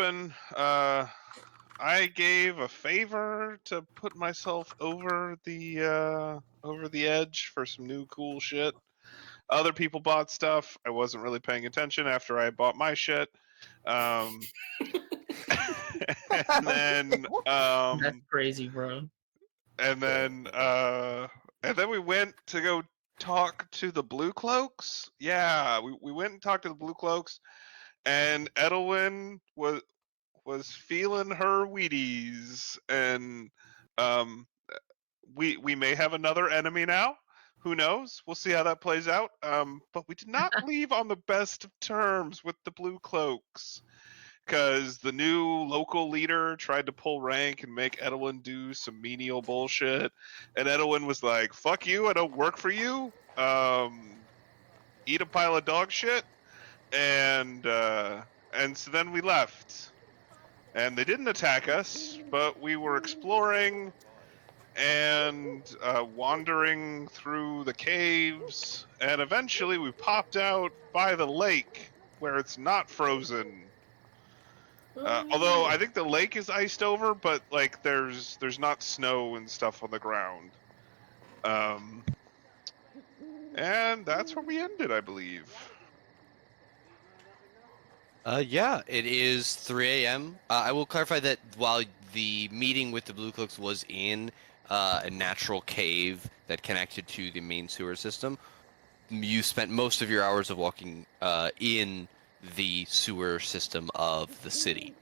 happen. I gave a favor to put myself over the edge for some new cool shit. Other people bought stuff. I wasn't really paying attention after I bought my shit. Um, and then That's crazy, bro. and then we went to go talk to the Blue Cloaks. Yeah, we went and talked to the Blue Cloaks, and Edelwyn was feeling her Wheaties, and um, we may have another enemy now. Who knows? We'll see how that plays out. But we did not leave on the best of terms with the Blue Cloaks, because the new local leader tried to pull rank and make Edelwyn do some menial bullshit, and Edelwyn was like, "Fuck you! I don't work for you. Eat a pile of dog shit." And so then we left, and they didn't attack us, but we were exploring and wandering through the caves, and eventually we popped out by the lake where it's not frozen. Although I think the lake is iced over, but like there's not snow and stuff on the ground. And that's where we ended, I believe. Yeah, it is 3 a.m. I will clarify that while the meeting with the Blue Cloaks was in a natural cave that connected to the main sewer system, you spent most of your hours of walking in the sewer system of the city,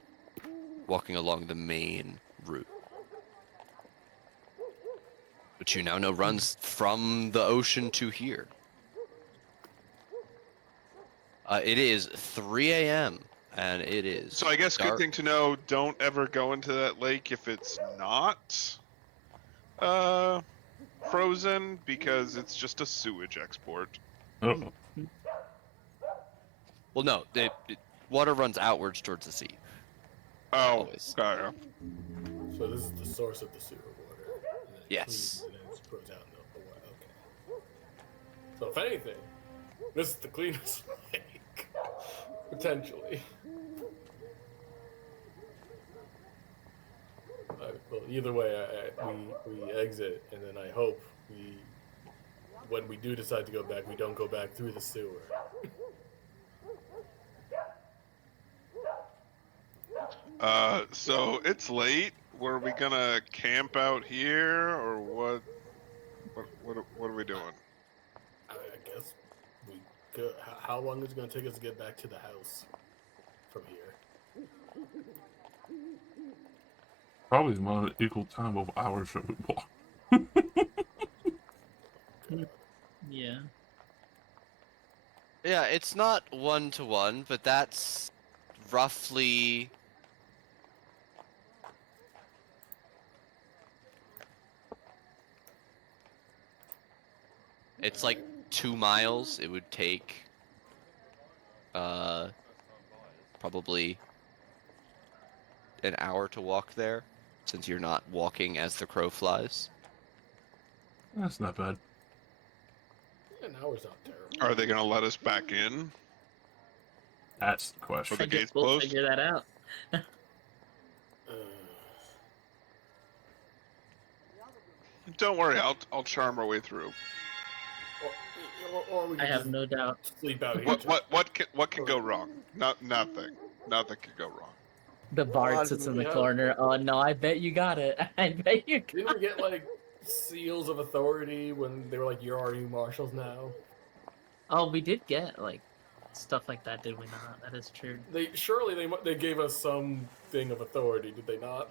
walking along the main route, which you now know runs from the ocean to here. It is 3 a.m. and it is So I guess dark. good thing to know, don't ever go into that lake if it's not frozen, because it's just a sewage export. Oh, Well, no, water runs outwards towards the sea. Oh, Always. got ya. So this is the source of the sewer water. And then it Yes. cleans and then it goes out in the water. Okay. So if anything, this is the cleanest lake. Potentially. Well, either way, we exit, and then I hope when we do decide to go back, we don't go back through the sewer. So it's late. Were we gonna camp out here, or what? What are we doing? I guess we could. How long is it going to take us to get back to the house from here? probably one equal time of hours that we walk. Yeah. Yeah, it's not 1-to-1, but that's roughly... It's like 2 miles. It would take probably an hour to walk there, since you're not walking as the crow flies. That's not bad. An hour's not terrible. Are they gonna let us back in? That's the Or question. the I guess gates we'll closed? figure that out. Don't worry, I'll charm our way through. Or we I could have just no doubt. sleep out here. What can go wrong? Nothing. Nothing can go wrong. The bard sits in the corner. Oh no, I bet you got it. I bet you Didn't got we get like seals of authority when they were like, "You're our new marshals now"? Oh, we did get like stuff like that, did we not? That is true. They gave us some thing of authority, did they not?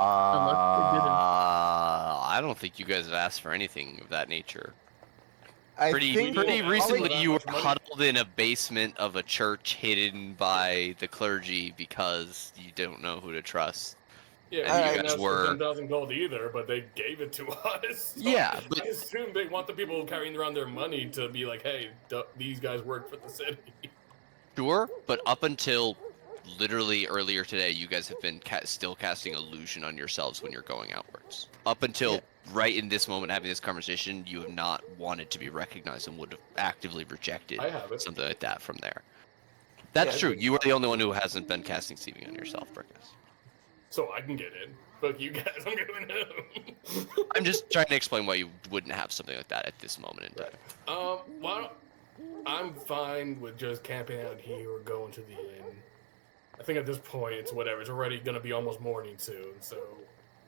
I don't think you guys have asked for anything of that nature. Pretty recently, you were huddled in a basement of a church hidden by the clergy because you don't know who to trust. Yeah, And we you didn't guys ask were- for 10,000 gold either, but they gave it to us. So Yeah, but- I assume they want the people carrying around their money to be like, "Hey, these guys work for the city." Sure, but up until literally earlier today, you guys have been still casting illusion on yourselves when you're going outwards. Up until right in this moment, having this conversation, you have not wanted to be recognized and would have actively rejected I have it. something like that from there. That's Yeah, true. You were the only one who hasn't been casting Seeming on yourself, Brickus. So I can get in. Fuck you guys, I'm going in. I'm just trying to explain why you wouldn't have something like that at this moment in time. Well, I'm fine with just camping out here or going to the inn. I think at this point, it's whatever. It's already gonna be almost morning soon, so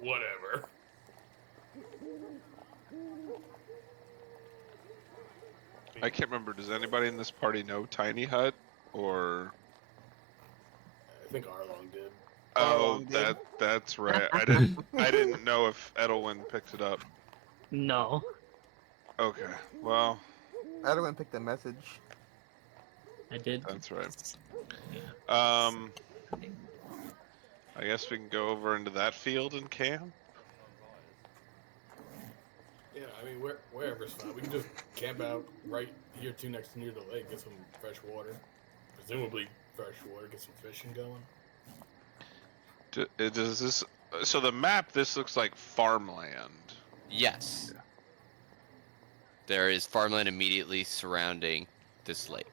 whatever. I can't remember. Does anybody in this party know Tiny Hut or? I think Arlong did. Oh, Arlong did. that's right. I didn't know if Edelwin picked it up. No. Okay, well, Edwin picked the message. I did. that's right. Yeah. I guess we can go over into that field and camp. Yeah, I mean, wherever's fine. We can just camp out right here too, next to near the lake, get some fresh water. Presumably fresh water, get some fishing going. Does this? So the map. This looks like farmland. Yes. There is farmland immediately surrounding this lake.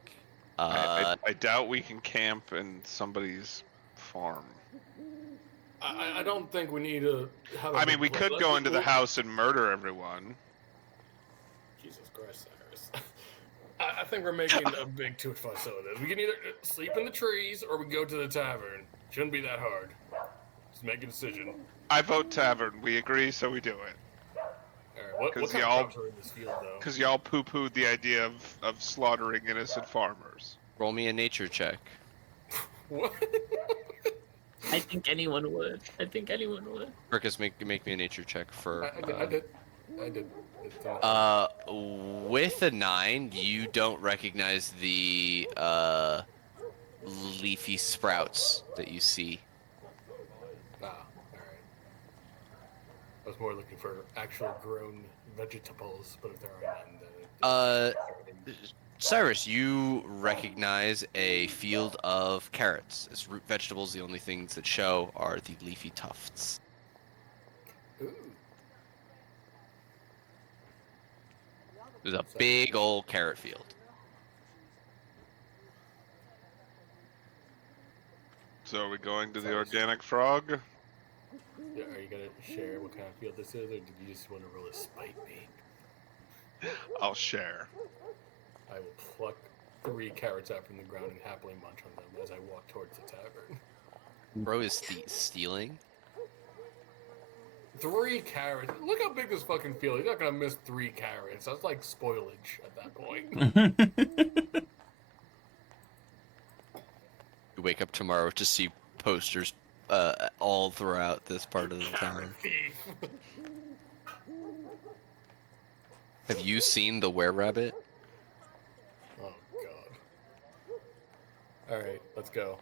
I doubt we can camp in somebody's farm. I don't think we need to have a I mean, we big- could let's go just into the move- house and murder everyone. Jesus Christ, Cyrus. I think we're making a big too fuss out of this. We can either sleep in the trees or we go to the tavern. Shouldn't be that hard. Just make a decision. I vote tavern. We agree, so we do it. Alright, what 'Cause kind y'all- of crops are in this field, though? Because y'all poo-pooed the idea of slaughtering innocent farmers. Roll me a nature check. What? I think anyone would. I think anyone would. Brickus, make me a nature check for. I did. It's, With a 9, you don't recognize the leafy sprouts that you see. alright. I was more looking for actual grown vegetables, but if there are none, then... Cyrus, you recognize a field of carrots. As root vegetables, the only things that show are the leafy tufts. Ooh. There's a big old carrot field. So are we going to the organic frog? Yeah, are you gonna share what kind of field this is, or did you just want to roll a spite me? I'll share. I will pluck 3 carrots out from the ground and happily munch on them as I walk towards the tavern. Bro is stealing. 3 carrots. Look how big this fucking field is. You're not gonna miss 3 carrots. That's like spoilage at that point. You wake up tomorrow to see posters all throughout this part of the town. Carrot thief. Have you seen the were-rabbit? Oh god. Alright, let's go.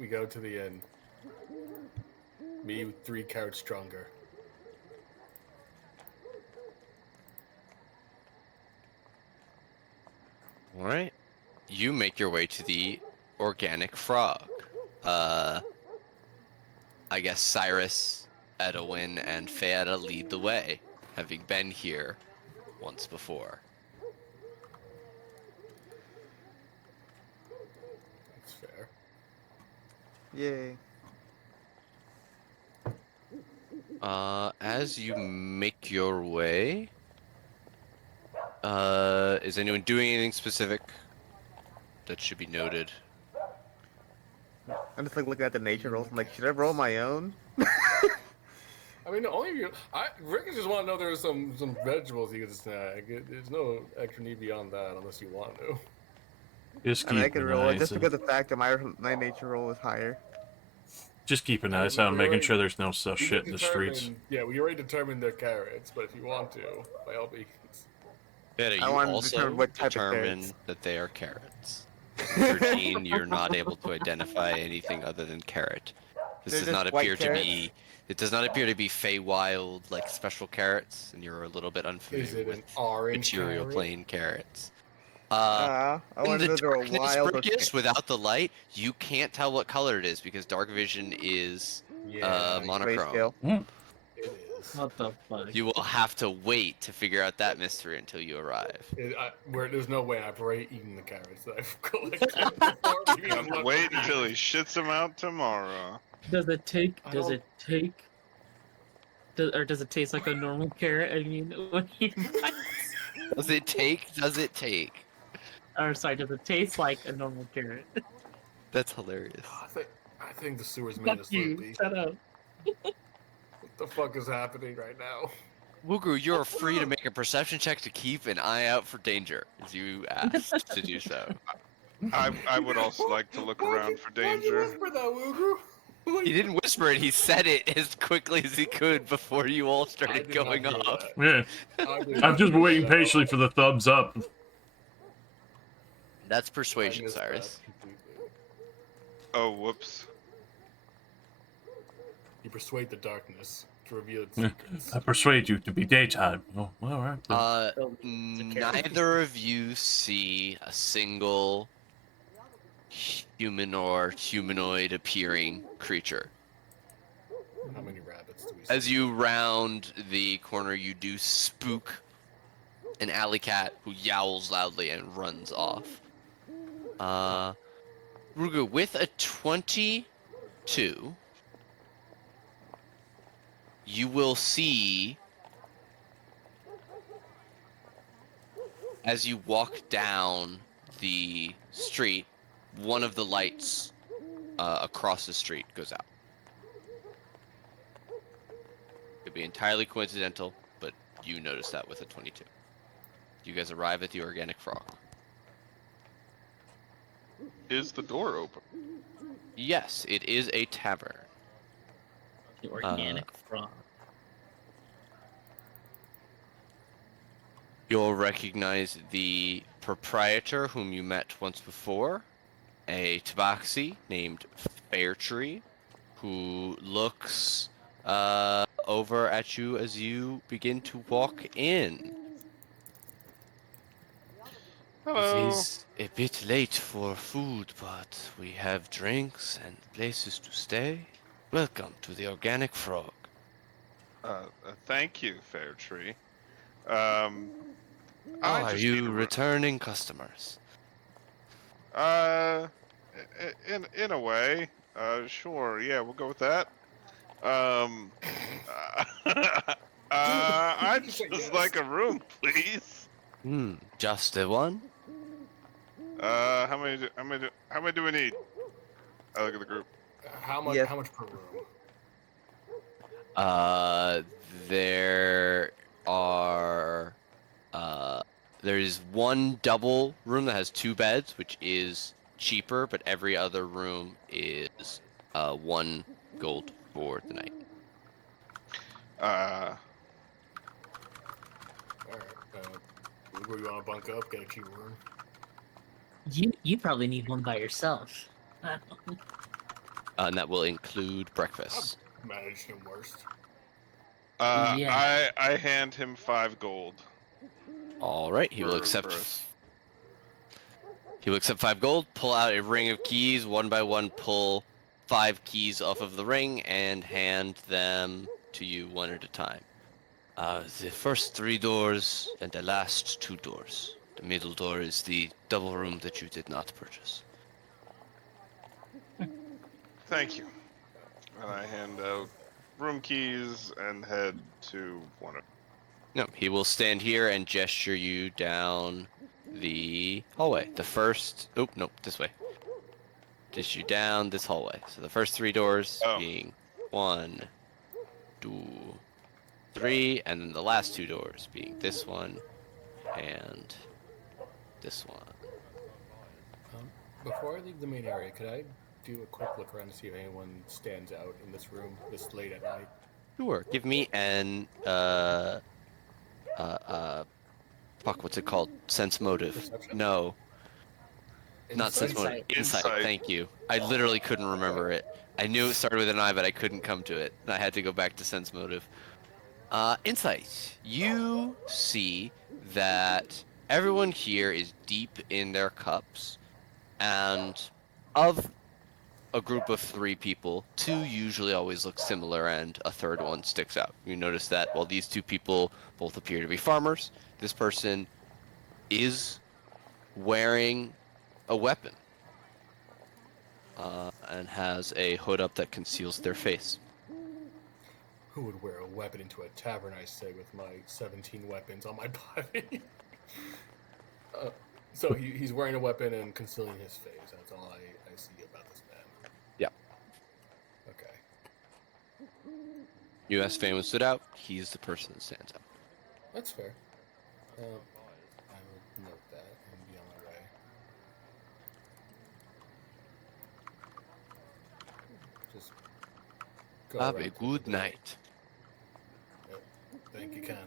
We go to the inn. Me 3 carrots stronger. Alright. You make your way to the organic frog. I guess Cyrus, Edwin, and Feyetta lead the way, having been here once before. That's fair. Yay. As you make your way, is anyone doing anything specific that should be noted? I'm just like looking at the nature rolls. I'm like, should I roll my own? I mean, the only Rick just want to know there's some vegetables you can snag. There's no extra need beyond that unless you want to. Just I mean, I keep can an roll eye. it just because of the fact that my nature roll is higher. Just keep an I eye mean, out, we making already- sure there's no sus We shit can in the streets. determine- Yeah, we already determined they're carrots, but if you want to, by all means. Feyetta, you I wanted to also determine what type of determine carrots. that they are carrots. 13, you're not able to identify anything other than carrot. This They're does not just white appear to carrots? be. It does not appear to be Feywild like special carrots, and you're a little bit Is unfamiliar it with an orange material carrot? plane carrots. I In wanted the to throw a darkness, wild. Brickus, without the light, you can't tell what color it is because dark vision is Yeah, monochrome. Grayscale. it is. What the fuck? You will have to wait to figure out that mystery until you arrive. There's no way I've already eaten the carrots that I've collected before. We've You have even to left wait them until here. he shits them out tomorrow. Does it take? I Does don't- it take? Or does it taste like a normal carrot? I mean, when you bite. Does it take? Does it take? Or sorry, does it taste like a normal carrot? That's hilarious. I think the sewers made Fuck us you! loopy. Shut up. What the fuck is happening right now? Wugru, you're free to make a perception check to keep an eye out for danger, as you asked to do so. I would also like to look around for Why'd you danger. whisper that, Wugru? He didn't whisper it, he said it as quickly as he could before you all I started did not going hear off. that. Yeah. I did I'm not just hear waiting that at patiently all. for the thumbs up. That's I persuasion, missed that Cyrus. completely. Oh, whoops. You persuade the darkness to reveal its Yeah. secrets. I persuade you to be daytime. Oh, well, all right. then. So, it's a carrot. Neither of you see a single human or humanoid appearing creature. How many rabbits do we see? As you round the corner, you do spook an alley cat who yowls loudly and runs off. Rugu, with a 22, you will see, as you walk down the street, one of the lights across the street goes out. Could be entirely coincidental, but you notice that with a 22. You guys arrive at the Organic Frog. Is the door open? Yes, it is a tavern. The organic frog. You'll recognize the proprietor whom you met once before, a tabaxi named Fairtree, who looks over at you as you begin to walk in. Hello. It is a bit late for food, but we have drinks and places to stay. Welcome to the Organic Frog. Thank you, Fairtree. I Are just you need a room. returning customers? In a way. Sure. Yeah, we'll go with that. I Just say just yes. like a room, please. Just the one? How many do we need? I look at the group. How much? Yes. How much per room? There are, there is one double room that has 2 beds, which is cheaper, but every other room is 1 gold for the night. All right. Wugru, you want to bunk up? Get a cheap room. You probably need one by yourself. And that will include breakfast. Managed him worst. Yeah. I hand him 5 gold. All right, he will for accept. us. He will accept 5 gold. Pull out a ring of keys, one by one. Pull 5 keys off of the ring and hand them to you one at a time. The first 3 doors and the last 2 doors. The middle door is the double room that you did not purchase. Thank you. And I hand out room keys and head to one of. No, he will stand here and gesture you down the hallway. The first. Oh, no, this way. Gesture you down this hallway. So the first 3 doors Oh. being 1, 2, 3, and then the last 2 doors being this one and this one. Before I leave the main area, could I do a quick look around to see if anyone stands out in this room this late at night? Sure. Give me an fuck, what's it called? Sense motive. Perception? No, not sense Insight? motive. Insight. Insight. Thank you. I literally couldn't remember it. I knew it started with an I, but I couldn't come to it. And I had to go back to sense motive. Insight. You see that everyone here is deep in their cups, and of a group of 3 people, 2 usually always look similar and a third one sticks out. You notice that while these 2 people both appear to be farmers, this person is wearing a weapon and has a hood up that conceals their face. Who would wear a weapon into a tavern, I say, with my 17 weapons on my body? So he's wearing a weapon and concealing his face. That's all I see about this man. Yeah. Okay. U.S. family stood out. He's the person that stands out. That's fair. I will note that and be on my way. Just go Have around a to the good door. night. Yep. Thank you kindly.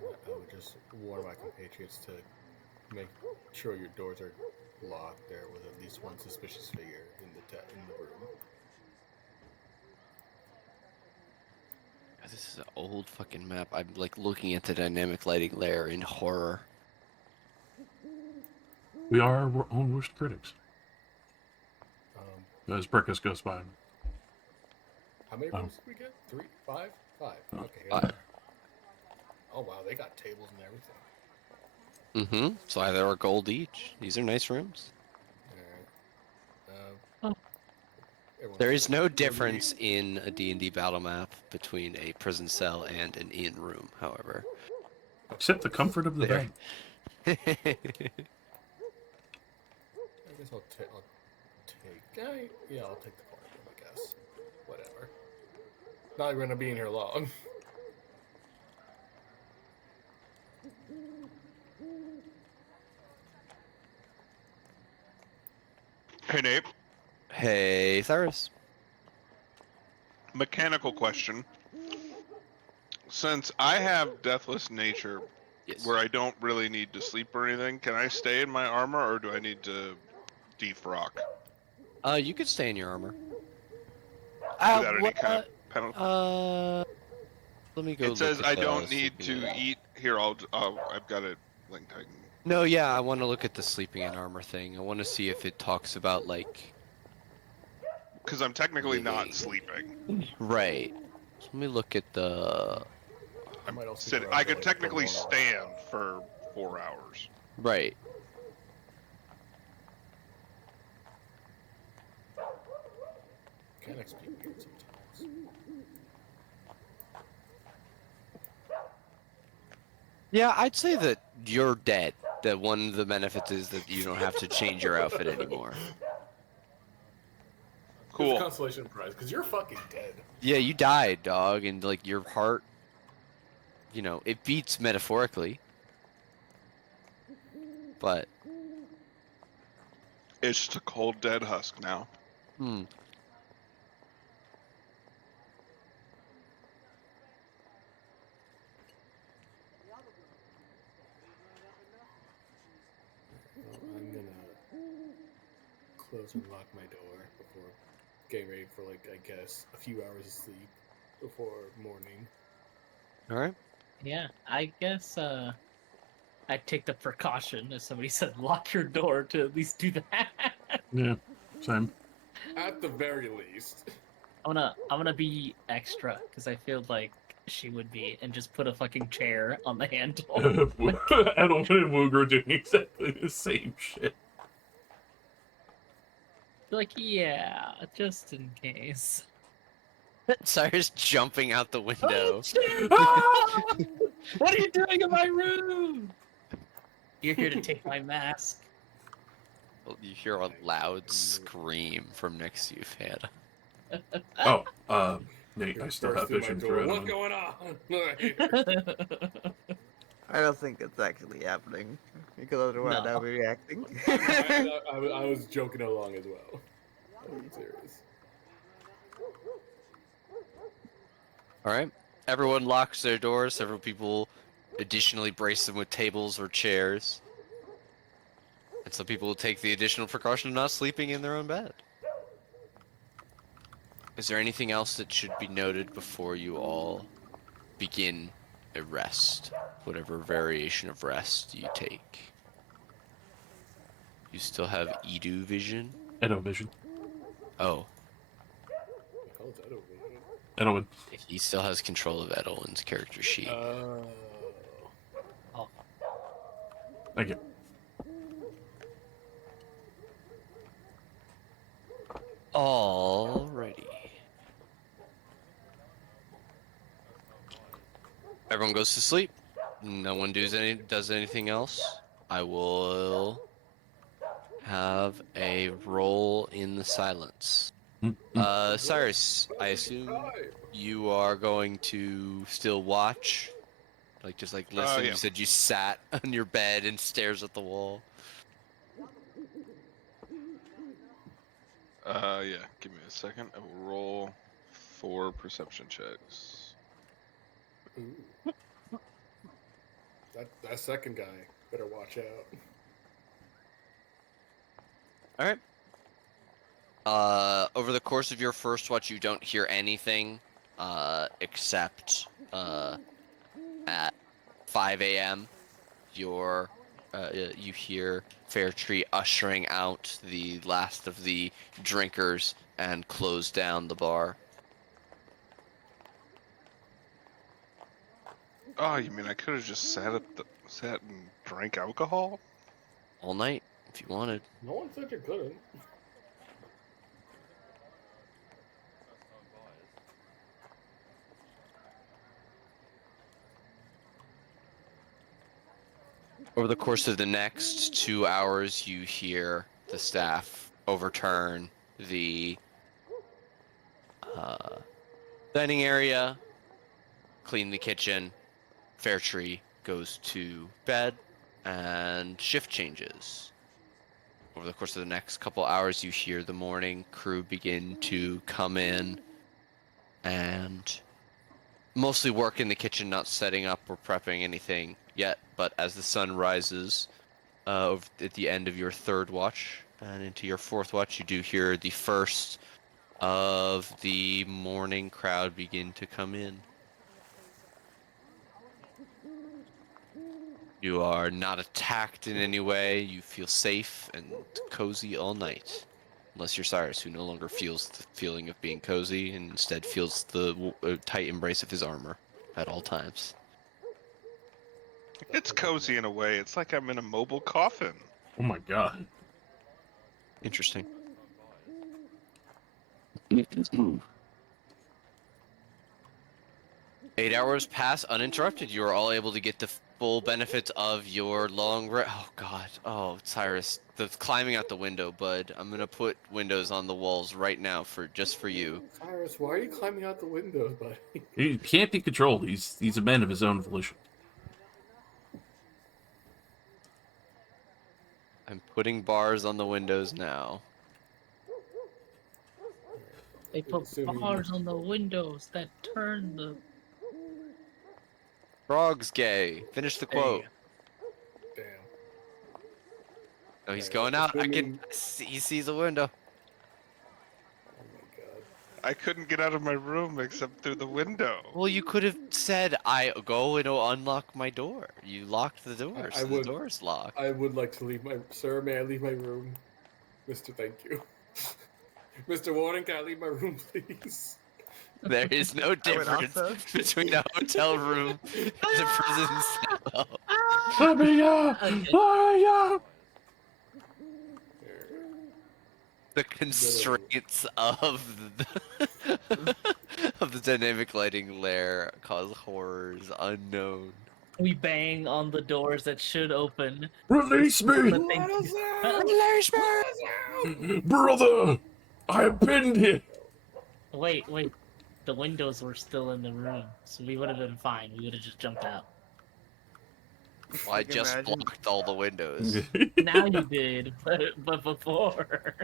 I would just warn my compatriots to make sure your doors are locked. There was at least one suspicious figure in the room. God, this is an old fucking map. I'm like looking at the dynamic lighting layer in horror. We are our own worst critics. As Brickus goes by. How many Oh. rooms did we get? 3? 5? 5. Oh, Okay. Here 5. they are. Oh wow, they got tables and everything. Mm-hmm. So they were gold each. These are nice rooms. Alright. There is no difference in a D&D battle map between a prison cell and an inn room, however. Except the comfort of the There. bed. I guess I'll take. Yeah, I'll take the corner room. I guess. Whatever. Not gonna be in here long. Hey, Nate. Hey, Cyrus. Mechanical question. Since I have deathless nature, Yes. where I don't really need to sleep or anything, can I stay in my armor or do I need to defrock You could stay in your armor. without any kind of penalty? Let me go It look says at I the don't need sleeping to in- eat. Here, I've got it linked. I can. No, yeah, I want to look at the sleeping in armor thing. I want to see if it talks about, like... Because I'm technically not Living. sleeping. Right. So let me look at the... I might also Sit, go I around to, could like, technically the long stand hall. for 4 hours. Right. Mechanics be weird sometimes. Yeah, I'd say that you're dead. That one of the benefits is that you don't have to change your outfit anymore. It's Cool. a consolation prize because you're fucking dead. Yeah, you died, dog, and like your heart, you know, it beats metaphorically. But It's just a cold, dead husk now. I'm gonna close and lock my door before getting ready for, like, I guess, a few hours of sleep before morning. all right. Yeah, I guess I'd take the precaution, as somebody said, lock your door to at least do that. Yeah, same. At the very least. I'm gonna be extra because I feel like she would be, and just put a fucking chair on the handle. Edelman and Wooger doing exactly the same shit. Like, yeah, just in case. Cyrus jumping out the Oh, window. shit! Ah! What are you doing in my room? You're here to take my mask. You hear a loud scream from next to you, Fanta. Oh, Nate, You're I still burst have through my vision door. for What's Edelman. going on? I don't think it's actually happening because otherwise No. I'll be reacting. I was joking along as well. I'm being serious. All right. Everyone locks their doors. Several people additionally brace them with tables or chairs. And some people will take the additional precaution of not sleeping in their own bed. Is there anything else that should be noted before you all begin a rest? Whatever variation of rest you take. You still have Edu vision? Edo vision. Oh, Oh, it's Edo vision. Edowin. he still has control of Edwin's character sheet. Oh, Thank you. Alrighty. Everyone goes to sleep. No one does anything else. I will have a roll in the silence. Cyrus, I assume you are going to still watch, like just like listen. yeah. You said you sat on your bed and stares at the wall. Yeah. Give me a second. I will roll 4 perception checks. Ooh. That second guy better watch out. All right. Over the course of your first watch, you don't hear anything, except at 5 a.m. You hear Fairtree ushering out the last of the drinkers and close down the bar. Oh, you mean I could have just sat and drank alcohol? All night, if you wanted. No one said you couldn't. Over the course of the next 2 hours, you hear the staff overturn the dining area, clean the kitchen. Fairtree goes to bed, and shift changes. Over the course of the next couple hours, you hear the morning crew begin to come in and mostly work in the kitchen, not setting up or prepping anything yet. But as the sun rises at the end of your third watch and into your fourth watch, you do hear the first of the morning crowd begin to come in. You are not attacked in any way. You feel safe and cozy all night. Unless you're Cyrus, who no longer feels the feeling of being cozy and instead feels the tight embrace of his armor at all times. It's cozy in a way. It's like I'm in a mobile coffin. Oh my god. Interesting. 8 hours pass uninterrupted. You are all able to get the full benefits of your long rest. Oh god. Oh, Cyrus, the climbing out the window, bud. I'm gonna put windows on the walls right now just for you. Cyrus, why are you climbing out the windows, buddy? He can't be controlled. He's a man of his own volition. I'm putting bars on the windows now. they put Assuming- bars on the windows that turn the. Frog's gay. Finish the quote. Damn. Oh, he's Okay, going out. I can assuming- see, he sees the window. Oh my god. I couldn't get out of my room except through the window. Well, you could have said, I go and unlock my door. You locked the door, I so the would- door's locked. I would like to leave my... Sir, may I leave my room? Mr. Thank you. Mr. Warden, can I leave my room, please? There is no difference also- between a hotel room and a prison cell. Let me out! Okay. Let me out! The constraints of the, of the dynamic lighting layer cause horrors unknown. We bang on the doors that should open. Release me! But they- Brother! I have pinned it! Wait. The windows were still in the room, so we would have been fine. We would have just jumped out. Well, I can just imagine. blocked all the windows. Now you did, but before.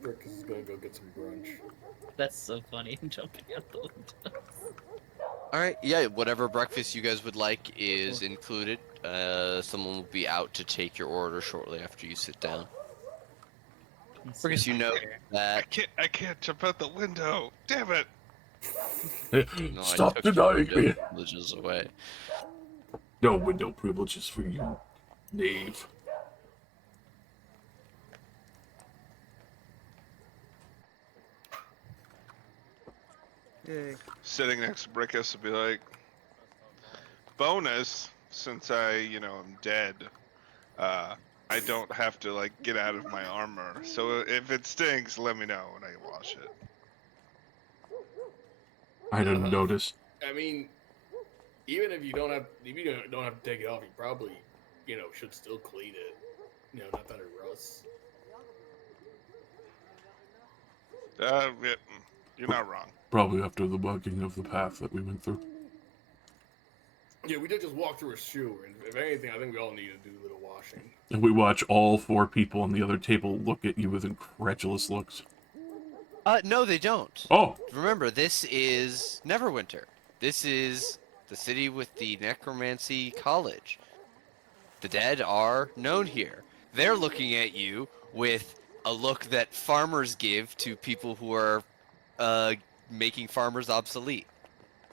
Rick is gonna go get some brunch. That's so funny. Jumping out the window. Alright, yeah, whatever breakfast you guys would like is included. Someone will be out to take your order shortly after you sit down. Because you know that... I can't jump out the window. Damn it. No, I Stop took your denying window me! privileges away. No window privileges for you, knave. Yay. sitting next to Brickus would be like, bonus, since I, am dead, I don't have to, like, get out of my armor. So if it stinks, let me know and I can wash it. I didn't notice. I mean, even if you don't have to take it off, you probably, should still clean it. Not that it rusts. Yeah, you're not wrong. Probably after the bugging of the path that we went through. Yeah, we did just walk through a sewer, and if anything, I think we all need to do a little washing. And we watch all 4 people on the other table look at you with incredulous looks. No, they don't. Oh! Remember, this is Neverwinter. This is the city with the Necromancy College. The dead are known here. They're looking at you with a look that farmers give to people who are making farmers obsolete.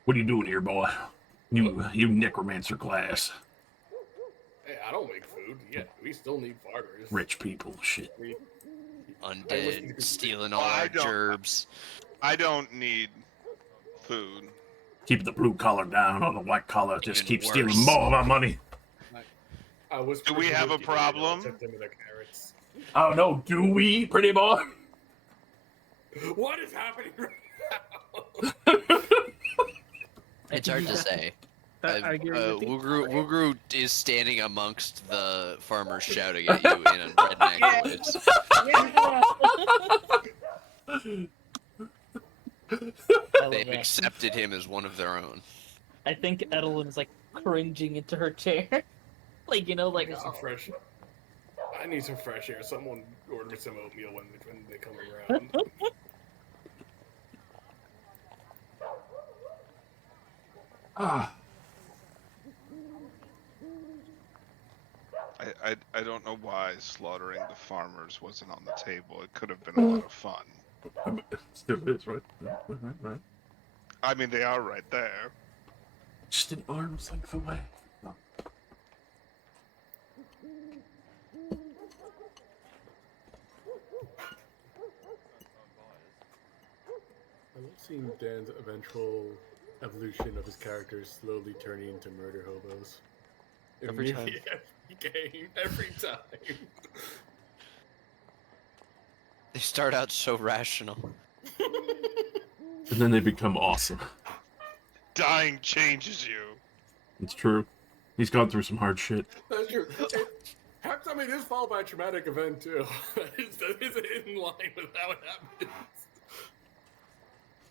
What are you doing here, boy? You necromancer class. Hey, I don't make food. Yeah, we still need farmers. Rich people, shit. Undead, stealing all Oh, I our don't- gerbs. I don't need food. Keep the blue collar down, or the white collar just Even keep stealing worse. more of our money. Do we have a problem? Oh no, do we, pretty boy? What is happening right now? It's hard to say. Wugru is standing amongst the farmers shouting at you in a redneck voice. They've accepted him as one of their own. I think Edelyn is like cringing into her chair. Like, I need some fresh air. Someone order some oatmeal when they come around. Ah, I don't know why slaughtering the farmers wasn't on the table. It could have been a lot of fun. still is, right? Right. I mean, they are right there. Just an arm's length away. No. I love seeing Dan's eventual evolution of his characters slowly turning into murder hobos. Every time. Every time. They start out so rational. And then they become awesome. Dying changes you. It's true. He's gone through some hard shit. That's true. Half the time it is followed by a traumatic event too. That is in line with how it happens.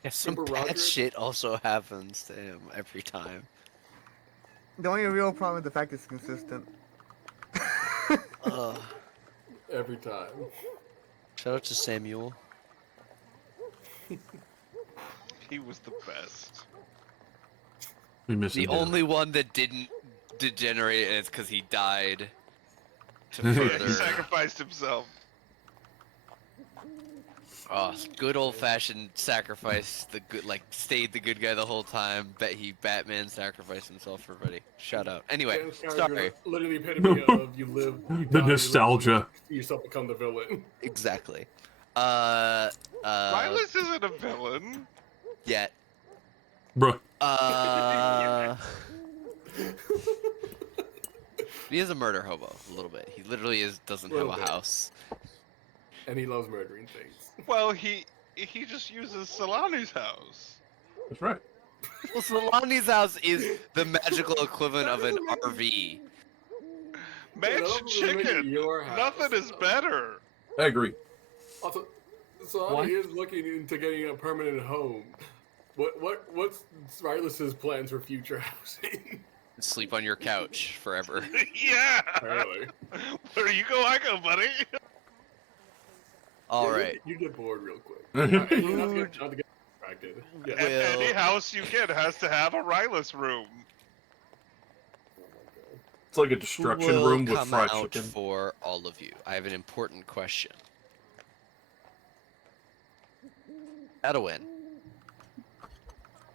Yeah, some Remember bad Roger? shit also happens to him every time. The only real problem is the fact it's consistent. Every time. Shout out to Samuel. He was the best. We miss The him. only one that didn't degenerate, and it's because he died to Yeah, he further. sacrificed himself. Oh, good old fashioned sacrifice. The good, stayed the good guy the whole time. Bet he Batman sacrificed himself for everybody. Shout out. Anyway, Dan's character sorry. is literally the epitome of you live. You The die, you nostalgia. live, you yourself become the villain. Exactly. Silas isn't a villain. Yet. Bruh. He is a murder hobo, a little bit. He literally doesn't have Little a bit. house. And he loves murdering things. Well, he just uses Solani's house. That's right. Well, Solani's house is the magical equivalent of an RV. Mansion love living in chicken. your house, Nothing is though. better. I agree. Also, so What? he is looking into getting a permanent home. What's Silas's plans for future housing? Sleep on your couch forever. Yeah. Apparently. Where you go, I go, buddy. All Yeah, right. You get bored real quick. Not to get distracted. Yeah. And Well- any house you get has to have a Rylus room. It's like a destruction Will room with come fried out chicken. for all of you. I have an important question. Edwin,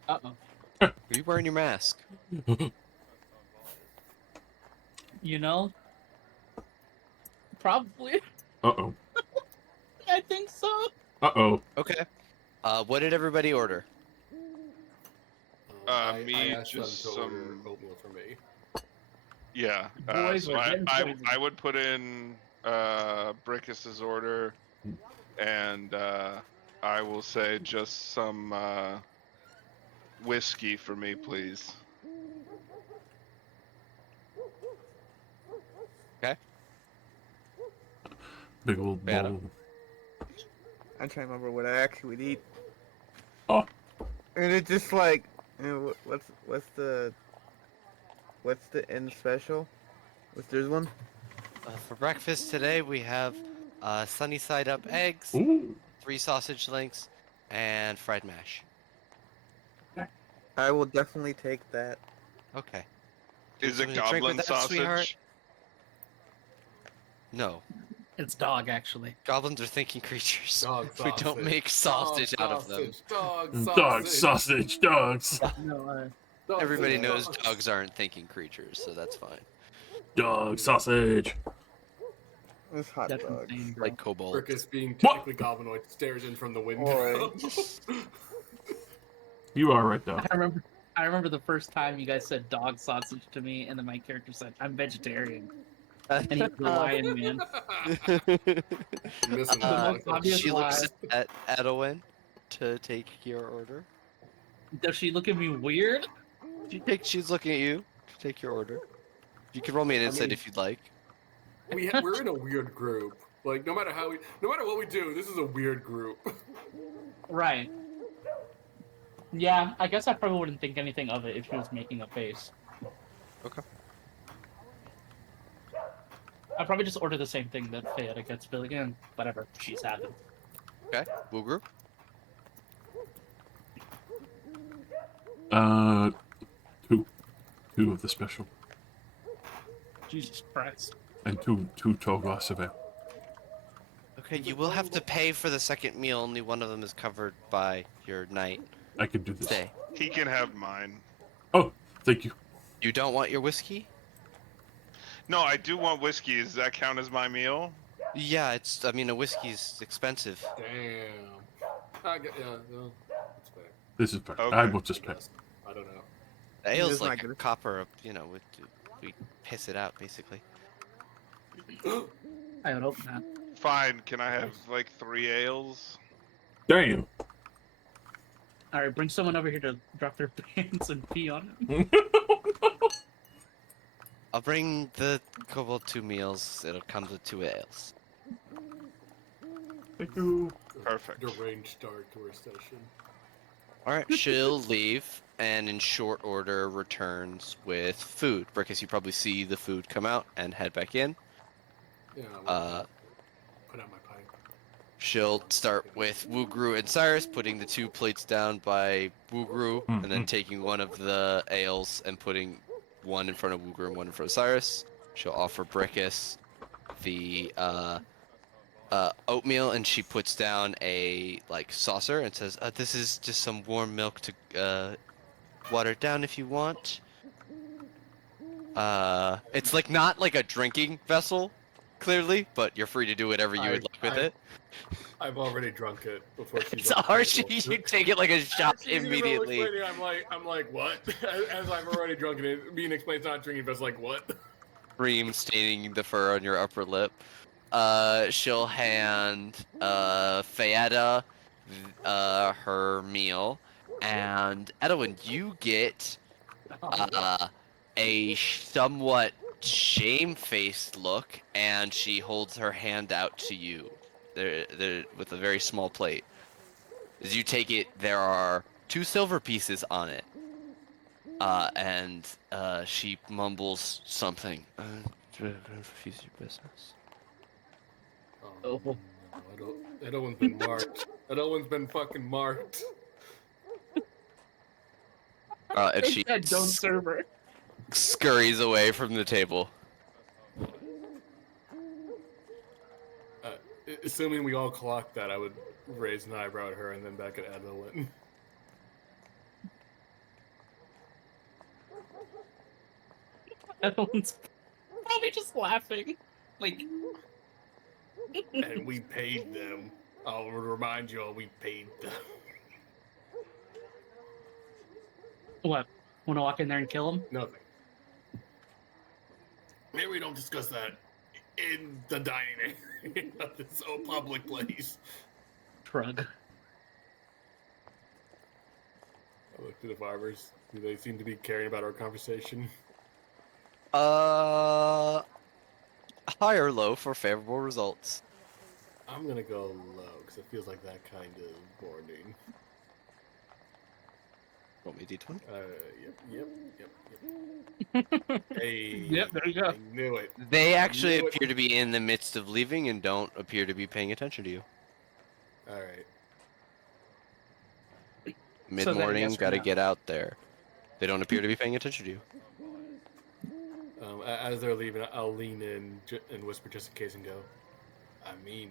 Uh-oh. are you wearing your mask? You know? Probably. Uh-oh. I think so. Uh-oh. Okay. What did everybody order? I Me, asked them just to order some. oatmeal for me. Yeah. Boys So were getting poisoned. I would put in Brickus's order, and I will say just some whiskey for me, please. Big old Bad. bowl. I'm trying to remember what I actually would eat. Oh, And it's just like, what's the end special? What's there's one? For breakfast today, we have sunny side up eggs, ooh. 3 sausage links, and fried mash. I will definitely take that. Okay. Is it Something to drink with goblin that, sausage? sweetheart? No. It's dog, actually. Goblins are thinking creatures. Dog We don't sausage. make sausage Dog out of them. sausage. Dog sausage, dogs. No, Dog Everybody sausage. knows dogs aren't thinking creatures, so that's fine. Dog sausage. It's hot that's dogs. insane, bro. Like kobolds. Brickus, being technically goblinoid, stares in from the window. You are right, though. I remember the first time you guys said dog sausage to me, and then my character said, "I'm vegetarian," and he was the lion man. Missing The most obvious She looks lie. at Edwin to take your order. Does she look at me weird? She's looking at you to take your order. You can roll me an insight mean- if you'd like. We're in a weird group. Like no matter what we do, this is a weird group. Right. Yeah, I guess I probably wouldn't think anything of it if she was making a face. Okay. I'd probably just order the same thing that Fayetta gets, but again, whatever, she's having. Okay. Woogru. Two of the special, Jesus Christ. and two tall glass of ale. Okay, you will have to pay for the second meal. Only one of them is covered by your night I can do this. stay. He can have mine. Oh, thank you. You don't want your whiskey? No, I do want whiskey. Does that count as my meal? Yeah, I mean, a whiskey's expensive. Damn. No, that's fair. This is fair. Okay. I will just pay. Yes. I don't know. The It ale's is not like a good. copper, we piss it out, basically. I would hope not. Fine. Can I have like 3 ales? Damn. Alright, bring someone over here to drop their pants and pee on them. I'll bring the kobold 2 meals. It'll come with 2 ales. Thank you. Perfect. Deranged start to our session. Alright, she'll leave, and in short order returns with food. Brickus, you probably see the food come out and head back in. Yeah. Put out my pipe. She'll start with Woogru and Cyrus, putting the 2 plates down by Woogru, and then taking one of the ales and putting one in front of Woogru and one in front of Cyrus. She'll offer Brickus the oatmeal, and she puts down a saucer and says, "This is just some warm milk to water it down if you want." It's not like a drinking vessel, clearly, but you're free to do whatever you would like with it. I've already drunk it before she's It's on the hard. table. You take it like a shot She's even immediately. explaining, I'm like, what? As I've already drunk it, being explained it's not drinking, but it's like, what? Cream staining the fur on your upper lip. She'll hand Fayetta her meal, and Edwin, you get a somewhat shamefaced look, and she holds her hand out to you, with a very small plate. As you take it, there are 2 silver pieces on it, and she mumbles something. Refuse your business. Oh. Edwin's been marked. Edwin's been fucking marked. And she Don't serve her. scurries away from the table. Assuming we all clock that, I would raise an eyebrow at her and then back at Edwin. Everyone's probably just laughing. Like, And we paid them. I'll remind you all, we paid them. What? Want to walk in there and kill him? Nothing. Maybe we don't discuss that in the dining area of this public place. Shrug. I looked at the farmers. Do they seem to be caring about our conversation? High or low for favorable results. I'm gonna go low because it feels like that kind of warning. Want me D20? Yep. Hey, Yep, there you go. I knew it. They actually knew it. appear to be in the midst of leaving and don't appear to be paying attention to you. All right. So then Mid-morning, yes or gotta no? get out there. They don't appear to be paying attention to you. As they're leaving, I'll lean in and whisper just in case and go, I mean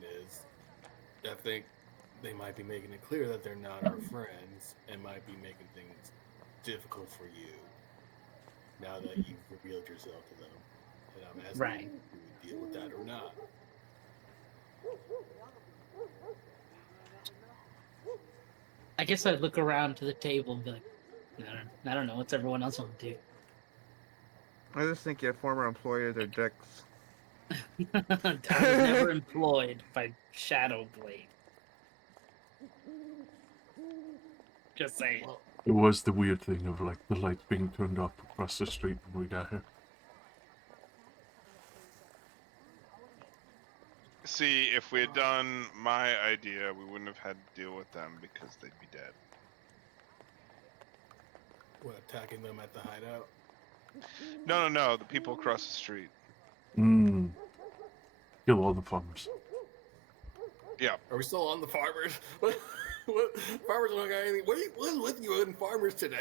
I think they might be making it clear that they're not our friends and might be making things difficult for you now that you've revealed yourself to them. And I'm asking Right. you if you would deal with that or not. I guess I'd look around to the table and be like, I don't know. What's everyone else want to do? I just think your former employers are dicks. I was never employed by Shadow Blade. Just saying. Well, It was the weird thing of like the lights being turned off across the street when we got here. See, if we had done my idea, we wouldn't have had to deal with them because they'd be dead. what, attacking them at the hideout? No, the people across the street. Mmm. Kill all the farmers. Are we still on the farmers? What farmers don't got anything? What's with you and farmers today?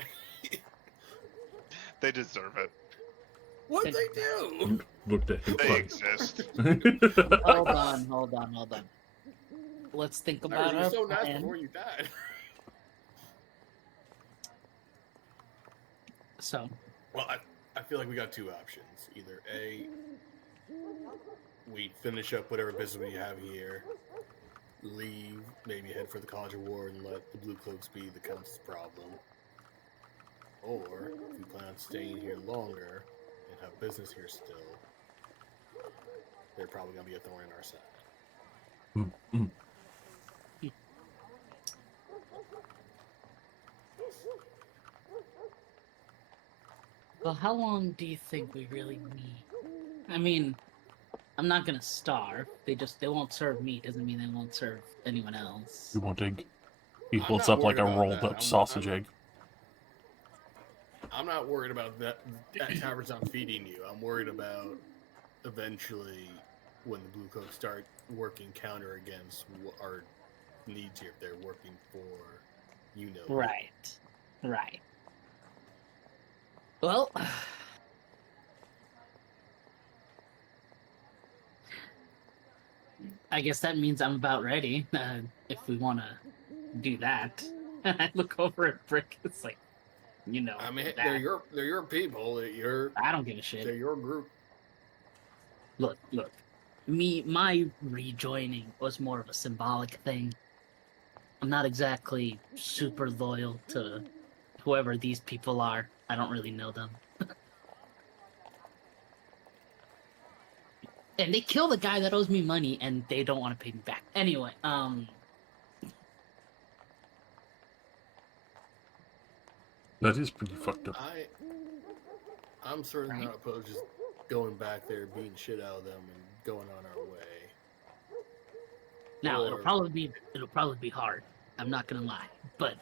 They deserve it. What'd they do? Looked at him They funny. exist. Hold on. Let's think You about were our so nice plan. before you died. So, Well, I feel like we got two options. Either A, we finish up whatever business we have here, leave, maybe head for the College of War and let the Blue Cloaks be the Council's problem. Or, if we plan on staying here longer and have business here still, they're probably going to be a thorn in our side. Mm. well, how long do you think we really need? I mean, I'm not gonna starve. They won't serve me. Doesn't mean they won't serve anyone else. You want egg? He I'm holds not up like a worried about rolled that. up sausage egg. I'm not worried about that tavern's not feeding you. I'm worried about eventually when the Blue Coats start working counter against our needs here. If they're working for, Right. Well, I guess that means I'm about ready. If we want to do that, I look over at Brick. It's like, I mean, that. they're your people. I don't give a They're shit. your group. Look. My rejoining was more of a symbolic thing. I'm not exactly super loyal to whoever these people are. I don't really know them. And they kill the guy that owes me money, and they don't want to pay me back. Anyway, That is pretty fucked up. I'm certainly Right. not opposed to just going back there, beating shit out of them, and going on our way. now Or- it'll probably be hard. I'm not gonna lie, but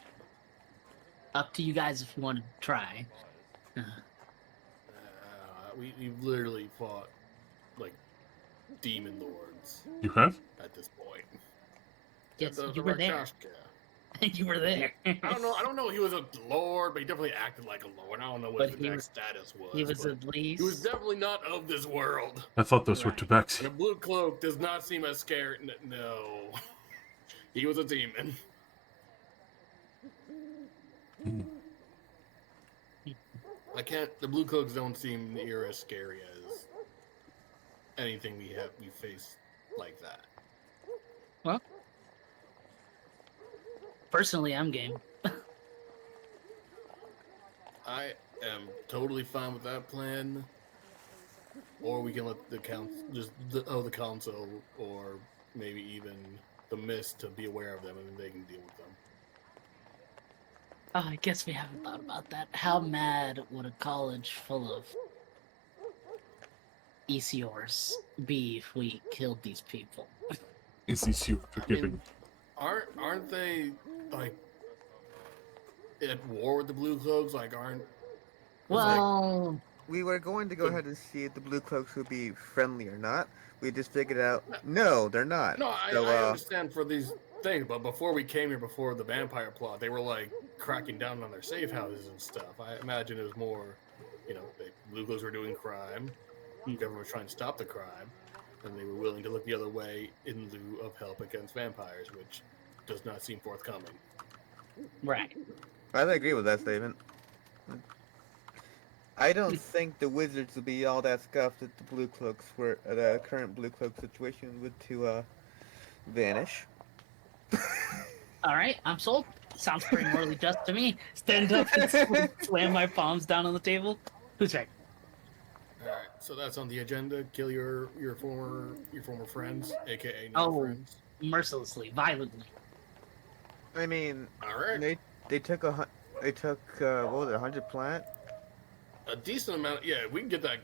up to you guys if you want to try. We've literally fought like demon lords You have? at this point. Yes, The you were there. Rakshasa. You were there. I don't know. He was a lord, but he definitely acted like a lord. I don't know what But his he exact was- status was. He was but at least. he was definitely not of this world. I thought those were Right. tabaxi. And a blue cloak does not seem as scary. No, he was a demon. Mm. I can't. The blue cloaks don't seem near as scary as anything we face like that. Personally, I'm game. am totally fine with that plan. Or we can let the council, or maybe even the mist to be aware of them, and then they can deal with them. Oh, I guess we haven't thought about that. How mad would a college full of ECORs be if we killed these people? Is this you I forgiving? mean, aren't they like at war with the Blue Cloaks? Like, aren't Well, We were going to go ahead and see if the Blue Cloaks would be friendly or not. We just figured out, no, they're not. no, So, I understand for these things, but before we came here, before the vampire plot, they were like cracking down on their safe houses and stuff. I imagine it was more, the Blue Cloaks were doing crime, the government was trying to stop the crime, and they were willing to look the other way in lieu of help against vampires, which does not seem forthcoming. right. I agree with that statement. I don't think the wizards would be all that scuffed if the Blue Cloaks were the current Blue Cloak situation would to vanish. All right, I'm sold. Sounds pretty morally just to me. Stand up and slam my palms down on the table. Who's right? All right, so that's on the agenda. Kill your former friends, aka no Oh. friends. Mercilessly, violently. I mean, All right, they took what was it, 100 plant? a decent amount. Yeah, we can get that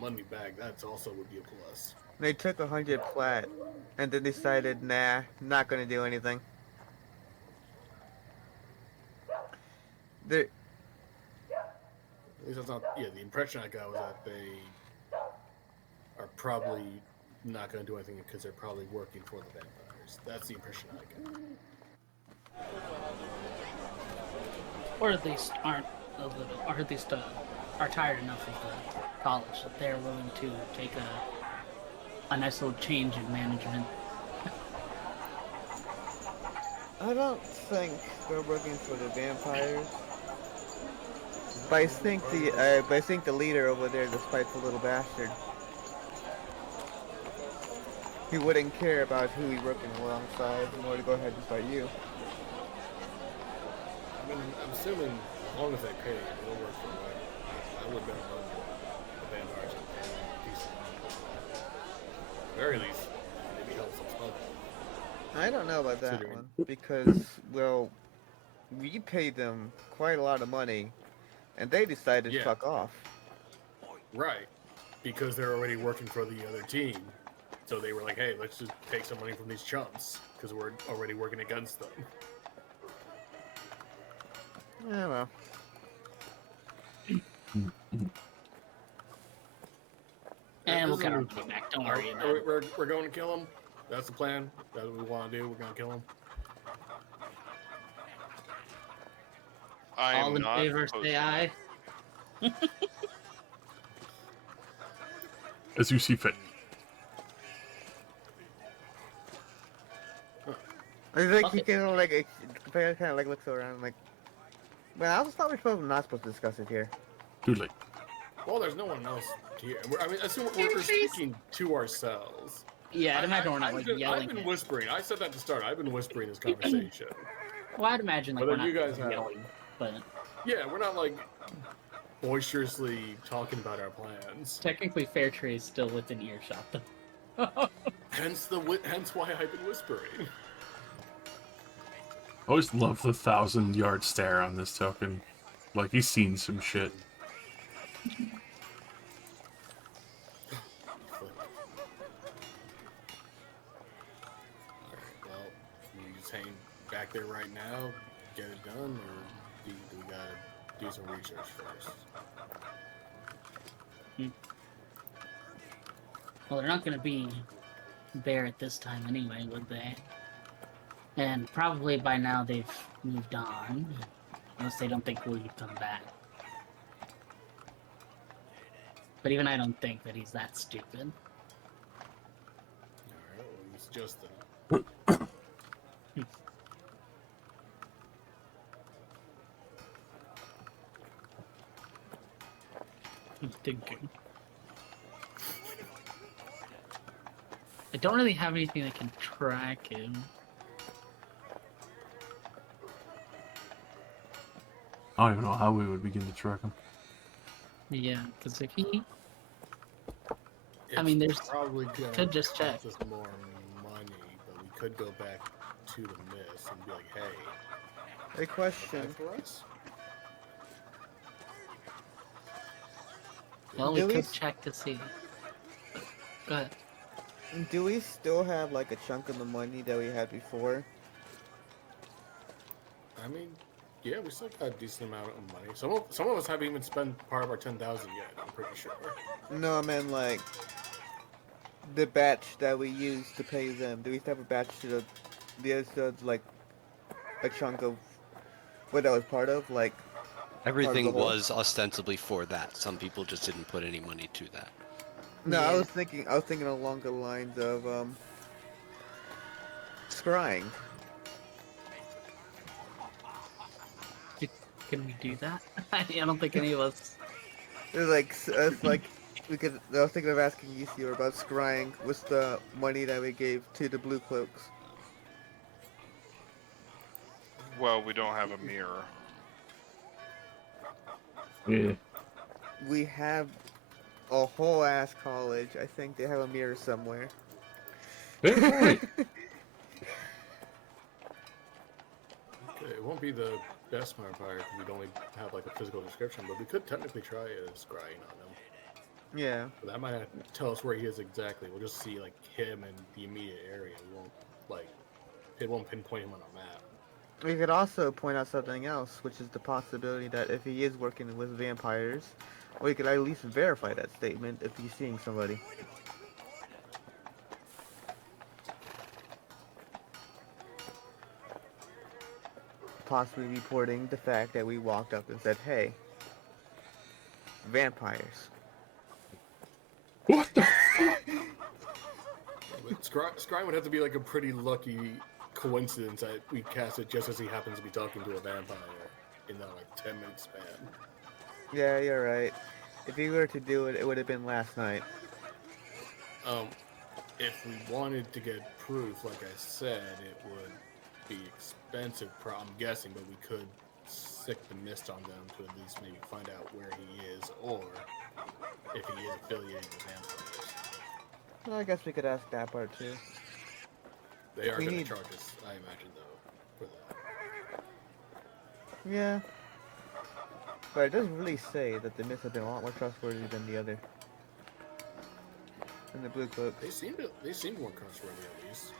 money back. That's also would be a plus. They took 100 plat, and then decided, nah, not gonna do anything. They At least that's not. Yeah, the impression I got was that they are probably not going to do anything because they're probably working for the vampires. That's the impression I got. Or at least aren't a little, or at least are tired enough of the college that they're willing to take a nice little change in management. I don't think they're working for the vampires. But I think the leader over there is a spiteful little bastard. He wouldn't care about who he's working alongside in order to go ahead and fight you. I mean, I'm assuming as long as they pay, they'll work for them. I would bet on the vampires would pay them a decent amount. At the very least, maybe help some smuggling. I don't know about that Considering- one because, well, we paid them quite a lot of money, and they decided to Yeah. fuck off. Right, because they're already working for the other team. So they were like, hey, let's just take some money from these chumps because we're already working against them. Yeah, well. And we'll This get our is- money back. Don't worry about it. We're going to kill him. That's the plan. That's what we want to do. We're going to kill him. I am All in not favor, opposed say to aye. As you see fit. I think Okay. he kind of like looks around like, well, I was probably not supposed to discuss it here. Too late. Well, there's no one else here. I mean, assume we're speaking to ourselves. Yeah, I'd imagine we're not I've like been, yelling. I've been it. whispering. I said that to start. I've been whispering this conversation. Well, I'd imagine like Whether we're not you guys have- yelling, but Yeah, we're not like boisterously talking about our plans. technically Fair Trade is still within earshot. Though. Hence why I've been whispering. I always love the 1,000-yard stare on this token. Like, he's seen some shit. Well, can you just hang back there right now, get it done, or do we gotta do some research first? Well, they're not going to be there at this time anyway, would they? And probably by now they've moved on, unless they don't think we'd come back. But even I don't think that he's that stupid. Alright, well, it's just the. I'm thinking. I don't really have anything that can track him. I don't even know how we would begin to track him. Yeah, because if he It's mean, there's- probably gonna could just check. cost us more money, but we could go back to the Mist and be like, "Hey, A buy question. for us." well, we Do we could s- check to see. Go ahead. Do we still have like a chunk of the money that we had before? I mean, yeah, we still got a decent amount of money. Some of us haven't even spent part of our 10,000 yet. I'm pretty sure. No, I mean like the batch that we used to pay them. Do we still have a batch to the other studs, like a chunk of what that was part of? Like Everything whole? was ostensibly for that. Some people just didn't put any money to that. No, I Yeah. was thinking along the lines of scrying. Can we do that? I don't think any of us. It's like it's like we could. I was thinking of asking you about scrying with the money that we gave to the blue cloaks. Well, we don't have a mirror. Yeah. We have a whole ass college. I think they have a mirror somewhere. They're right. It won't be the best vampire because we'd only have like a physical description, but we could technically try a scrying on him. Yeah. But that might not tell us where he is exactly. We'll just see like him in the immediate area. We won't like it won't pinpoint him on a map. We could also point out something else, which is the possibility that if he is working with vampires, we could at least verify that statement if he's seeing somebody. Possibly reporting the fact that we walked up and said, "Hey, vampires." What the? But scrying would have to be like a pretty lucky coincidence that we cast it just as he happens to be talking to a vampire in that like 10-minute span. Yeah, you're right. If he were to do it, it would have been last night. If we wanted to get proof, like I said, it would be expensive. I'm guessing, but we could sick the mist on them to at least maybe find out where he is, or if he is affiliated with vampires. Well, I guess we could ask that part too. They are We going need- to charge us, I imagine, though, for that. Yeah. But it does really say that the Mist have been a lot more trustworthy than the other. Than the Blue Cloaks. They seem more trustworthy at least.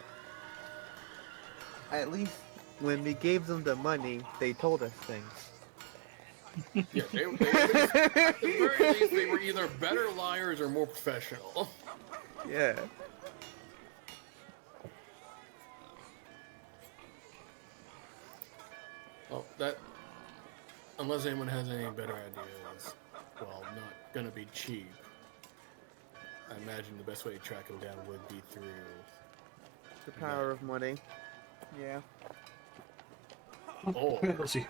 At least when we gave them the money, they told us things. Yeah, they at the very least, they were either better liars or more professional. Yeah. Well, that, unless anyone has any better ideas, well, not gonna be cheap. I imagine the best way to track him down would be through. The power of money. Yeah. Oh, Where is he?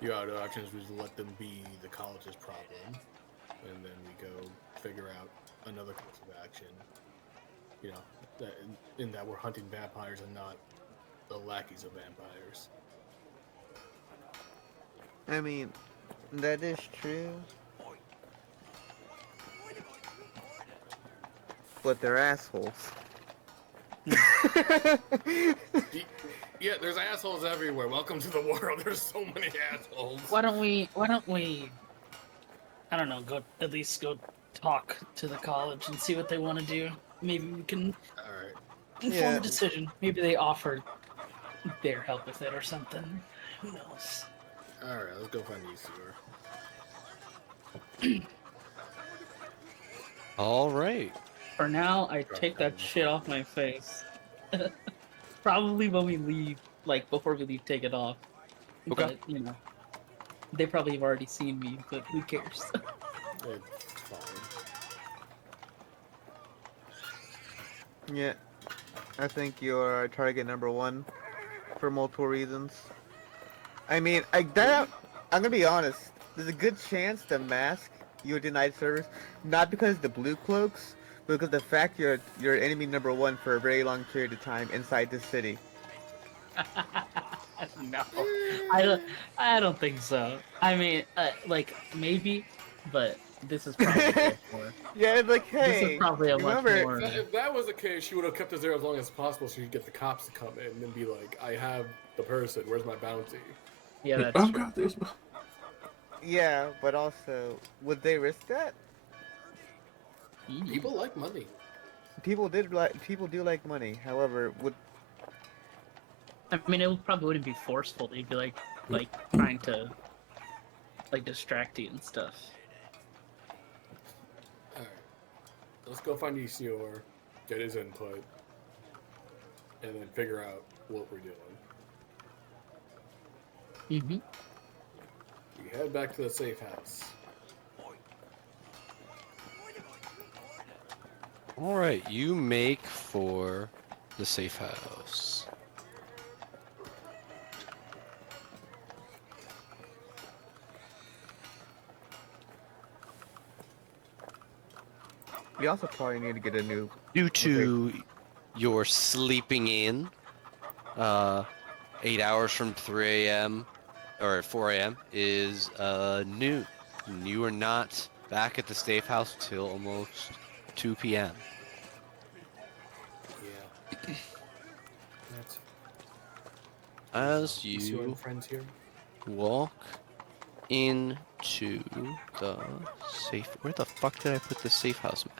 the other options was to let them be the college's problem, and then we go figure out another course of action. You know, that in that we're hunting vampires and not the lackeys of vampires. I mean, that is true. But they're assholes. Yeah, there's assholes everywhere. Welcome to the world. There's so many assholes. Why don't we? I don't know. Go at least go talk to the college and see what they want to do. Maybe we can All right. inform Yeah. a decision. Maybe they offer their help with it or something. Who knows? All right. Let's go find the sewer. All right. For now, I take that shit off my face. Probably when we leave, like before we leave, take it off. Okay. But, you know, they probably have already seen me, but who cares? It's fine. Yeah. I think you're our target number one for multiple reasons. I mean, I'm gonna be honest. There's a good chance the mask you were denied service, not because of the blue cloaks, but because of the fact you're enemy number one for a very long period of time inside this city. No, I don't. I don't think so. I mean, like maybe, but this is probably way more. Yeah, it's like, This is hey, probably a much remember? more. If that was the case, she would have kept us there as long as possible so she'd get the cops to come in and be like, I have the person, where's my bounty? Yeah, that's Oh true. god, there's. Yeah, but also, would they risk that? People like money. People do like money. However, would I mean, it probably wouldn't be forceful. They'd be like trying to like distract you and stuff. Alright. Let's go find Isior, get his input, and then figure out what we're doing. Mm-hmm. We head back to the safe house. All right, you make for the safe house. we also probably need to get a new? Due to your sleeping in, 8 hours from 3 a.m. or 4 a.m. is noon. You are not back at the safe house till almost 2 p.m. Yeah. That's As Isior you and friends here. walk into the safe. Where the fuck did I put the safe house map?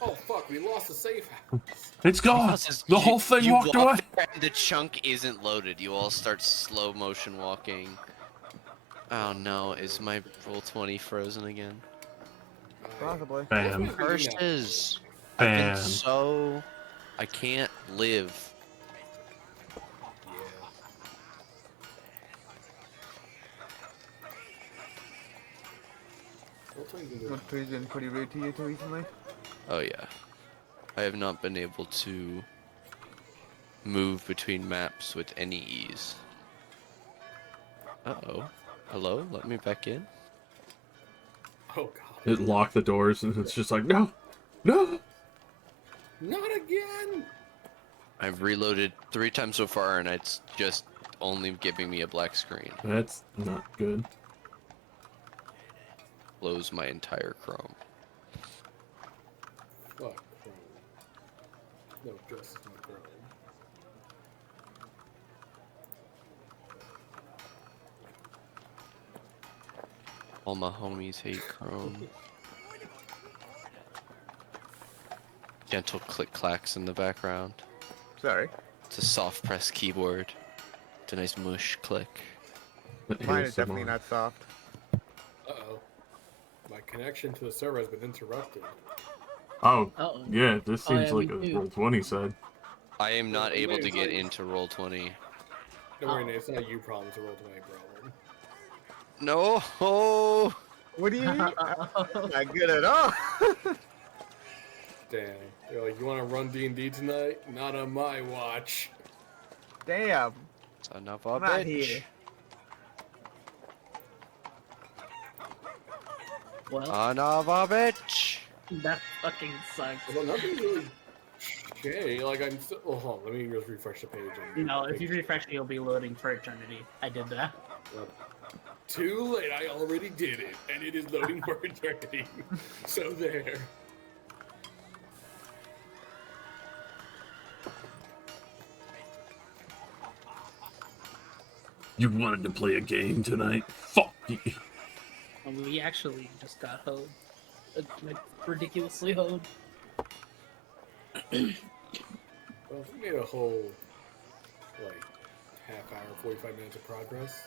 Oh fuck, we lost the safe house. It's gone. House is- The whole thing you walked walk away. there and the chunk isn't loaded. You all start slow motion walking. Oh no, is my roll 20 frozen again? Possibly. Bam. Curses! I've been Bam. so... I can't live. Yeah. What has been pretty rude to you two recently? Oh yeah. I have not been able to move between maps with any ease. Uh-oh. Hello? Let me back in? Oh god. It locked the doors, and it's just like, no, no. Not again! I've reloaded 3 times so far and it's just only giving me a black screen. That's not good. Close my entire Chrome. Fuck Chrome. No justice in Chrome. All my homies hate Chrome. Gentle click clacks in the background. Sorry, It's a soft press keyboard. It's a nice mush click. mine is definitely not soft. Uh-oh. My connection to the server has been interrupted. Oh, Uh-oh. yeah, this Oh, seems yeah, like me a too. roll 20 side. I am not Well, able wait, to it's get like- into Roll20. Don't worry, Nate, it's not you problem, it's a Roll20 problem. No! Oh! What do you mean? Not good at all. Damn. You're like, you wanna run D&D tonight? Not on my watch. Damn. Son of a I'm not bitch. here. Well, Son of a bitch! that fucking sucks. Well, nothing really changed. Like, I'm still... Oh, hold on, let me just refresh the page. And No, if you refresh it, you'll be loading for eternity. I did that. Well, too late, I already did it, and it is loading for eternity. So there. You wanted to play a game tonight? Fuck you. And we actually just got hoed. Like, ridiculously hoed. Well, we made a whole, like, half hour, 45 minutes of progress.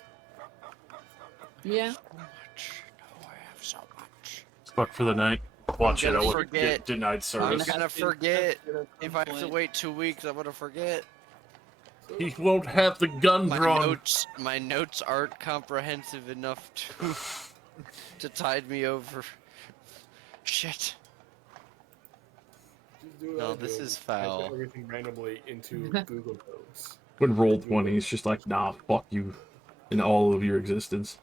Yeah. So much. Oh, I have so much. Fuck for the night. Watch it. gonna I would forget. get denied service. I'm gonna forget. If I have to wait 2 weeks, I'm gonna forget. So, He won't have the gun drawn. My notes aren't comprehensive enough to tide me over. Shit. just do what No, I this do. is I foul. put everything randomly into Google Notes. When roll 20, it's just like, nah, fuck you. In all of your existence.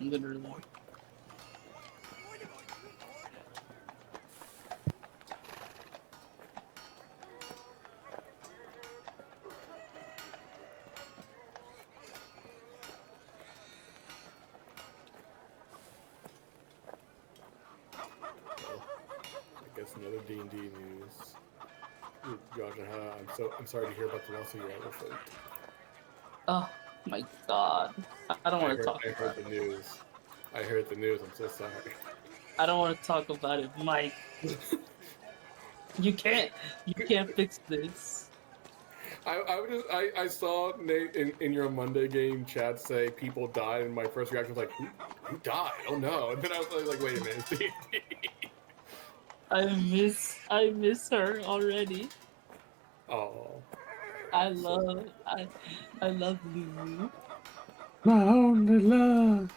Literally. D&D news. Josh and Hannah, I'm sorry to hear about the loss of your elephant. Oh my god. I don't want to talk I about heard it. the news. I heard the news. I'm so sorry. I don't want to talk about it, Mike. You can't fix this. I saw Nate in your Monday game chat say people died, and my first reaction was like, who died? Oh no! And then I was like, wait a minute, it's D&D. I miss her already. Oh. I love Lulu. My only love.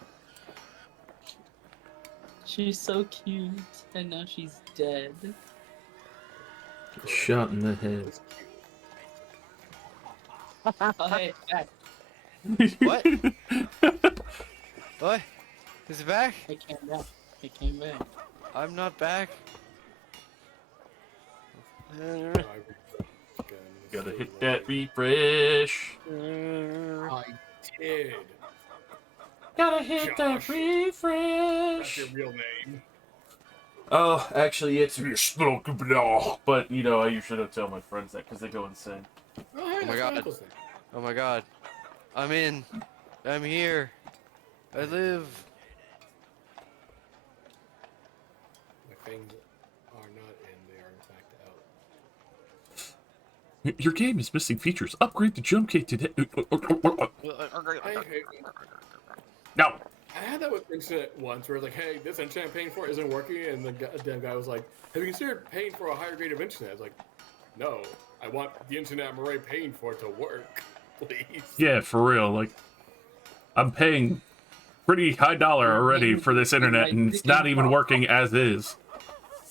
She's so cute, and now she's dead. Shot in the head. Oh hey, back. What? What? Is it back? I came back. I came back. I'm not back. Gotta hit that refresh. I did. Gotta hit Josh. that That's refresh. your real name. Oh, actually, it's blah. But you know, I usually don't tell my friends that because they go insane. Oh, hey, Oh my that's God. Michael's name. Oh my god. I'm in. I'm here. I live. My things are not in, they are in fact out. Your game is missing features. Upgrade the jump kit today. I hate No. I had that with internet once where it's like, hey, this internet I'm paying for isn't working, and the damn guy was like, have you considered paying for a higher grade of internet? I was like, no, I want the internet I'm already paying for to work, please. Yeah, for real. Like, I'm paying pretty high dollar already for this internet, and it's not even working as is.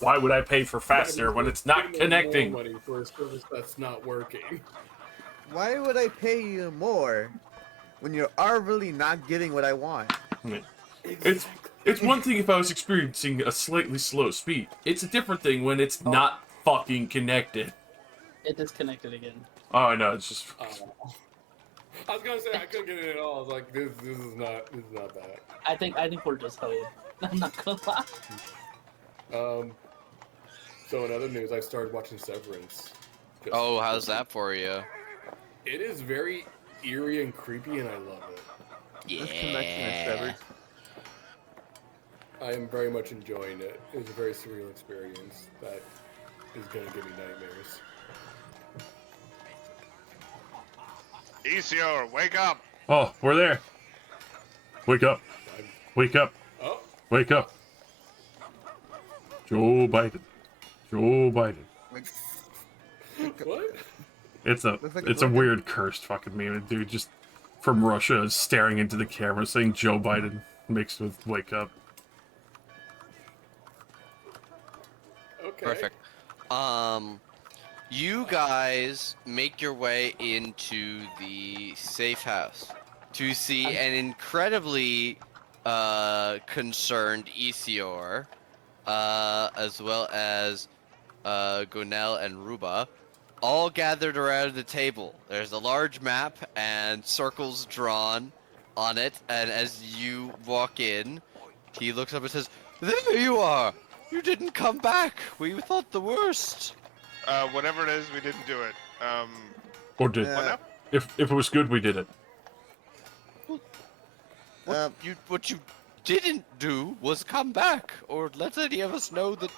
Why would I pay for faster when it's not connecting? More money for a service that's not working. Why would I pay you more when you are really not getting what I want? It's one thing if I was experiencing a slightly slow speed. It's a different thing when it's not fucking connected. It disconnected again. Oh, I know. It's just. I was gonna say I couldn't get it at all. I was like, this is not that. I think we're just hoed. I'm not gonna lie. So in other news, I started watching Severance. Oh, how's that for you? It is very eerie and creepy, and I love it. Yeah. This connection is severed. I am very much enjoying it. It was a very surreal experience that is gonna give me nightmares. Isior, wake up! Oh, we're there. Wake up. Wake up. Oh, Wake up. Joe Biden. Joe Biden. what? It's a Looks like it's a a broken- weird cursed fucking meme. Dude just from Russia is staring into the camera saying Joe Biden mixed with wake up. Okay. Perfect. You guys make your way into the safe house to see an incredibly concerned Isior, as well as Gonel and Ruba, all gathered around the table. There's a large map and circles drawn on it, and as you walk in, he looks up and says, "There you are! You didn't come back! We thought the worst!" Whatever it is, we didn't do it. Or did What now? if it was good we did it. What you didn't do was come back, or let any of us know that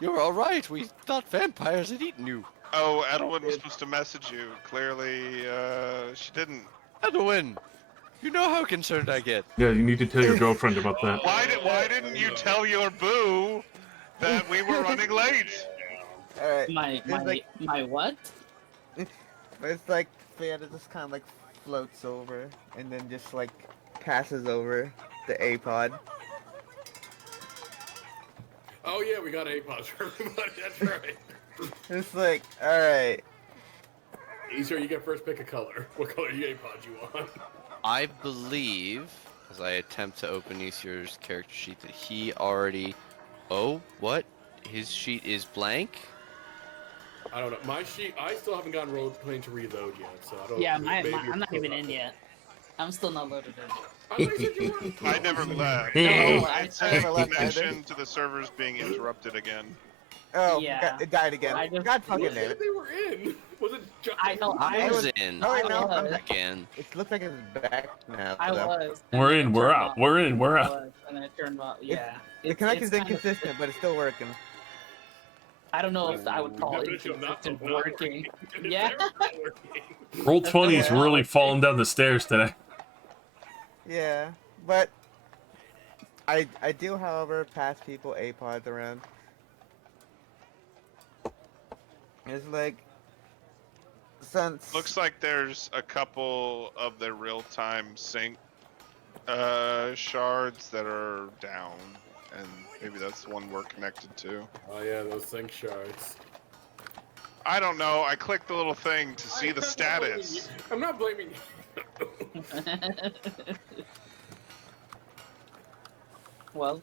you're alright. We thought vampires had eaten you. Oh, Edelwyn was supposed to message you. Clearly, she didn't. Edwin, you know how concerned I get. Yeah, you need to tell your girlfriend about that. Why didn't you tell your boo that we were running late? Alright. My what? It's like Fanta just kind of like floats over and then just like passes over the A-pod. Oh yeah, we got APOds for everybody. That's right. It's like, alright. Easier, you get first pick a color. What color APOD you want? I believe, as I attempt to open Isior's character sheet, that he already... Oh, what? His sheet is blank? I don't know. My sheet, I still haven't gotten playing to reload yet, so I don't. Yeah, maybe I'm not you're even in yet. I'm still not loaded in. I thought you said you were. I never left. No, It I said never left connection either. to the servers being interrupted again. Oh, Yeah. it died again. I just- God Who fucking said damn it. they were in? Was it John? I know. I I was was- in Oh, wait, no, I I'm was. back. again. It looks like it's back now. I though. was. We're then in, it we're turned out, off. we're in, we're I out. was, and then it turned off. Yeah. The connection's inconsistent, but it's still working. I don't know if I would call it Definition of not inconsistent not working. It's Yeah. never not working. Roll That's 20's not really working. falling down the stairs today. Yeah, but I do, however, pass people APODs around. It's like since Looks like there's a couple of the real-time sync shards that are down, and maybe that's the one we're connected to. Oh yeah, those sync shards. I don't know. I clicked the little thing to see the status. I'm not blaming you. Well,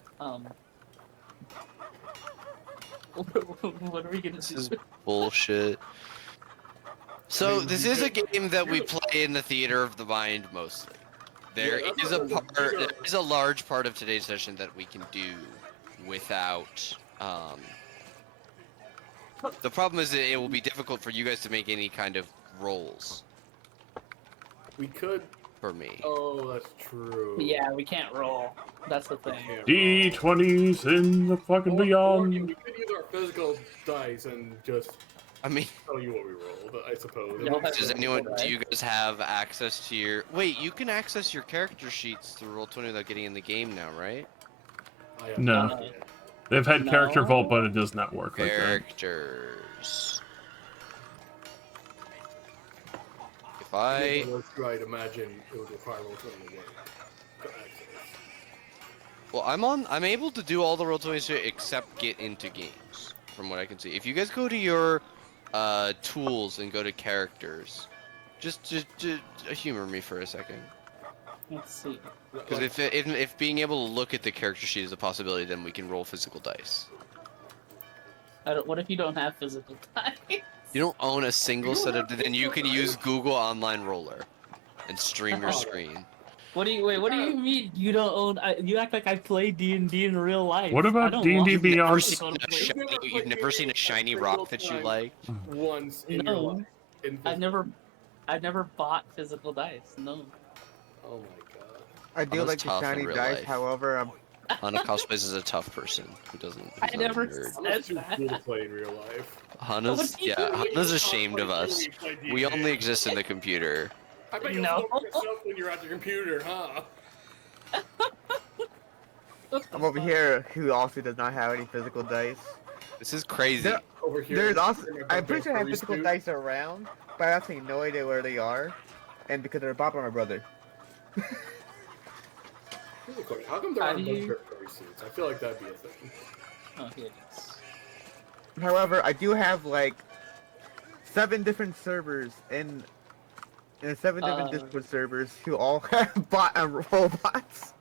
what are we gonna This do? is bullshit. So this is a game that we play in the theater of the mind mostly. There Yeah, is a part, there is a large part of today's session that we can do without. The problem is that it will be difficult for you guys to make any kind of rolls We could. for me. Oh, that's true. Yeah, we can't roll. That's the thing. Yeah, D20's in the fucking or we beyond. could use our physical dice and just I mean, tell you what we rolled, I suppose. Y'all have does to anyone? roll, Do right? you guys have access to your? Wait, you can access your character sheets through Roll20 without getting in the game now, right? I have No. idea. They've had Character No. Vault, but it does not work like that. Characters. If If I it was true, I'd imagine it would require Roll20 to work. To access. Well, I'm able to do all the Roll20 except get into games, from what I can see. If you guys go to your tools and go to characters, just humor me for a second. Let's see. Because if being able to look at the character sheet is a possibility, then we can roll physical dice. What if you don't have physical dice? You don't own a single set of. Then you can use Google Online Roller, and stream your screen. What do you mean you don't own? You act like I play D&D in real life. What about I don't D&D want You've Beyond? never physical seen a dice. shiny, you've never seen a shiny rock that you like. Once in your No, life. In I've never bought physical dice. No. Oh my god. I do That's like the tough in shiny real dice. life. However, Hana cosplays as a tough person who doesn't. Who's I not never a nerd. I'm said too cool to play in real life. Hana's What do you yeah, mean? Hana's ashamed of us. We only exist in the computer. I bet you No. know yourself when you're at the computer, huh? I'm over here who also does not have any physical dice. This is crazy. There- Over here. There's also, in my I'm pretty sure I have furry physical suit. dice around, but I have absolutely no idea where they are, and because they're bought by my brother. Here's a question. How come there How aren't do bunch you- of furry suits? I feel like that'd be a thing. Oh, here it is. However, I do have like 7 different servers in 7 different Discord servers who all have bot and robots.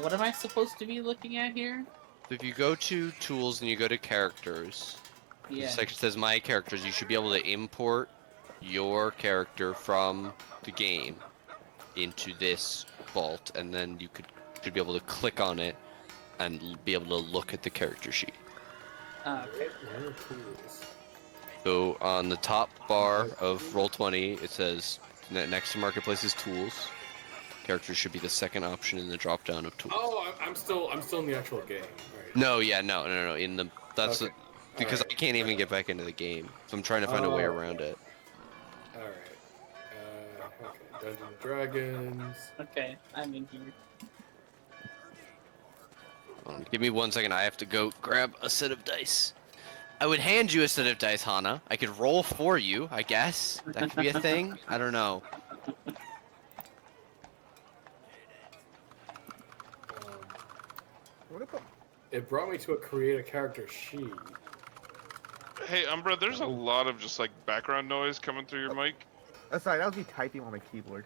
What am I supposed to be looking at here? If you go to tools and you go to characters, Yeah. the section says my characters, you should be able to import your character from the game into this vault, and then you should be able to click on it and be able to look at the character sheet. Okay. Where are tools? So on the top bar of Roll20, it says next to Marketplace's tools. Characters should be the second option in the drop down of tools. Oh, I'm still in the actual game. Right. No, yeah, no. In the that's Okay. because Alright. I can't even get back into the game, so I'm trying to find a way Oh. around it. All right. Okay. Dungeons and Dragons. Okay, I'm in here. Give me 1 second. I have to go grab a set of dice. I would hand you a set of dice, Hana. I could roll for you, I guess. That could be a thing. I don't know. What about? It brought me to a create a character sheet. Hey, Umbra, there's a lot of just like background noise coming through your mic. Oh, sorry, that was me typing on my keyboard.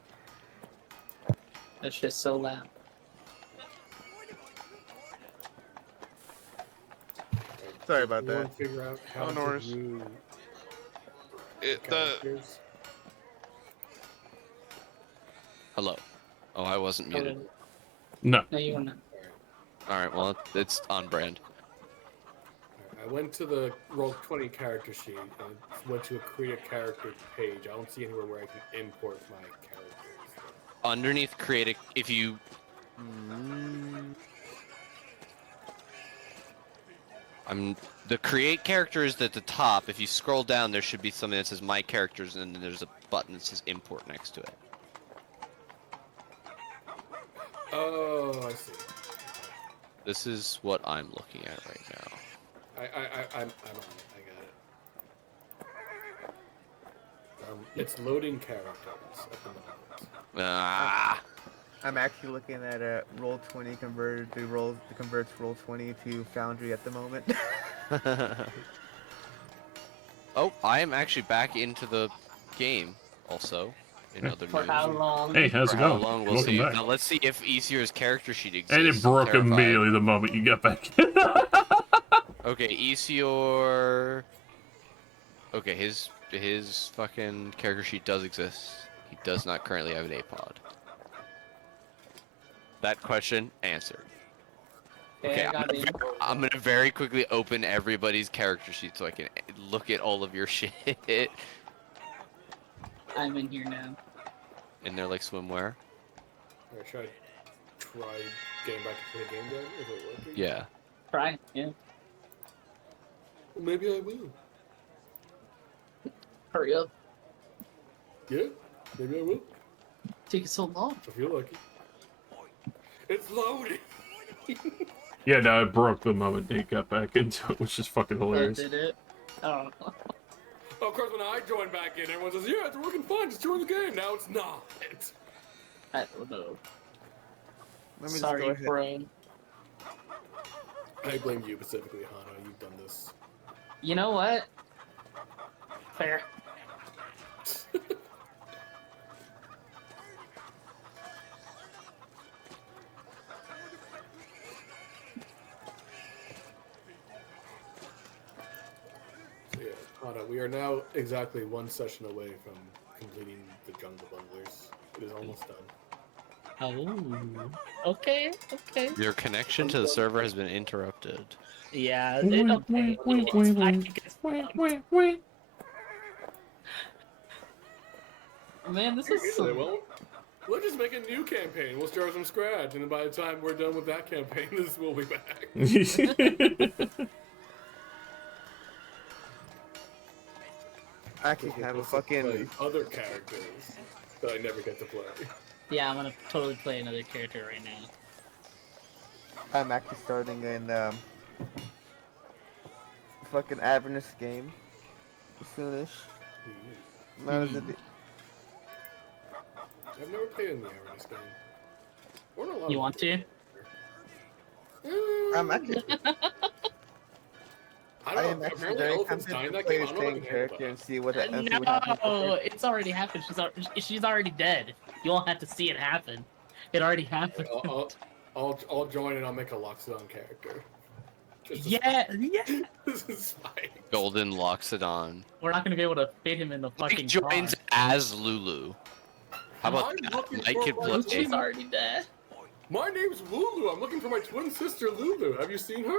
That's just so loud. Sorry about We wanna that. Figure out how Oh, no to worries. do The characters. Hello. Oh, I wasn't muted. No. No, you were not. All right. Well, it's on brand. I went to the Roll20 character sheet and went to a create a character page. I don't see anywhere where I can import my characters. Underneath create a, if you the create characters at the top. If you scroll down, there should be something that says my characters, and then there's a button that says import next to it. Oh, I see. This is what I'm looking at right now. I'm on it. I got it. It's loading characters at the moment. Ah, I'm actually looking at a Roll20 converts Roll20 to Foundry at the moment. oh, I am actually back into the game. Also, in other For news. how long? Hey, how's For it how going? long? We'll Welcome see. back. Now let's see if Easier's character sheet exists. And it broke Terrified. immediately the moment you got back. Okay, Easior. Okay, his fucking character sheet does exist. He does not currently have an APOD. That question answered. Okay, I'm gonna very quickly open everybody's character sheet so I can look at all of your shit. I'm in here now. And they're like swimwear. Alright, should I try getting back into the game then? Is it working? Yeah. Try. Yeah. Well, maybe I will. Hurry up. Yeah, maybe I will. Taking so long. I feel lucky. It's loading! Yeah, no, it broke the moment they got back into it, which is fucking hilarious. Did it? Oh. Of course, when I join back in, everyone says, yeah, it's working fine, just join the game. Now it's not. I don't know. Let me Sorry, just go ahead. bro. I blame you specifically, Hana. You've done this. You know what? Fair. So yeah, Hana, we are now exactly one session away from completing the Jungle Bunglers. It is almost done. Oh. Okay. Okay. Your connection to the server has been interrupted. Yeah. Okay. I think it's fine. Man, this is Usually, so. well, let's just make a new campaign. We'll start from scratch, and then by the time we're done with that campaign, this will be back. I actually have a Play fucking. other characters that I never get to play. Yeah, I'm gonna totally play another character right now. I'm actually starting in fucking Avernus game soonish. Not as a I've never played in the Avernus game. We're not allowed You want to? I'm actually. I I don't am know. actually Apparently, very Elephant's tempted dying to that play game. the I don't know if I same can handle character that. and see what and see what happens. No, it's already happened. She's already dead. You won't have to see it happen. It already happened. I'll join and I'll make a Loxodon character. Just to Yeah. This is fine. Golden Loxodon. We're not gonna be able to fit him in the Mike fucking joins car. as Lulu. How about I'm that? looking Mike for could my play. She's already dead. My name's Lulu. I'm looking for my twin sister Lulu. Have you seen her?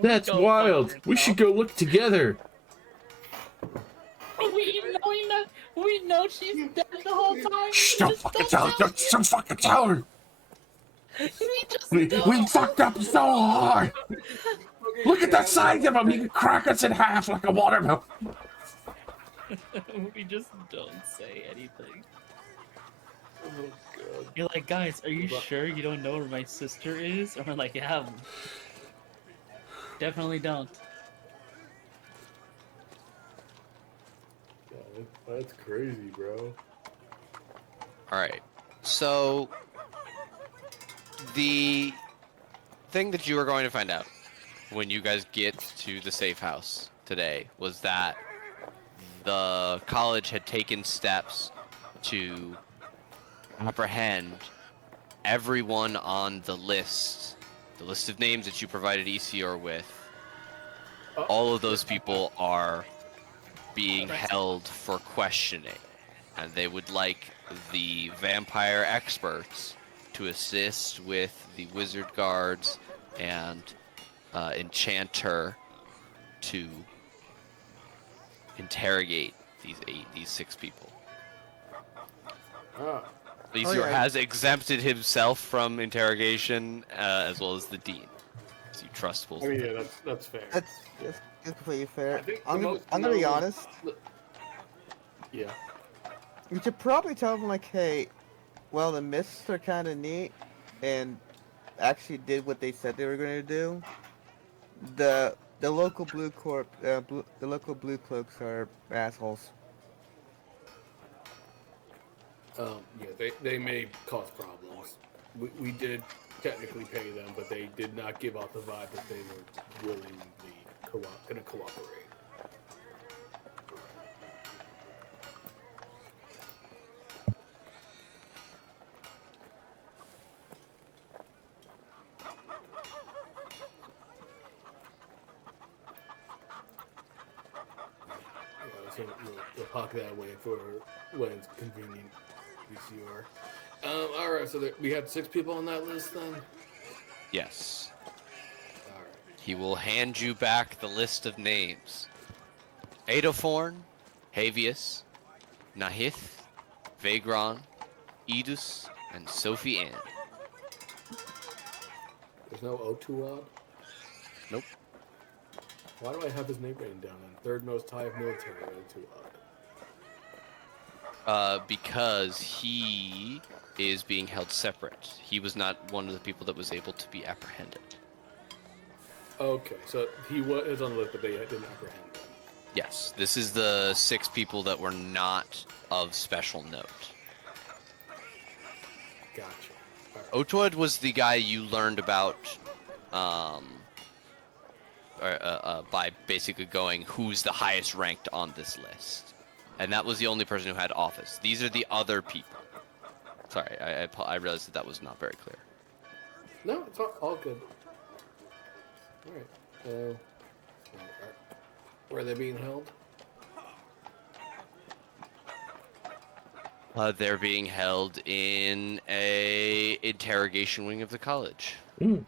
That's Go wild. fuck We should yourself. go look together. We know she's dead the whole time. Shh, We don't just fucking don't tell her. know. Don't fucking tell her. We just We don't. fucked up so hard. Okay, Look at yeah, that size of him. He can crack us in half like a watermelon. We just don't say anything. Oh god. You're like, guys, are you But- sure you don't know where my sister is? And we're like, yeah, definitely don't. God, that's crazy, bro. Alright. So the thing that you were going to find out when you guys get to the safe house today was that the college had taken steps to apprehend everyone on the list of names that you provided ECR with. All of those people are being held for questioning, and they would like the vampire experts to assist with the wizard guards and enchanter to interrogate these 6 people. Ah, Easior yeah. has exempted himself from interrogation, as well as the dean. So you trust both. I mean, of them. yeah, that's fair. That's completely fair. I think I'm the gonna, most I'm gonna be notable- honest. Yeah. You should probably tell them like, hey, well, the mists are kind of neat, and actually did what they said they were going to do. The local the local blue cloaks are assholes. Yeah, they may cause problems. We did technically pay them, but they did not give off the vibe that they were willingly going to cooperate. So we'll park that way for when it's convenient. VCR. All right, so we had 6 people on that list then. Yes. All right. He will hand you back the list of names. Aedophorn, Havius, Nahith, Vagron, Edus, and Sophie Ann. There's no O2 odd? Nope. Why do I have his name written down then? Third most high of military O2 odd. Because he is being held separate. He was not one of the people that was able to be apprehended. Okay, so he was on the list, but they didn't apprehend him. Yes, this is the 6 people that were not of special note. Gotcha. All right. Otwood was the guy you learned about by basically going, who's the highest ranked on this list. And that was the only person who had office. These are the other people. Sorry, I realized that was not very clear. No, it's all good. All right. Where are they being held? They're being held in a interrogation wing of the college. Mm.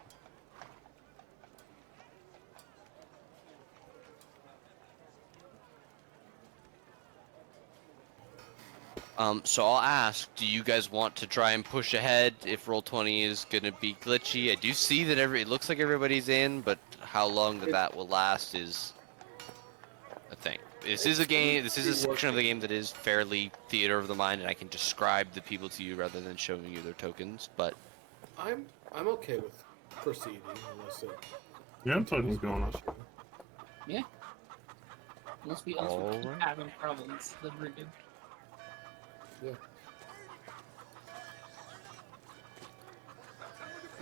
So I'll ask, do you guys want to try and push ahead if Roll20 is going to be glitchy? I do see that it looks like everybody's in, but how long that will last is a thing. This is a game, this is a section of the game that is fairly theater of the mind, and I can describe the people to you rather than showing you their tokens, but... I'm okay with proceeding unless it. Yeah, I'm talking what's going on. Yeah. Unless we also keep Alright. having problems, then we're good. Yeah.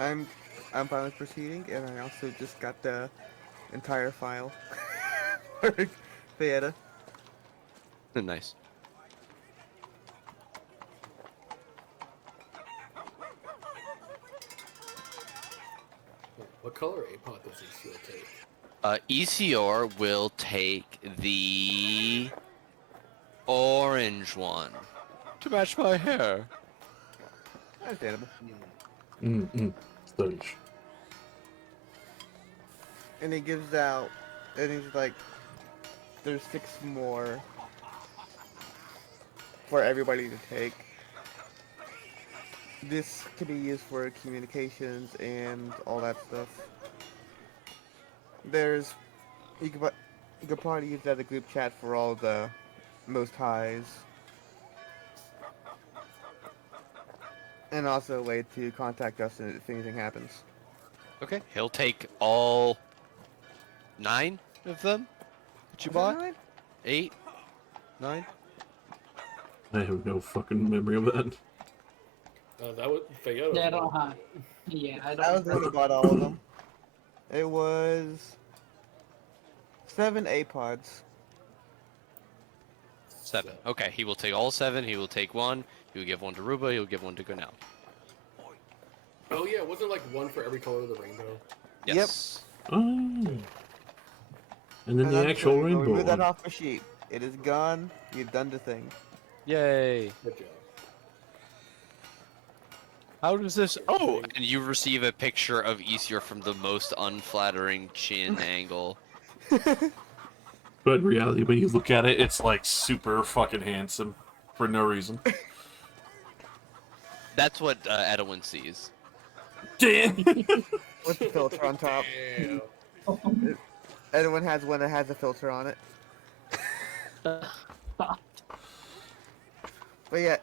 I'm fine with proceeding, and I also just got the entire file for Theata. Nice. What color APOD does ECO take? ECR will take the orange one to match my hair. Understandable. Stage. And it gives out, and it's like, there's 6 more for everybody to take. This can be used for communications and all that stuff. There's, you could probably use that as a group chat for all the most highs. And also a way to contact us if anything happens. Okay, he'll take all 9 of them that you bought. 8, 9. I have no fucking memory of that. That was Theata. Yeah, I don't have. Yeah, I I don't. was the one who bought all of them. It was 7 APODs. 7. Okay, he will take all 7. He will take 1. He will give 1 to Ruba. He will give 1 to Gonal. Oh yeah, wasn't it like 1 for every color of the rainbow? Yes. Oh. And then And the I'm actual just gonna rainbow remove that one. off the sheet. It is gone. You've done the thing. Yay. Good job. How does this? Oh, and you receive a picture of Aesir from the most unflattering chin angle. But in reality, when you look at it, it's like super fucking handsome for no reason. That's what Edwin sees. Damn. With the filter on top. Damn. Everyone has one that has a filter on it. But yeah,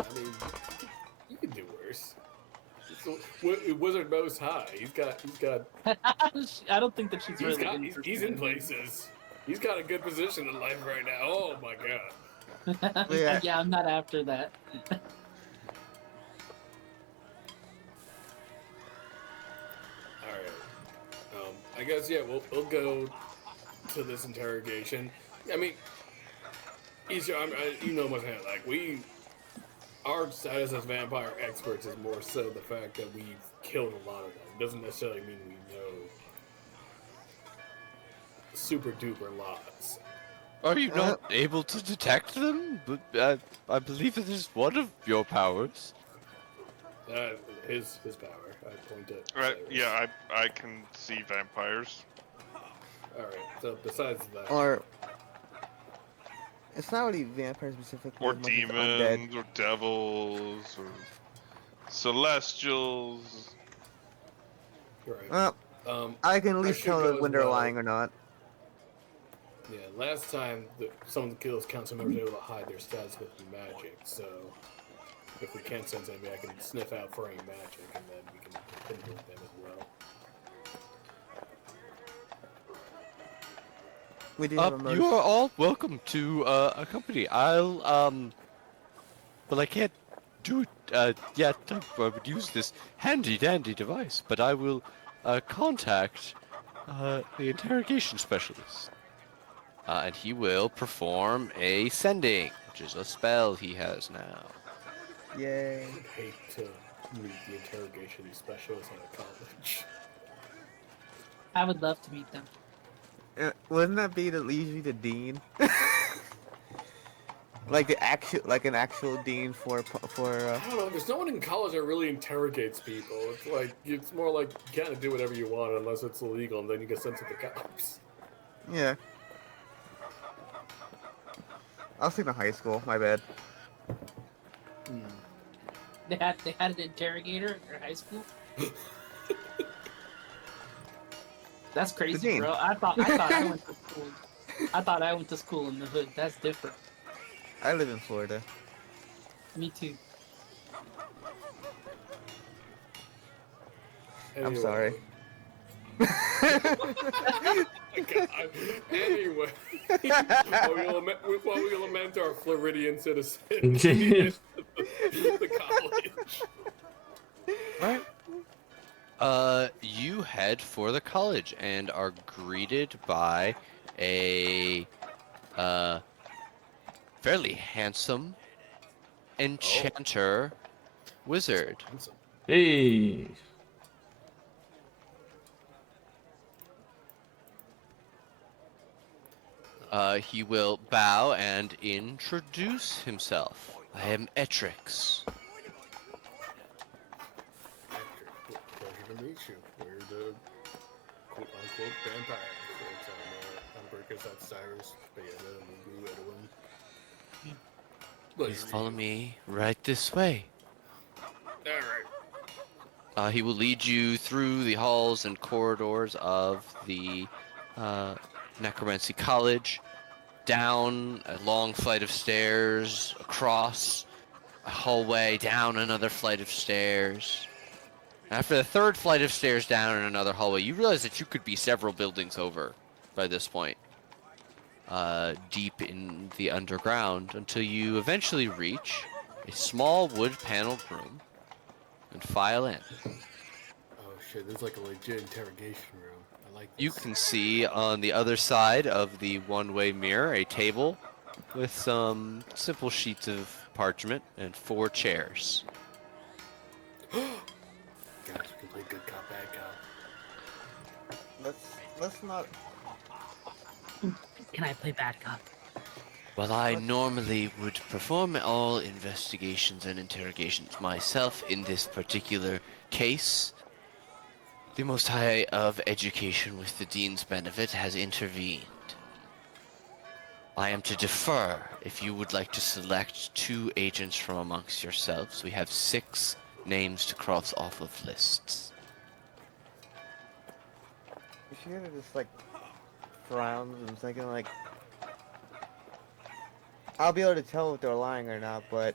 I mean, you could do worse. So, Wizard Most High. He's got. I don't think that she's really. He's in places. He's got a good position in life right now. Oh my god. Yeah. Yeah, I'm not after that. All right. I guess yeah. We'll go to this interrogation. I mean, you know what's happening. Like our status as vampire experts is more so the fact that we've killed a lot of them. It doesn't necessarily mean we know super duper lots. Are you not able to detect them? But I believe it is one of your powers. His power. I point at. Right? Cyrus. Yeah, I can see vampires. All right. So besides that, or it's not really vampire specifically. Or as much as undead. demons, or devils, or celestials. right. I can at I least should tell go if as when they're well. lying or not. Yeah, last time some of the kills council members were able to hide their stats with magic, so if we can't sense anybody, I can sniff out for any magic, and then we can pinpoint them as well. We do have a You are all welcome to accompany. I'll well, I can't do it yet. I would use this handy dandy device, but I will contact the interrogation specialist. And he will perform a sending, which is a spell he has now. Yay. I would hate to meet the interrogation specialist at a college. I would love to meet them. Wouldn't that be usually the dean? like an actual dean for. I don't know. There's no one in college that really interrogates people. It's more like you kind of do whatever you want unless it's illegal, and then you get sent to the cops. Yeah. I was thinking high school. My bad. They had an interrogator in their high school. That's crazy, dean. bro. I thought I went to school. I thought I went to school in the hood. That's different. I live in Florida. Me too. I'm sorry. Anyway, while we lament our Floridian citizens in the college. Right. You head for the college and are greeted by a fairly handsome enchanter wizard. Hey. He will bow and introduce himself. I am Etrix. Pleasure to meet you. We're the quote-unquote vampire experts. I'm Burkus, that's Cyrus, Bayetta, and Blue Edwin. Please follow me right this way. Alright. He will lead you through the halls and corridors of the Necromancy College, down a long flight of stairs, across a hallway, down another flight of stairs. After the third flight of stairs down in another hallway, you realize that you could be several buildings over by this point, deep in the underground, until you eventually reach a small wood-paneled room and file in. Oh shit, this is like a legit interrogation room. I like this. You can see on the other side of the one-way mirror a table with some simple sheets of parchment and 4 chairs. Guys, we can play good cop, bad cop. Let's not. Can I play bad cop? Well, I normally would perform all investigations and interrogations myself. In this particular case, the Most High of Education, with the Dean's benefit, has intervened. I am to defer if you would like to select 2 agents from amongst yourselves. We have 6 names to cross off of lists. She kind of just like frowns and thinking like, I'll be able to tell if they're lying or not, but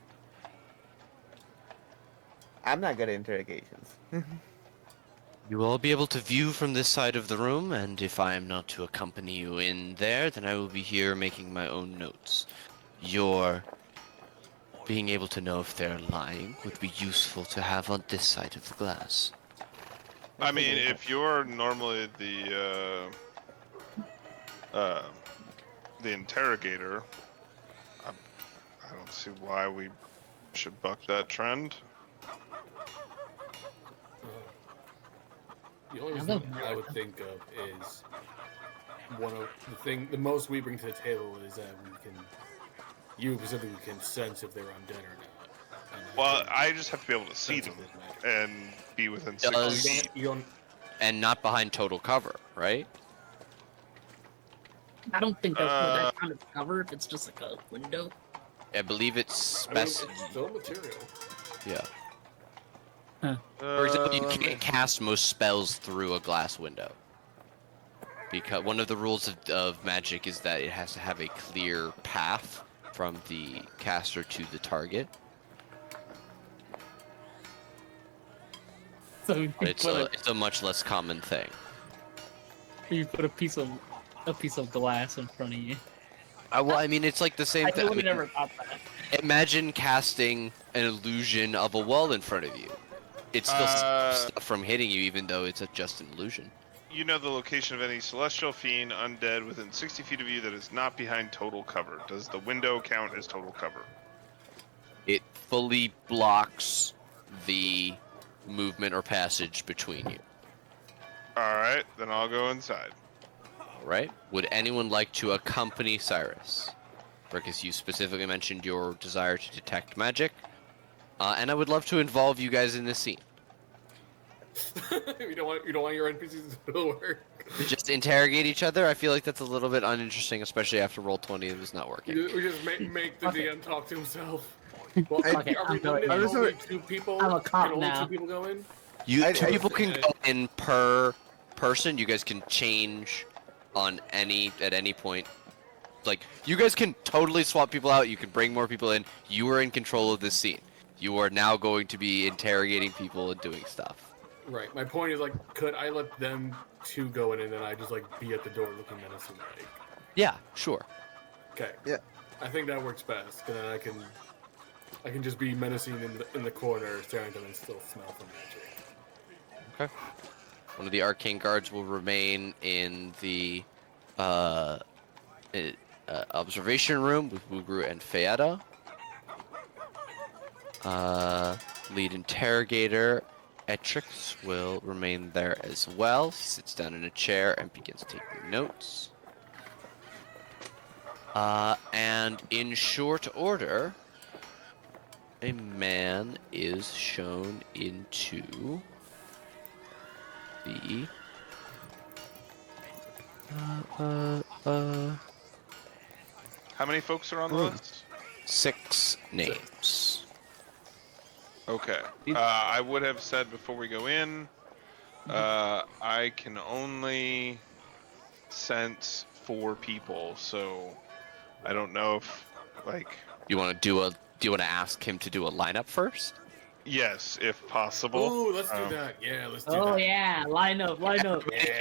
I'm not good at interrogations. You will all be able to view from this side of the room, and if I am not to accompany you in there, then I will be here making my own notes. Your being able to know if they're lying would be useful to have on this side of the glass. I mean, if you're normally the interrogator, I don't see why we should buck that trend. The only thing I would think of is the most we bring to the table is that you specifically can sense if they're undead or not. And Well, I just have to be able to see sense them if there's magic. and be within Does- 60 feet. You don't. And not behind total cover, right? I don't think that's that kind of cover if it's just like a window. I believe it's I mean, best. it's still material. Yeah. For example, you can't cast most spells through a glass window. Because one of the rules of magic is that it has to have a clear path from the caster to the target. So you But it's put, a much less common thing. you put a piece of glass in front of you. Well, I mean, it's like the same I thing. really never thought that. Imagine casting an illusion of a wall in front of you. It still stops stuff from hitting you, even though it's just an illusion. You know the location of any celestial fiend undead within 60 feet of you that is not behind total cover. Does the window count as total cover? It fully blocks the movement or passage between you. Alright, then I'll go inside. Alright? Would anyone like to accompany Cyrus? Because you specifically mentioned your desire to detect magic. And I would love to involve you guys in this scene. you don't want your NPCs to work. To just interrogate each other, I feel like that's a little bit uninteresting, especially after roll 20 it was not working. We just make the Okay. DM talk to himself. Well, Okay, are we I'm going. limited I to just only heard- 2 people? I'm a cop Can only now. 2 people go in? You I- 2 I- people can go in per person. You guys can change on at any point. Like, you guys can totally swap people out. You can bring more people in. You are in control of this scene. You are now going to be interrogating people and doing stuff. Right. My point is, like, could I let them 2 go in and then I just, like, be at the door looking menacing? Like, Yeah, sure. okay. Yeah. I think that works best. And then I can just be menacing in the corner, staring at them and still smell the magic. Okay. One of the arcane guards will remain in the observation room with Wugru and Fayetta. Lead interrogator Etrix will remain there as well. He sits down in a chair and begins taking notes. And in short order, a man is shown into the How many folks are on the list? 6 names. Okay. I would have said before we go in, I can only sense 4 people, so I don't know if, like, Do you want to ask him to do a lineup first? yes, if possible. Ooh, let's do Um, that. Yeah, let's do Oh that. yeah, line up. Yeah,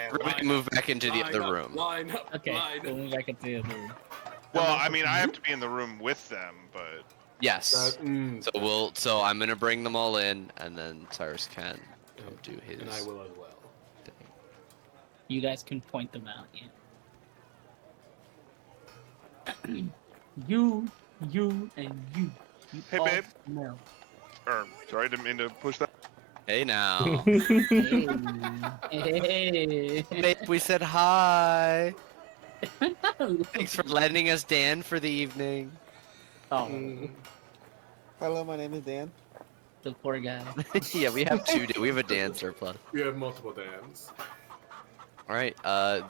Everybody line move up, back into the line other up, room. Line up, Okay, line we'll up. move back into the other room. Well, I mean, I have to be in the room with them, but Yes. That- So I'm gonna bring them all in, and then Cyrus can come do his and I will as well. thing. You guys can point them out. Yeah. you, and you. You Hey, all babe. smell. sorry, I didn't mean to push that. Hey now. Hey. Babe, we said hi. Thanks for lending us Dan for the evening. Oh, Hello, my name is Dan. the poor guy. Yeah, we have we have a Dan surplus. We have multiple Dans. All right,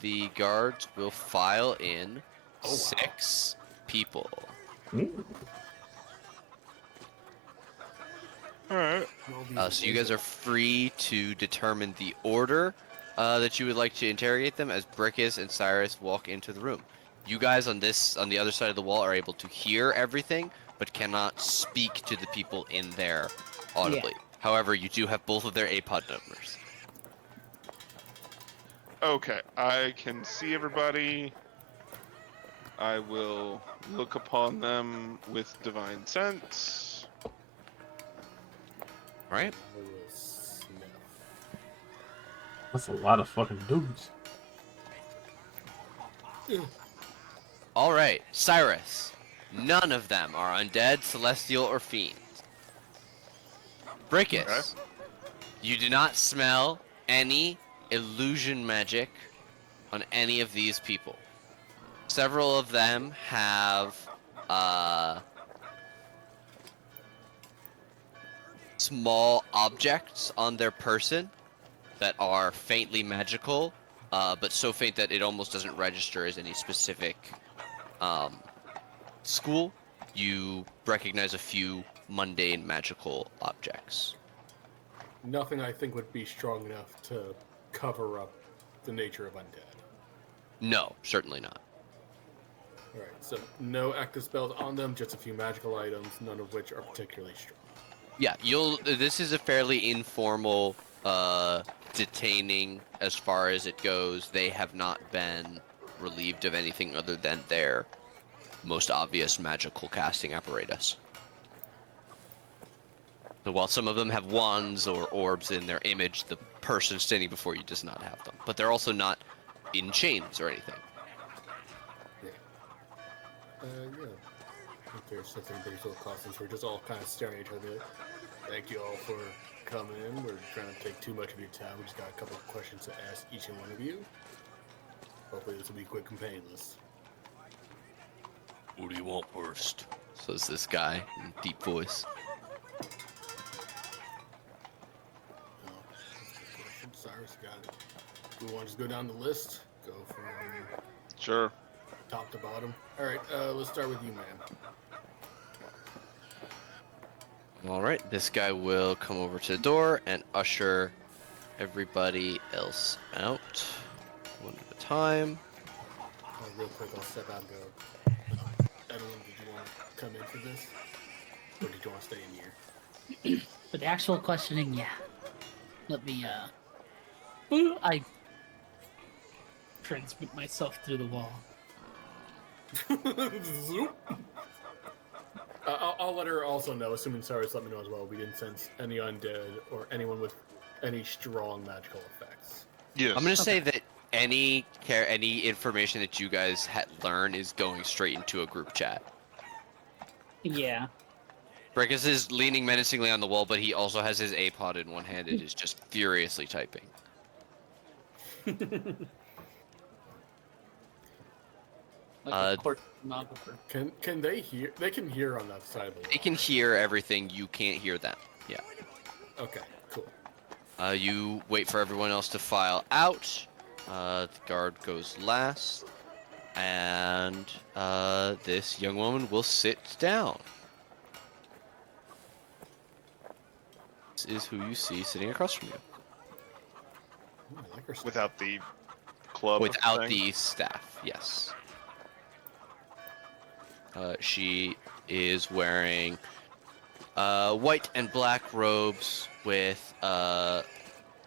the guards will file in Oh, wow. 6 people. Ooh. All right. So you guys are free to determine the order that you would like to interrogate them as Brickus and Cyrus walk into the room. You guys on the other side of the wall are able to hear everything, but cannot speak to the people in there audibly. However, you do have both of their APOD numbers. Okay, I can see everybody. I will look upon them with divine sense. All right. I will sniff. That's a lot of fucking dudes. All right, Cyrus. None of them are undead, celestial, or fiends. Brickus, Okay. you do not smell any illusion magic on any of these people. Several of them have small objects on their person that are faintly magical, but so faint that it almost doesn't register as any specific school. You recognize a few mundane magical objects. Nothing I think would be strong enough to cover up the nature of undead. No, certainly not. Alright, so no active spells on them, just a few magical items, none of which are particularly strong. Yeah, this is a fairly informal detaining as far as it goes. They have not been relieved of anything other than their most obvious magical casting apparatus. So while some of them have wands or orbs in their image, the person standing before you does not have them. But they're also not in chains or anything. Yeah. If there's anybody's little costumes, we're just all kind of staring at each other. Thank you all for coming in. We're trying to take too much of your time. We just got a couple of questions to ask each and one of you. Hopefully this will be quick and painless. What do you want first? Says this guy in a deep voice. Oh, that's a good question. Cyrus, got it. Do we want to just go down the list? Go from Sure. top to bottom? Alright, let's start with you, man. Alright, this guy will come over to the door and usher everybody else out. One at a time. Real quick, I'll step out and go. Edwin, did you want to come in for this? Or did you want to stay in here? For the actual questioning, yeah. Let me, I transmit myself through the wall. Zoop. I'll let her also know, assuming Cyrus let me know as well, we didn't sense any undead or anyone with any strong magical effects. Yes. I'm gonna say that any information that you guys learn is going straight into a group chat. Yeah. Brekus is leaning menacingly on the wall, but he also has his APOD in one hand and is just furiously typing. Like a court stenographer. Can they hear? They can hear on that side of the wall. They can hear everything, you can't hear them. Yeah. Okay, cool. You wait for everyone else to file out. The guard goes last. And this young woman will sit down. This is who you see sitting across from you. Ooh, I like her style. Without the club. Without thing. the staff, yes. She is wearing white and black robes with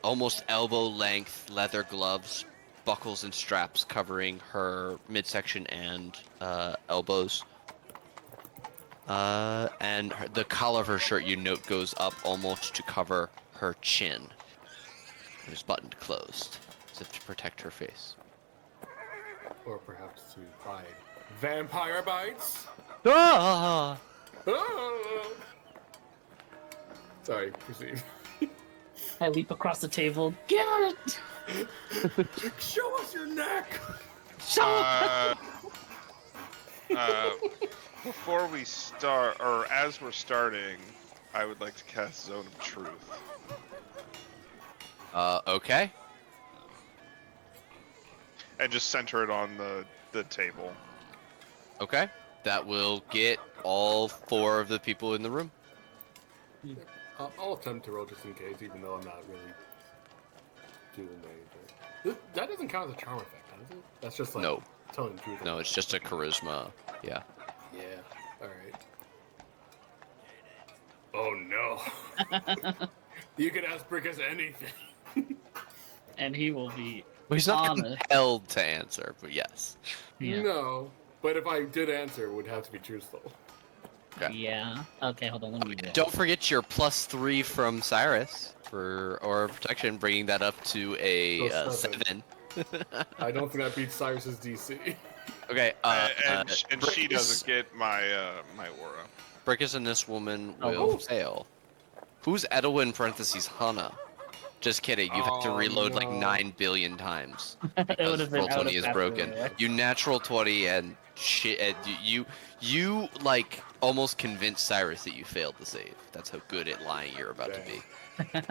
almost elbow-length leather gloves, buckles and straps covering her midsection and elbows. And the collar of her shirt, you note, goes up almost to cover her chin. It is buttoned closed, as if to protect her face. Or perhaps to hide vampire bites. Ah! Ah! Sorry, proceed. I leap across the table. Get it! Show us your neck. Uh, uh, before we start, or as we're starting, I would like to cast Zone of Truth. Okay. And just center it on the table. Okay. That will get all 4 of the people in the room. I'll attempt to roll just in case, even though I'm not really doing anything. That doesn't count as a charm effect, does it? That's just like No. telling the truth. No, it's just a charisma. Yeah. Yeah. All right. Oh no. You could ask Brickus anything. And he will be Well, he's not honest. compelled to answer, but yes. Yeah. No. But if I did answer, it would have to be truthful. Okay. Yeah. Okay, hold on. Let me roll. Don't forget your +3 from Cyrus for Aura of Protection, bringing that up to a Oh, 7. I don't think that beats Cyrus's DC. Okay. And she Brickus- doesn't get my my aura. Brickus and this woman Oh. will fail. Who's Edwin parentheses Hana? Just kidding. You've had to Oh, reload like no. 9 billion times It because would've been- roll I would've 20 is passed broken. anyway. You natural 20 and shit. And you like almost convinced Cyrus that you failed the save. That's how good at lying you're about to Dang. be.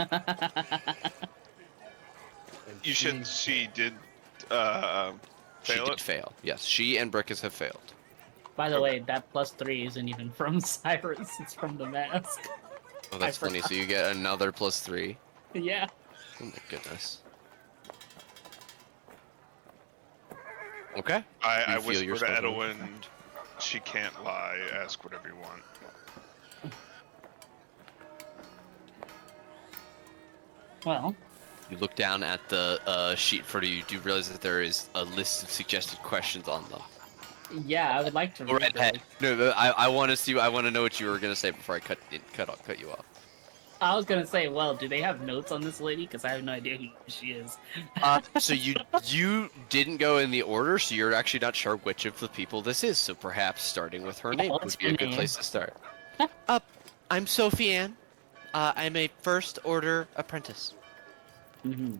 And You should. She did She fail did it. fail. Yes, she and Brickus have failed. By the way, that +3 isn't even from Cyrus, it's from the mask. Oh, that's I funny. So you get another +3. Yeah. Oh my goodness. Okay. I You feel whisper yourself to in. Edwin, she can't lie. Ask whatever you want. Well, You look down at the sheet in front of you. Do realize that there is a list of suggested questions on them. yeah, I would like to Go right read ahead. those. No, I want to see. I want to know what you were gonna say before I cut you off. I was gonna say, well, do they have notes on this lady? Because I have no idea who she is. So you didn't go in the order, so you're actually not sure which of the people this is. So perhaps starting with her Yeah, name what's would be a her good name? place to start. I'm Sophie Ann. I'm a first order apprentice. Mm-hmm.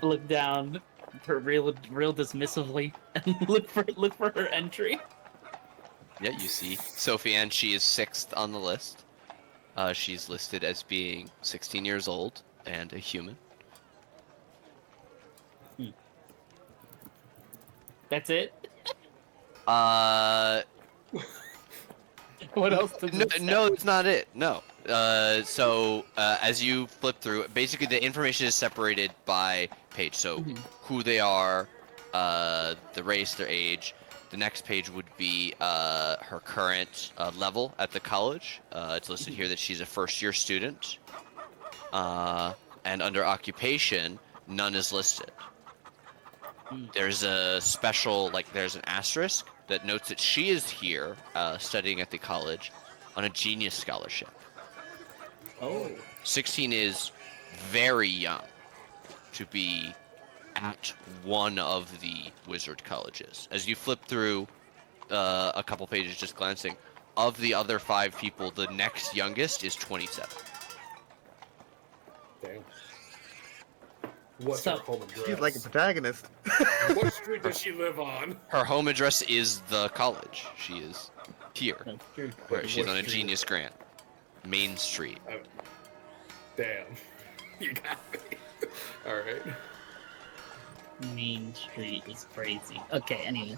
Look down, her real dismissively, and look for her entry. Yeah, you see Sophie Ann. She is 6th on the list. She's listed as being 16 years old and a human. That's it. What else does No, it say? no, it's not it. No. So as you flip through, basically the information is separated by page. So Mhm. who they are, the race, their age. The next page would be her current level at the college. It's listed here that she's a first-year student. And under occupation, none is listed. There's a special, there's an asterisk that notes that she is here studying at the college on a genius scholarship. Oh. 16 is very young to be at one of the wizard colleges. As you flip through a couple pages just glancing, of the other 5 people, the next youngest is 27. Damn. What's So- her home address? She's like a protagonist. What street does she live on? Her home address is the college. She is here. That's true. Where she's What on a street? genius grant. Main Street. Damn. You got me. Alright. Main Street is crazy. Okay, anyway.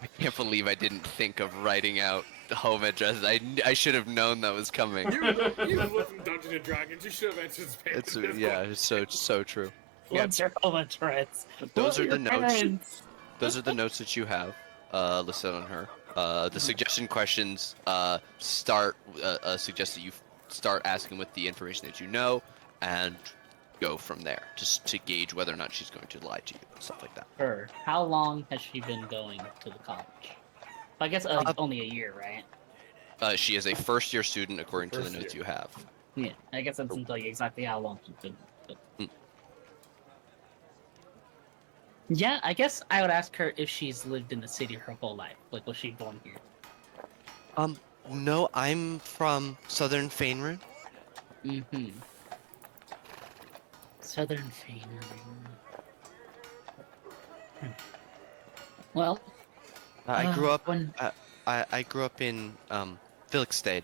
I can't believe I didn't think of writing out the home address. I should have known that was coming. You live in Dungeons and Dragons. You should have answered this It's paper. yeah, it's so true. Yeah. What's your home address? Those Who are the your notes. parents? Those are the notes that you have listed on her. The suggestion questions suggest that you start asking with the information that you know, and go from there, just to gauge whether or not she's going to lie to you, stuff like that. Her. How long has she been going to the college? I guess only a year, right? She is a first-year student, according to the First notes year. you have. Yeah, I guess that doesn't tell you exactly how long she's been. But... Yeah, I guess I would ask her if she's lived in the city her whole life. Like, was she born here? No, I'm from Southern Faerun. Mm-hmm. Southern Faerun. Well, I grew up. when I grew up in Felixstad.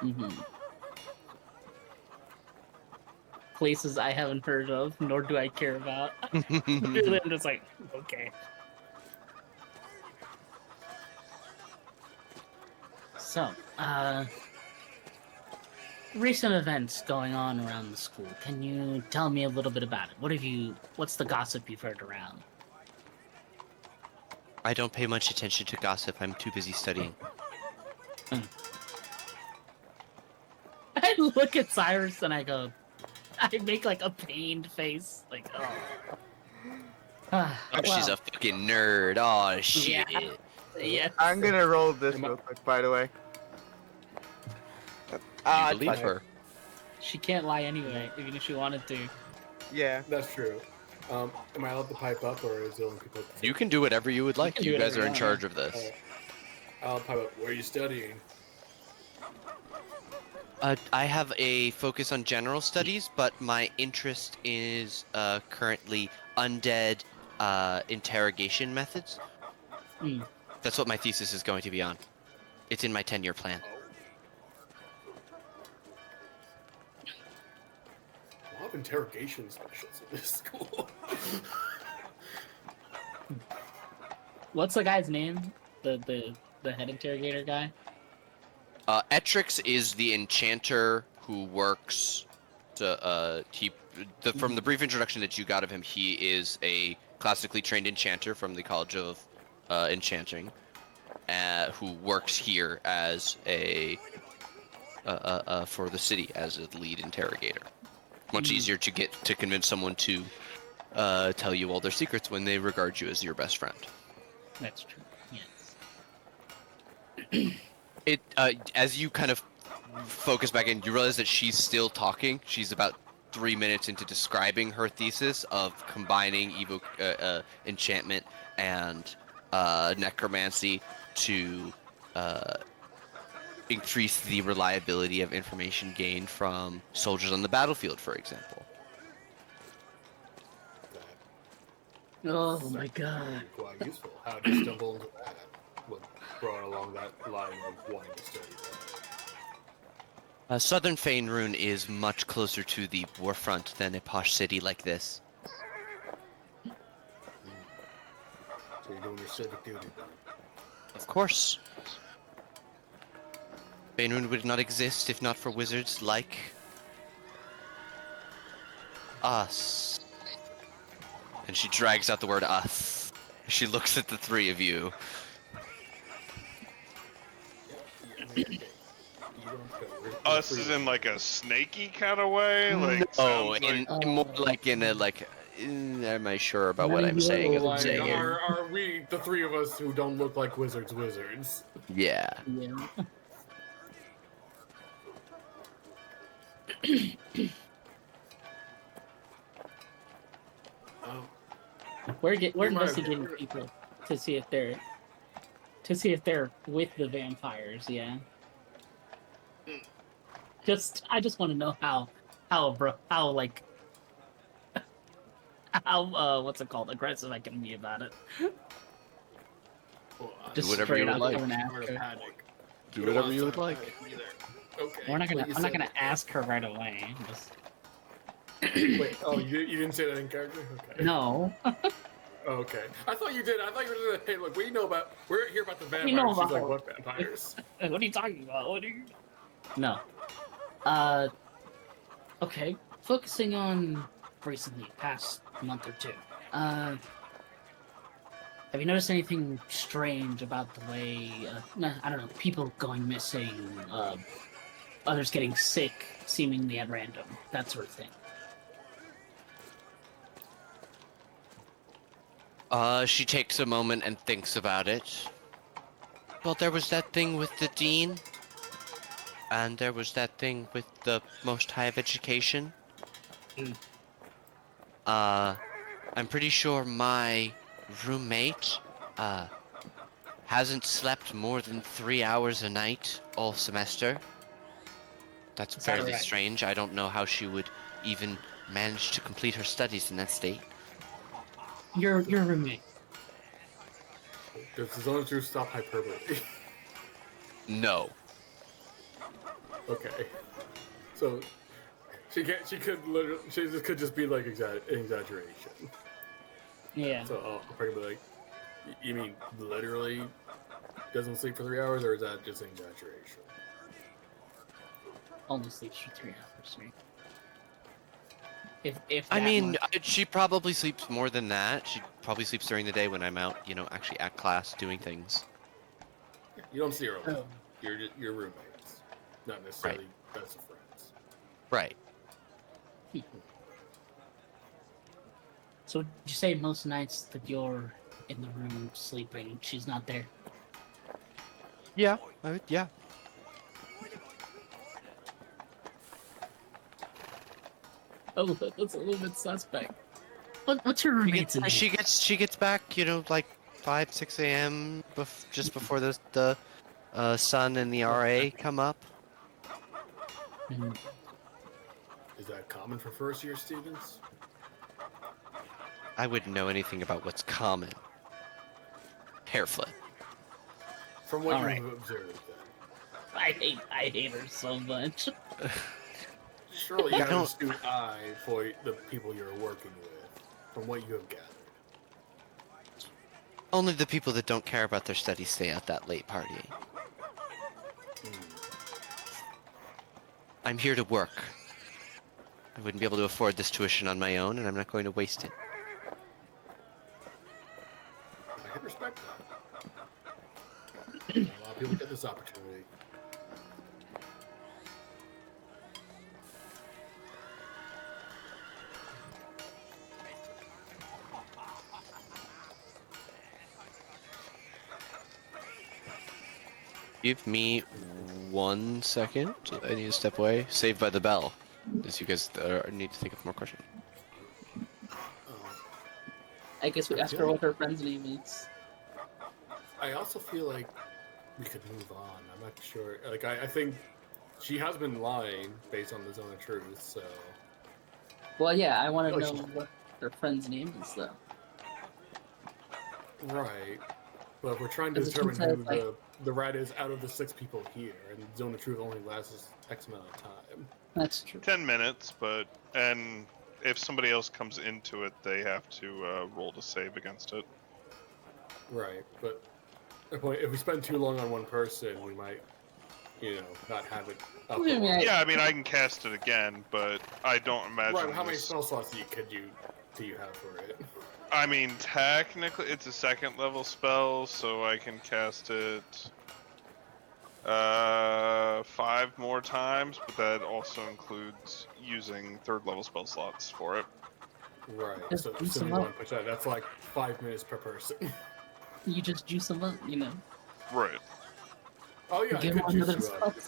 mhm. Places I haven't heard of, nor do I care about. I'm just like, okay. So, recent events going on around the school. Can you tell me a little bit about it? What's the gossip you've heard around? I don't pay much attention to gossip. I'm too busy studying. I look at Cyrus and I go, I make like a pained face, like, oh. Oh, she's a fucking nerd. Oh shit. Yeah. I'm gonna roll this real quick, by the way. You It's believe fine. her? She can't lie anyway, even if she wanted to. Yeah. That's true. Am I allowed to pipe up, or is it only people? You can do whatever you would like. can do You guys whatever are you in want, charge yeah. of this. I'll pipe up. Where are you studying? I have a focus on general studies, but my interest is currently undead interrogation methods. Hmm. That's what my thesis is going to be on. It's in my 10-year plan. A lot of interrogation specials in this school. What's the guy's name? The head interrogator guy? Etrix is the enchanter who works to, from the brief introduction that you got of him, he is a classically trained enchanter from the College of Enchanting, who works here as for the city as a lead interrogator. Much easier to get to convince someone to tell you all their secrets when they regard you as your best friend. That's true. Yes. It as you kind of focus back in, you realize that she's still talking. She's about 3 minutes into describing her thesis of combining enchantment and necromancy to increase the reliability of information gained from soldiers on the battlefield, for example. Oh my god. Quite useful. How did you stumble into that? What brought along that line of wanting to study that? Southern Faerun is much closer to the warfront than a posh city like this. So you're doing your civic duty then? Of course. Faerun would not exist if not for wizards like us. And she drags out the word us. She looks at the three of you. Us is in like a snaky kind of way, like Oh, sounds like more like in a am I sure about what I'm saying? As I'm Like, saying it? are we the three of us who don't look like wizards? Yeah. Yeah. Oh, We're You might have- investigating people to see if they're with the vampires. Yeah. I just want to know how like how what's it called, aggressive I can be about it. well, Just whatever you straight would up like. come and ask start a her. panic. Do don't whatever wanna you would start a like. panic either. Okay. I'm well, you not said gonna that. ask her right away. Just Wait, oh, you didn't say that in character? Okay. no. Okay. I thought you did. I thought you were saying, hey, look, we're here about the vampires. We know She's about- like, what vampires? What are you talking about? What are you? No. Okay. Focusing on recently, past month or two. Have you noticed anything strange about the way, I don't know, people going missing, others getting sick, seemingly at random, that sort of thing? She takes a moment and thinks about it. Well, there was that thing with the dean. And there was that thing with the Most High of Education. I'm pretty sure my roommate, hasn't slept more than 3 hours a night all semester. That's Is that fairly right? strange. I don't know how she would even manage to complete her studies in that state. Your roommate, Does the Zone of Truth stop hyperbole? No. Okay. So she can't. She could literally. She just could just be like exaggeration. Yeah. So I'll probably be like, you mean literally doesn't sleep for 3 hours, or is that just an exaggeration? Only sleeps for 3 hours, right? If I that mean, much. she probably sleeps more than that. She probably sleeps during the day when I'm out, you know, actually at class doing things. You don't see her alone. Oh. You're roommates, not necessarily best of friends. Right. So would you say most nights that you're in the room sleeping, she's not there? Yeah. Yeah. Oh, that's a little bit suspect. What's your She roommate's gets, name? she gets back, you know, like 5, 6 a.m. Just before the sun and the RA come up. Mhm. Is that common for first year students? I wouldn't know anything about what's common. Hairflip. From what All you've right. observed, then. I hate her so much. Surely you I have a don't- astute eye for the people you're working with, from what you have gathered. Only the people that don't care about their studies stay out that late partying. I'm here to work. I wouldn't be able to afford this tuition on my own, and I'm not going to waste it. I can respect that. Not a lot of people get this opportunity. Give me 1 second. I need to step away. Saved by the bell. As you guys need to think of more questions. I guess we ask her what her friend's name is. I also feel like we could move on. I'm not sure. Like, I think she has been lying based on the Zone of Truth, so. Well, yeah, I want to Oh, know she- what her friend's name is, though. Right. But if we're trying to Because it determine says, who like- the rat is out of the 6 people here, and Zone of Truth only lasts X amount of time. That's true. 10 minutes, and if somebody else comes into it, they have to roll to save against it. Right, but the point, if we spend too long on one person, we might, not have it up. Yeah, a lot. yeah. Yeah, I mean, I can cast it again, but I don't imagine. Right, but how many this- spell slots do you have for it? I mean, technically, it's a second level spell, so I can cast it 5 more times, but that also includes using third level spell slots for it. Right, Just so use you them want up. to push that. That's like 5 minutes per person. You just juice them up, you know. Right. Oh yeah, I Give could them juice another you up.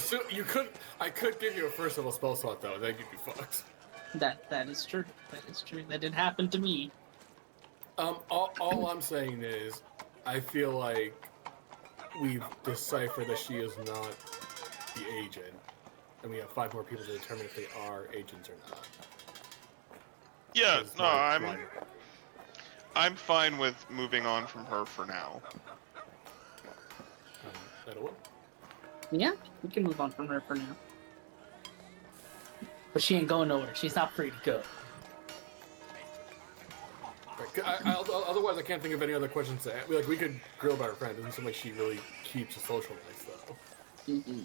spell. I could give you a first level spell slot though, and then you'd be fucked. That is true. That is true. That did happen to me. All I'm saying is, I feel like we've deciphered that she is not the agent, and we have 5 more people to determine if they are agents or not. Yeah, Is no, my- I'm fine with moving on from her for now. That'll work. Yeah, we can move on from her for now. But she ain't going nowhere. She's not free to go. Right, otherwise, I can't think of any other questions to ask. Like, we could grill about her friend. Doesn't seem like she really keeps a social life, though. Mm-mm.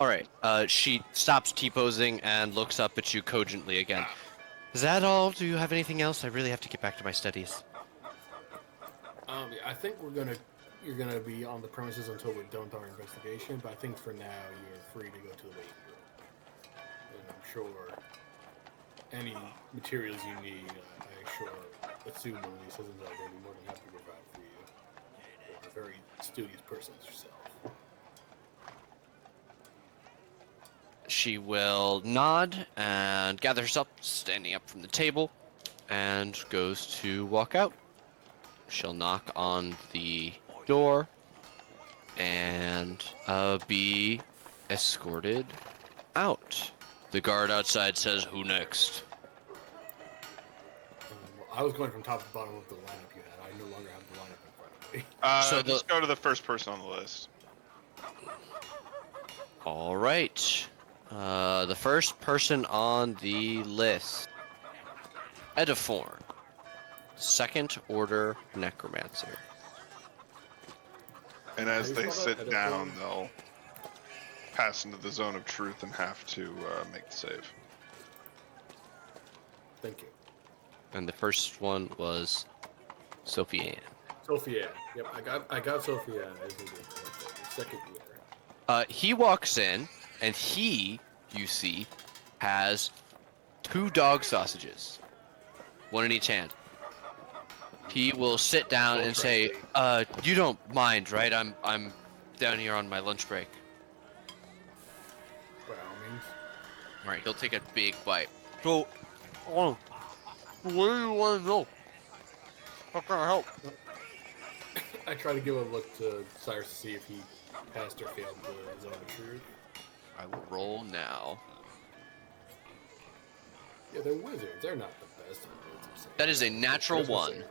Alright, she stops T-posing and looks up at you cogently again. Is that all? Do you have anything else? I really have to get back to my studies. I think you're gonna be on the premises until we're done with our investigation. But I think for now, you're free to go to the waiting room. And I'm sure any materials you need, assume one of these citizens are going to be more than happy to provide for you. You're a very studious person as yourself. She will nod and gather herself, standing up from the table, and goes to walk out. She'll knock on the door and be escorted out. The guard outside says, "Who next?" I was going from top to bottom of the lineup you had. I no longer have the lineup in front of me. So Just go to the first person on the list. All right. The first person on the list, Ediform, second order necromancer. And as you they spell that? sit down, Ediform? they'll pass into the zone of truth and have to make the save. Thank you. And the first one was Sophie Ann. Sophia. Yep, I got Sophia as the second order. He walks in, and he, you see, has 2 dog sausages, one in each hand. He will sit down and say, "You don't mind, right? I'm down here on my lunch break." By all means. All right, he'll take a big bite. So, what do you want to know? How can I help? I try to give a look to Cyrus to see if he passed or failed the zone of truth. I will roll now. Yeah, they're wizards. They're not the best at wizards. I'm saying. That is a natural Christmas 1. wizards.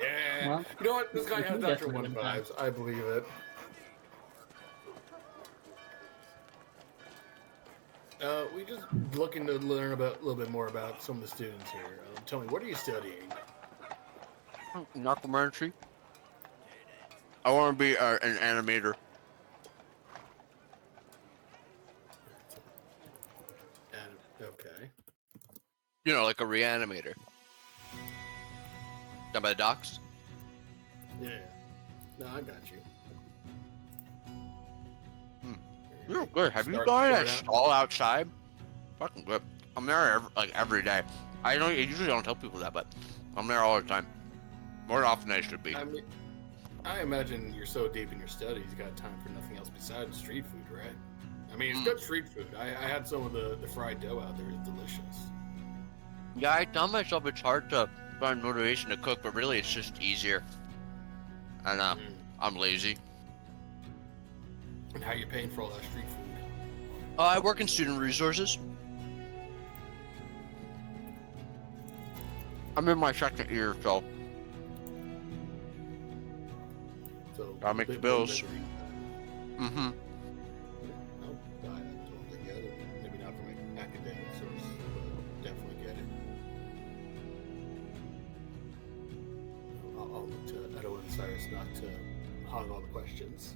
Yeah. Well, You know what? This guy you has can natural 1 definitely vibes. I believe it. We just looking to learn a little bit more about some of the students here. Tell me, what are you studying? Necromancy. I want to be an animator. Okay. You know, like a reanimator. Down by the docks? Yeah. No, I got you. You're good. Have you Start- gone to start that out. stall outside? Fucking good. I'm there every day. I usually don't tell people that, but I'm there all the time. More often than I should be. I mean, I imagine you're so deep in your studies, you got time for nothing else besides street food, right? I mean, it's good street food. I had some of the fried dough out there. It's delicious. Yeah, I tell myself it's hard to find motivation to cook, but really it's just easier. And I'm lazy. And how you paying for all that street food? I work in student resources. I'm in my second year, so Gotta make the bills. mm-hmm. I totally get it. Maybe not from an academic source, but definitely get it. I'll look to Edo and Cyrus not to hog all the questions.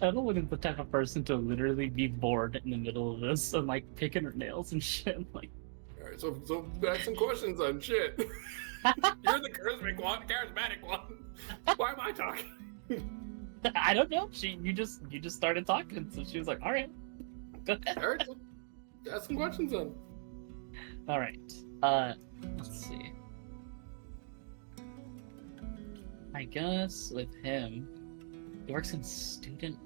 Evelyn is the type of person to literally be bored in the middle of this and like picking her nails and shit. Like, All right, so ask some questions on shit. You're the charismatic one. Why am I talking? I don't know. You just started talking, so she was like, "All right, go ahead." All right, so ask some questions then. All right. Let's see. I guess with him, he works in student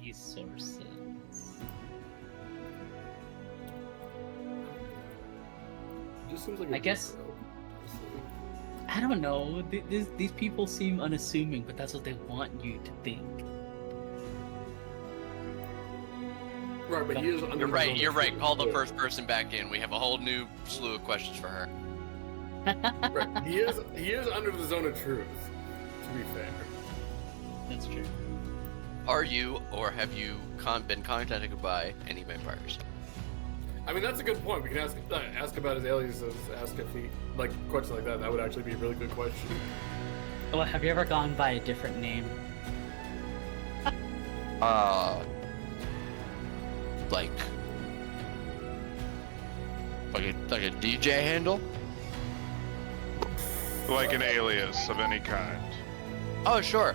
resources. Just seems like I guess- girl, honestly. I don't know. These people seem unassuming, but that's what they want you to think. Right, but he is under You're the right, zone you're of right. truth. Call the first person back in. We have a whole new slew of questions for her. Right, he is under the zone of truth. To be fair. That's true. Are you, or have you been contacted by any vampires? I mean, that's a good point. We can ask about his aliases, ask if he like questions like that. That would actually be a really good question. Well, have you ever gone by a different name? Like a DJ handle? Like an alias of any kind. Oh, sure.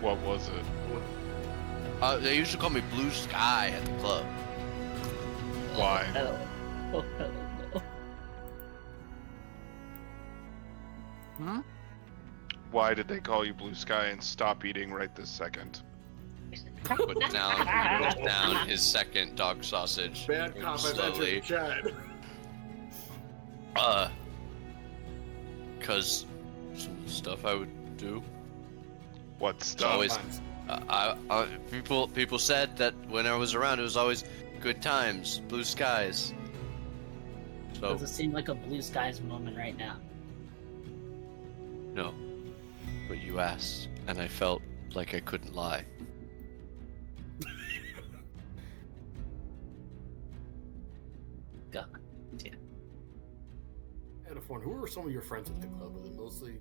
What was it? They used to call me Blue Sky at the club. Why? Hell. Oh, hell no. Hmm? Why did they call you Blue Sky and stop eating right this second? Put down his second dog sausage. Bad cop, I've slowly. entered chat. Cause some of the stuff I would do. What stuff? always- people said that when I was around, it was always good times, blue skies. So Does it seem like a blue skies moment right now? no, but you asked, and I felt like I couldn't lie. God. Yeah. Anaforn, who are some of your friends at the club? Are they mostly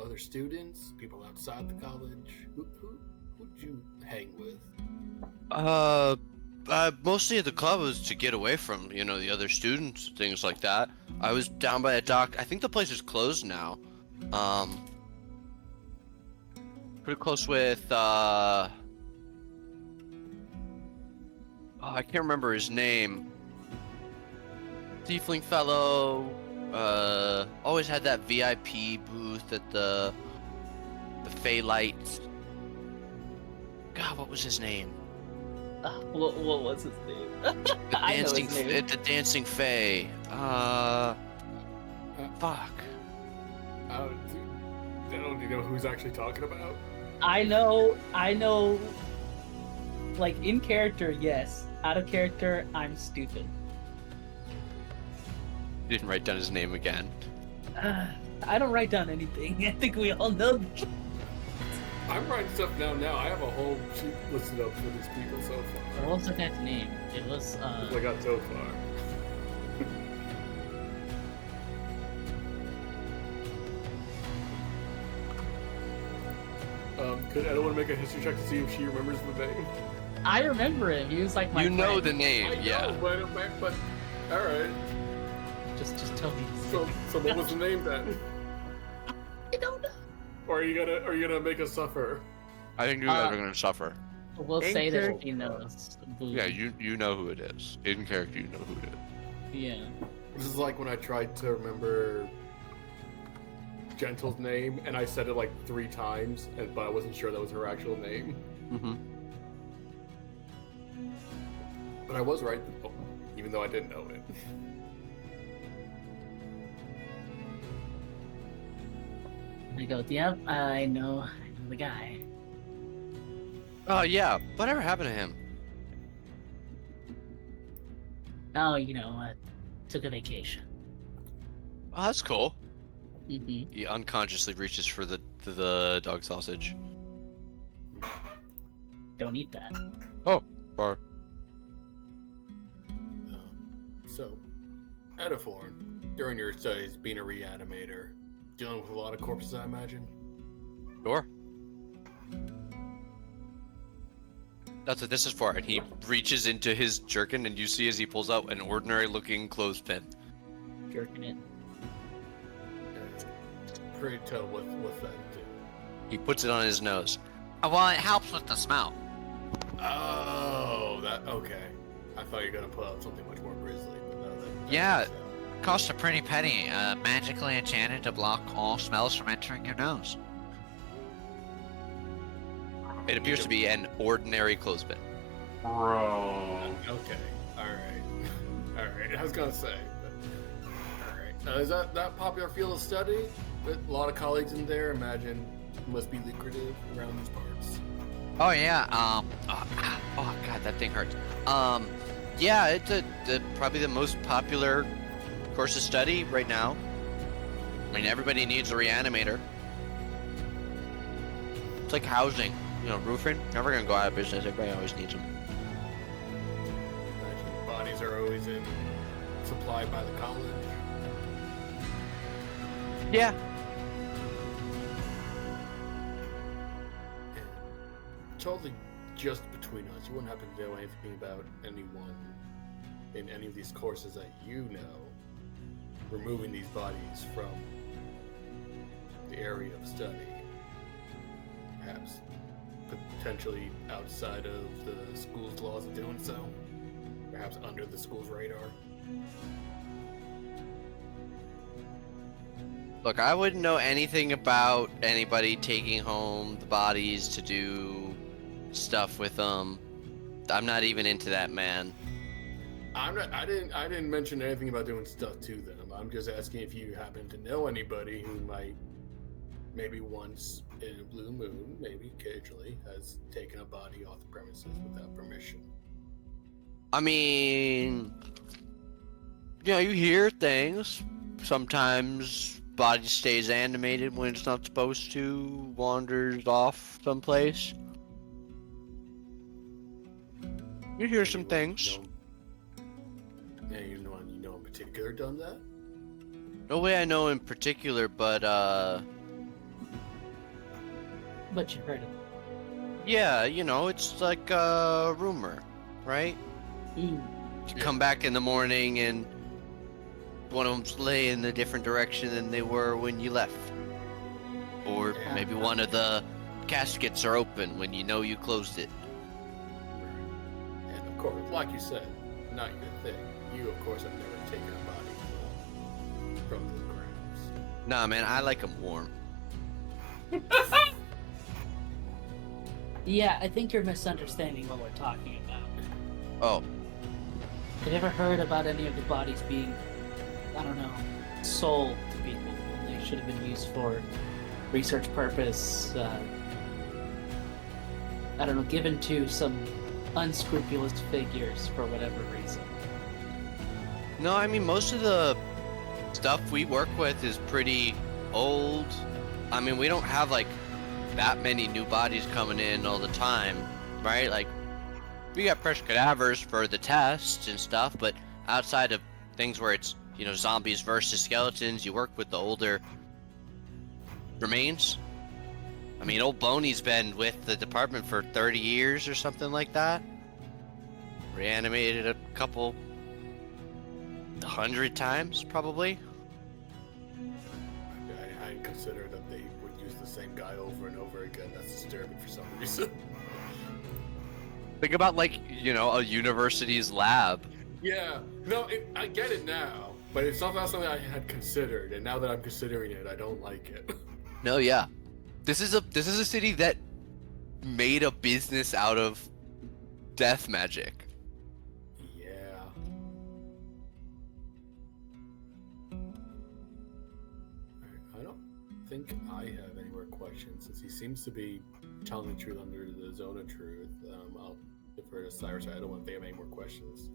other students, people outside the college? Who'd you hang with? Mostly at the club was to get away from, the other students, things like that. I was down by a dock. I think the place is closed now. Pretty close with, oh, I can't remember his name. Tiefling fellow, always had that VIP booth at the Fey Lights. God, what was his name? What was his name? The I know dancing, his name. the dancing Fey. Fuck. Do you know who's actually talking about? I know. Like in character, yes. Out of character, I'm stupid. Didn't write down his name again. I don't write down anything. I think we all know. I'm writing stuff down now. I have a whole sheet listed up for these people so far. What was the guy's name? It was I got so far. Could anyone make a history check to see if she remembers the name? I remember him. He was like my You know friend. the name, I yeah. know, but all right. Just tell me. So what was the name then? I don't know. Or are you gonna make us suffer? I think you guys are gonna suffer. We'll In say that character. he knows. Yeah, you know who it is. In character, you know who it is. Yeah. This is like when I tried to remember Gentle's name and I said it like 3 times, but I wasn't sure that was her actual name. Mm-hmm. But I was right, even though I didn't know it. I go, yep, I know the guy. Oh yeah, whatever happened to him? Oh, took a vacation. Oh, that's cool. Mm-hmm. He unconsciously reaches for the dog sausage. Don't eat that. Or So, Anaforn, during your studies being a reanimator, dealing with a lot of corpses, I imagine? sure. That's what this is for. And he reaches into his jerkin, and you see as he pulls out an ordinary-looking clothespin. Jerking it. Pray tell what's that do? He puts it on his nose. Well, it helps with the smell. Oh, okay. I thought you were gonna put out something much more grisly, but no, that Yeah. makes sense. Costs a pretty penny. Magically enchanted to block all smells from entering your nose. It appears to be an ordinary clothespin. Bro. Okay. All right. All right. I was gonna say. But... All right. Is that popular field of study? With a lot of colleagues in there. Imagine it must be lucrative around these parts. Oh yeah. Oh god, that thing hurts. Yeah, it's probably the most popular course of study right now. I mean, everybody needs a reanimator. It's like housing, roofing. Never gonna go out of business. Everybody always needs them. Imagine bodies are always supplied by the college. Yeah. And totally just between us, you wouldn't happen to know anything about anyone in any of these courses that you know removing these bodies from the area of study. Perhaps potentially outside of the school's laws of doing so. Perhaps under the school's radar. Look, I wouldn't know anything about anybody taking home the bodies to do stuff with them. I'm not even into that, man. I didn't mention anything about doing stuff to them. I'm just asking if you happen to know anybody who might, maybe once in a blue moon, maybe occasionally, has taken a body off the premises without permission. I mean, you hear things. Sometimes body stays animated when it's not supposed to, wanders off someplace. You hear some things. Yeah, you know in particular done that? No way I know in particular, but But you heard it. yeah, it's like a rumor, right? Mm. You come back in the morning and one of them's laying in a different direction than they were when you left. Or Yeah. maybe one of the caskets are open when you know you closed it. And of course, like you said, not your thing. You, of course, have never taken a body from the grounds. Nah, man, I like them warm. Yeah, I think you're misunderstanding what we're talking about. Oh, Have you ever heard about any of the bodies being, I don't know, sold to people when they should have been used for research purpose? I don't know, given to some unscrupulous figures for whatever reason. no, I mean, most of the stuff we work with is pretty old. I mean, we don't have, like, that many new bodies coming in all the time, right? Like, we got fresh cadavers for the tests and stuff, but outside of things where it's, zombies versus skeletons, you work with the older remains. I mean, old Boney's been with the department for 30 years or something like that. Reanimated a couple 100 times, probably. I hadn't considered that they would use the same guy over and over again. That's disturbing for some reason. Think about, like, a university's lab. Yeah, no, I get it now, but it's not something I had considered, and now that I'm considering it, I don't like it. No, yeah. This is a city that made a business out of death magic. Yeah. Alright, I don't think I have any more questions, since he seems to be telling the truth under the zone of truth. I'll defer to Cyrus. I don't want to have any more questions.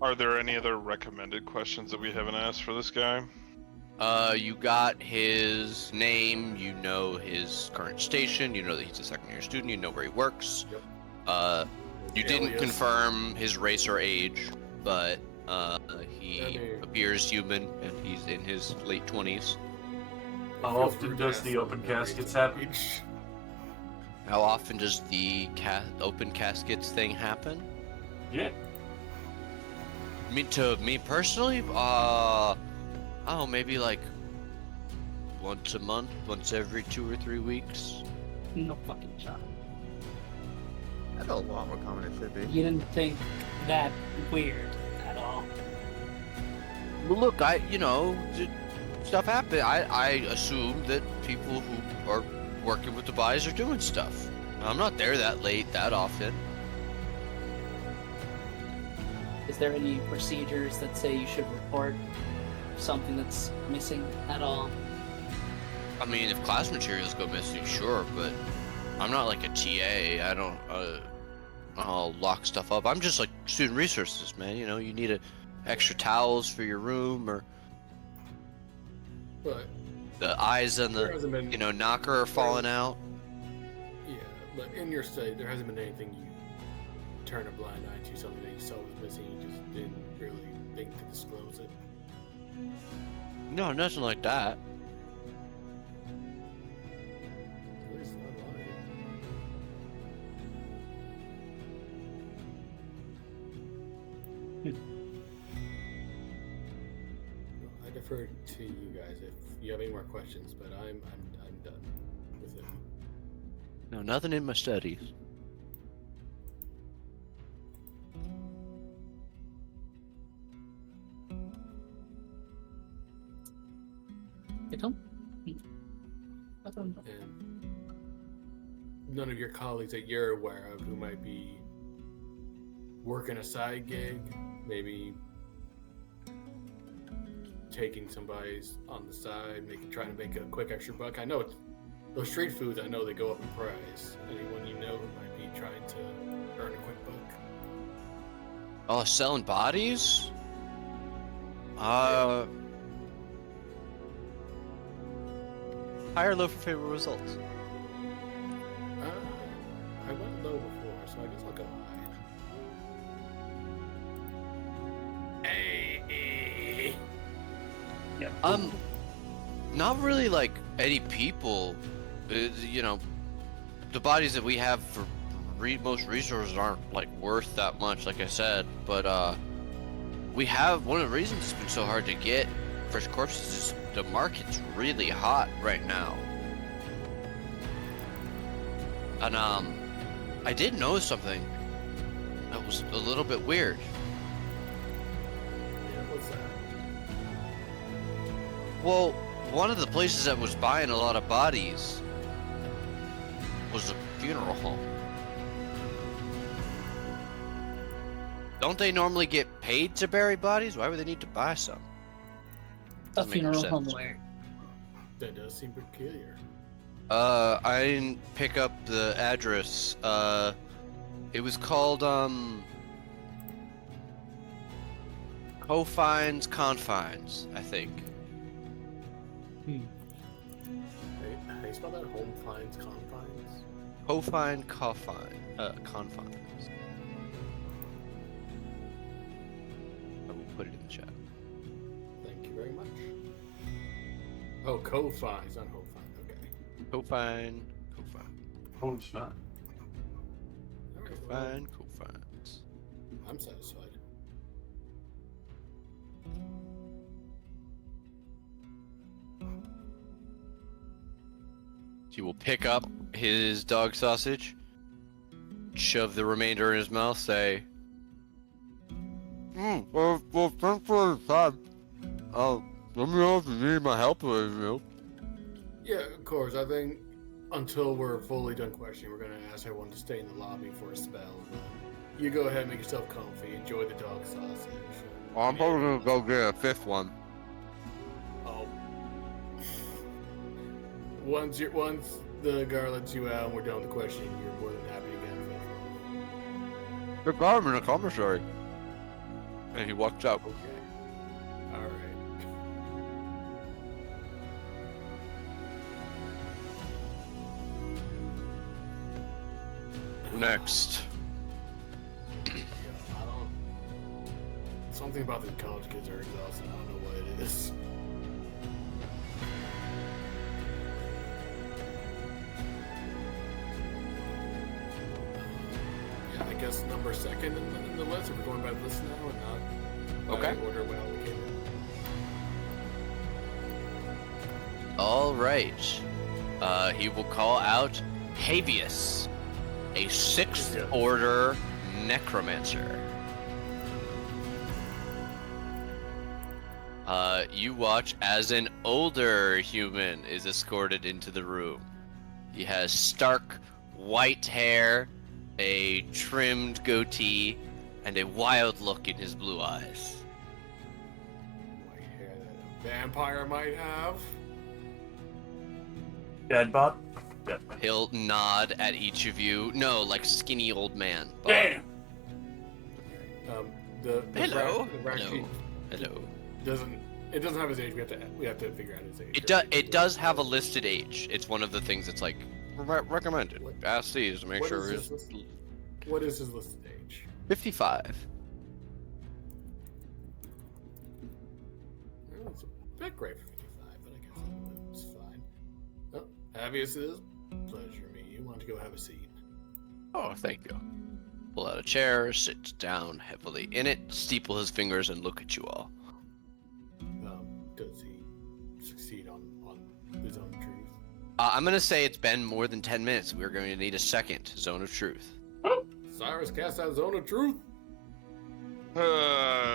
Are there any other recommended questions that we haven't asked for this guy? You got his name, you know his current station, you know that he's a second year student, you know where he works. Yep. You didn't Alias. confirm his race or age, but he I mean- appears human and he's in his late 20s. It How feels often rude does to the ask open someone caskets their happen? age. How often does the open caskets thing happen? Yeah. I mean, to me personally, maybe like once a month, once every 2 or 3 weeks. No fucking shot. That's a lot more common it should be. You didn't think that weird at all. Well, look, stuff happen. I assume that people who are working with the bodies are doing stuff. I'm not there that late, that often. Is there any procedures that say you should report something that's missing at all? I mean, if class materials go missing, sure, but I'm not like a TA. I don't, I'll lock stuff up. I'm just like student resources, man. You need extra towels for your room, or But the eyes on there hasn't been, the, knocker are falling out. yeah, but in your state, there hasn't been anything you turn a blind eye to, something that you saw was missing, you just didn't really think to disclose it. No, nothing like that. At least not lying. I defer to you guys if you have any more questions, but I'm done with it. No, nothing in my studies. I don't. I don't know. And none of your colleagues that you're aware of who might be working a side gig, maybe taking somebody's on the side, trying to make a quick extra buck. I know those street foods. I know they go up in price. Anyone you know who might be trying to Earn a quick buck. Oh, selling bodies? High or low for favorable results? I went low before, so I guess I'll go high. Hey! Yeah. Not really like any people. You know, the bodies that we have for most resources aren't like worth that much, like I said. But we have one of the reasons it's been so hard to get fresh corpses is the market's really hot right now. And I did notice something that was a little bit weird. Yeah, what's that? Well, one of the places that was buying a lot of bodies was a funeral home. Don't they normally get paid to bury bodies? Why would they need to buy some? A Doesn't make no funeral home sense. where? That does seem peculiar. I didn't pick up the address. It was called, Confines, I think. Hey, how you spell that? Home finds confines? Confines. I will put it in the chat. Thank you very much. Oh, co-finds, not home find. Okay. Confines. Oh, it's not. Alright, well, Confines. I'm satisfied. He will pick up his dog sausage, shove the remainder in his mouth, say, well, thanks for the time. Let me know if you need my help with it. Yeah, of course. I think until we're fully done questioning, we're gonna ask everyone to stay in the lobby for a spell. You go ahead, make yourself comfy, enjoy the dog sausage. Well, I'm probably gonna go get a fifth one. Oh. Once the guard lets you out and we're done with the questioning, you're more than happy to get a fifth one. Good God, I'm in a commissary. And he walks out. Okay. Alright. Next. Yeah, I don't. Something about the college kids are exhausted. I don't know what it is. Yeah, I guess number second in the list. If we're going by the list now and not by Okay. order well allocated. All right. He will call out Habeas, a sixth Yeah. order necromancer. You watch as an older human is escorted into the room. He has stark white hair, a trimmed goatee, and a wild look in his blue eyes. White hair that a vampire might have. Dead Bob? Yep. He'll nod at each of you. No, like skinny old man. Damn! The Hello. the rack sheet Hello. doesn't have his age. We have to figure out his age. It does have a listed age. It's one of the things that's like recommended. What- Ask these to make what sure is it's his What is his listed age? 55. Well, it's a bit great for 55, but I guess it's fine. Oh, Habeas is pleasure to meet you. Why don't you go have a seat? Oh, thank you. Pull out a chair, sit down heavily in it, steeple his fingers, and look at you all. Does he succeed on his own truth? I'm gonna say it's been more than 10 minutes. We're going to need a second zone of truth. Cyrus cast out Zone of Truth.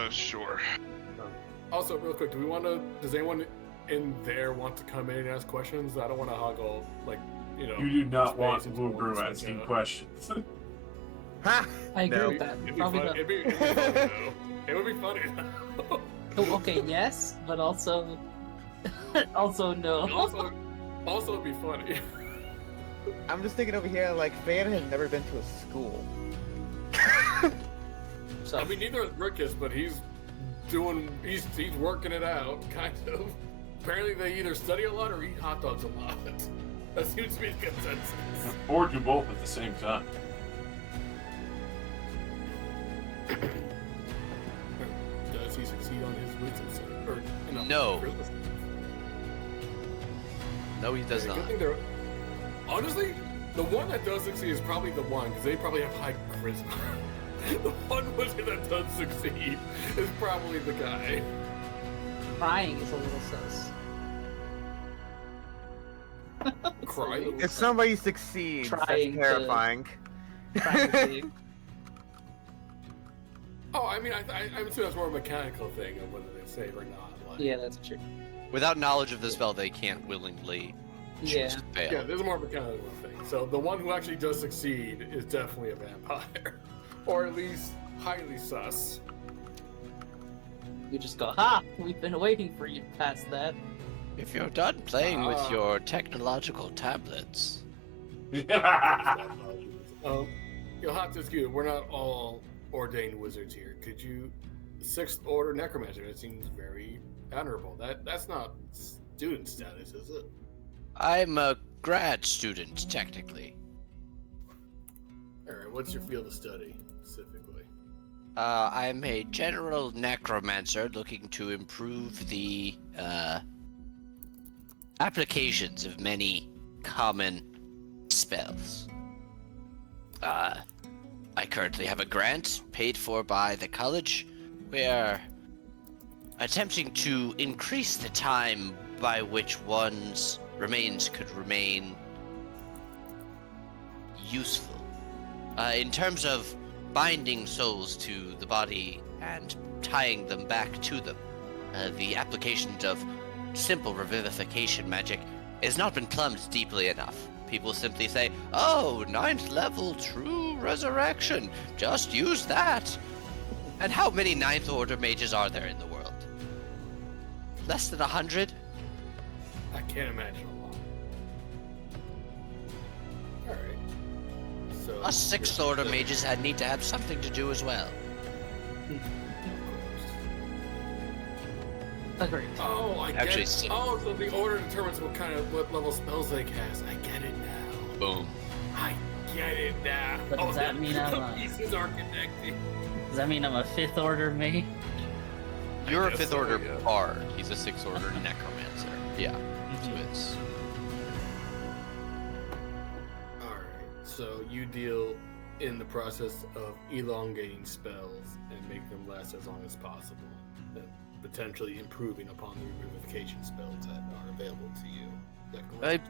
Sure. Also, real quick, does anyone in there want to come in and ask questions? I don't want to hoggle, You do not space want into one Wugru that's like, asking questions. Ha! I agree No. with that. It'd be Probably fun. not. It'd be funny though. It would be funny. Oh, okay, yes, but also, also no. also, it'd be funny. I'm just thinking over here, like, Fan has never been to a school. So I mean, neither is Rickus, but he's working it out, kind of. Apparently, they either study a lot or eat hot dogs a lot. That seems to be the consensus. Or do both at the same time. Does he succeed on his wisdom save? Or, No. charisma save? No, he does Yeah, not. good thing honestly, the one that does succeed is probably the one, because they probably have high charisma. The one wizard that does succeed is probably the guy. crying is a little sus. Crying? If somebody succeeds, that's Trying to- terrifying. Trying to Oh, I mean, I would say that's more a mechanical thing of whether they save or not. Like, yeah, that's true. Without knowledge of the spell, they can't willingly choose Yeah. to fail. Yeah, there's a more mechanical thing. So the one who actually does succeed is definitely a vampire. Or at least highly sus. We just go, ha! We've been waiting for you to pass that. If you're done playing with Ah. your technological tablets, You'll have to excuse, we're not all ordained wizards here. Could you, 6th order necromancer, that seems very honorable. That's not student status, is it? I'm a grad student, technically. Alright, what's your field of study, specifically? I'm a general necromancer looking to improve the applications of many common spells. I currently have a grant paid for by the college. We're attempting to increase the time by which one's remains could remain useful. In terms of binding souls to the body and tying them back to them, the application of simple revivification magic has not been plumbed deeply enough. People simply say, oh, 9th level true resurrection, just use that. And how many 9th order mages are there in the world? Less than 100? I can't imagine a lot. Alright. So. Us 6th order mages need to have something to do as well. Agreed. Oh, I Actually, get it. Oh, so the order determines what level spells they cast. I get it now. Boom. I get it now. But does that the- mean I'm the a- pieces are connected. Does that mean I'm a 5th order mage? You're a guess 5th so, order yeah. bard. He's a 6th order necromancer. Yeah. So it's Alright, so you deal in the process of elongating spells and make them last as long as possible, and potentially improving upon the revivification spells that are available to you. Is that correct?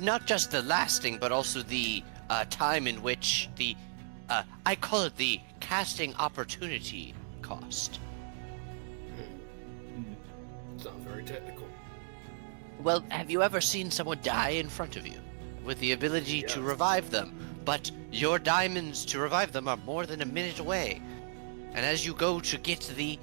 not just the lasting, but also the time in which the I call it the casting opportunity cost. Sounds very technical. Well, have you ever seen someone die in front of you with the ability to Yes. revive them, but your diamonds to revive them are more than a minute away? And as you go to get the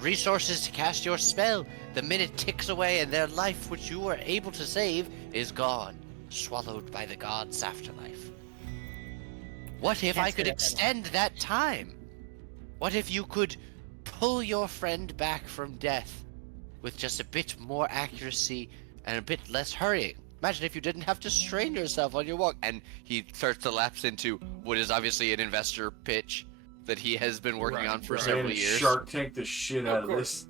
resources to cast your spell, the minute ticks away and their life, which you were able to save, is gone, swallowed by the gods' afterlife. What if I Can't say could that. extend that time? What if you could pull your friend back from death with just a bit more accuracy and a bit less hurrying? Imagine if you didn't have to strain yourself on your walk. And he starts to lapse into what is obviously an investor pitch that he has been working Right, on for right. several Man, years. Shark Tank the shit out Of of this.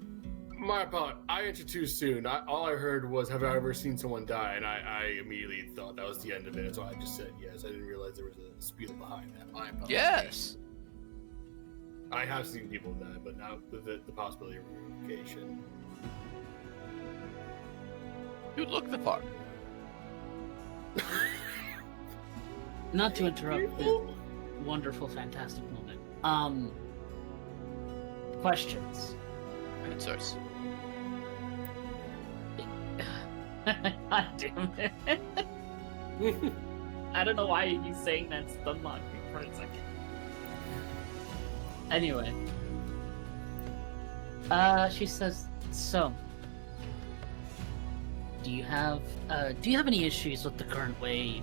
My apologies. I answered too soon. All I heard was, "Have I ever seen someone die?" And I immediately thought that was the end of it. So I just said yes. I didn't realize there was a spiel behind that. My apologies. Yes. I have seen people die, but not with the possibility of revocation. You look the part. Not to interrupt the wonderful, fantastic moment. Questions. Answers. God damn it. I don't know why he's saying that stun lock me for a second. Anyway. She says, so, do you have any issues with the current way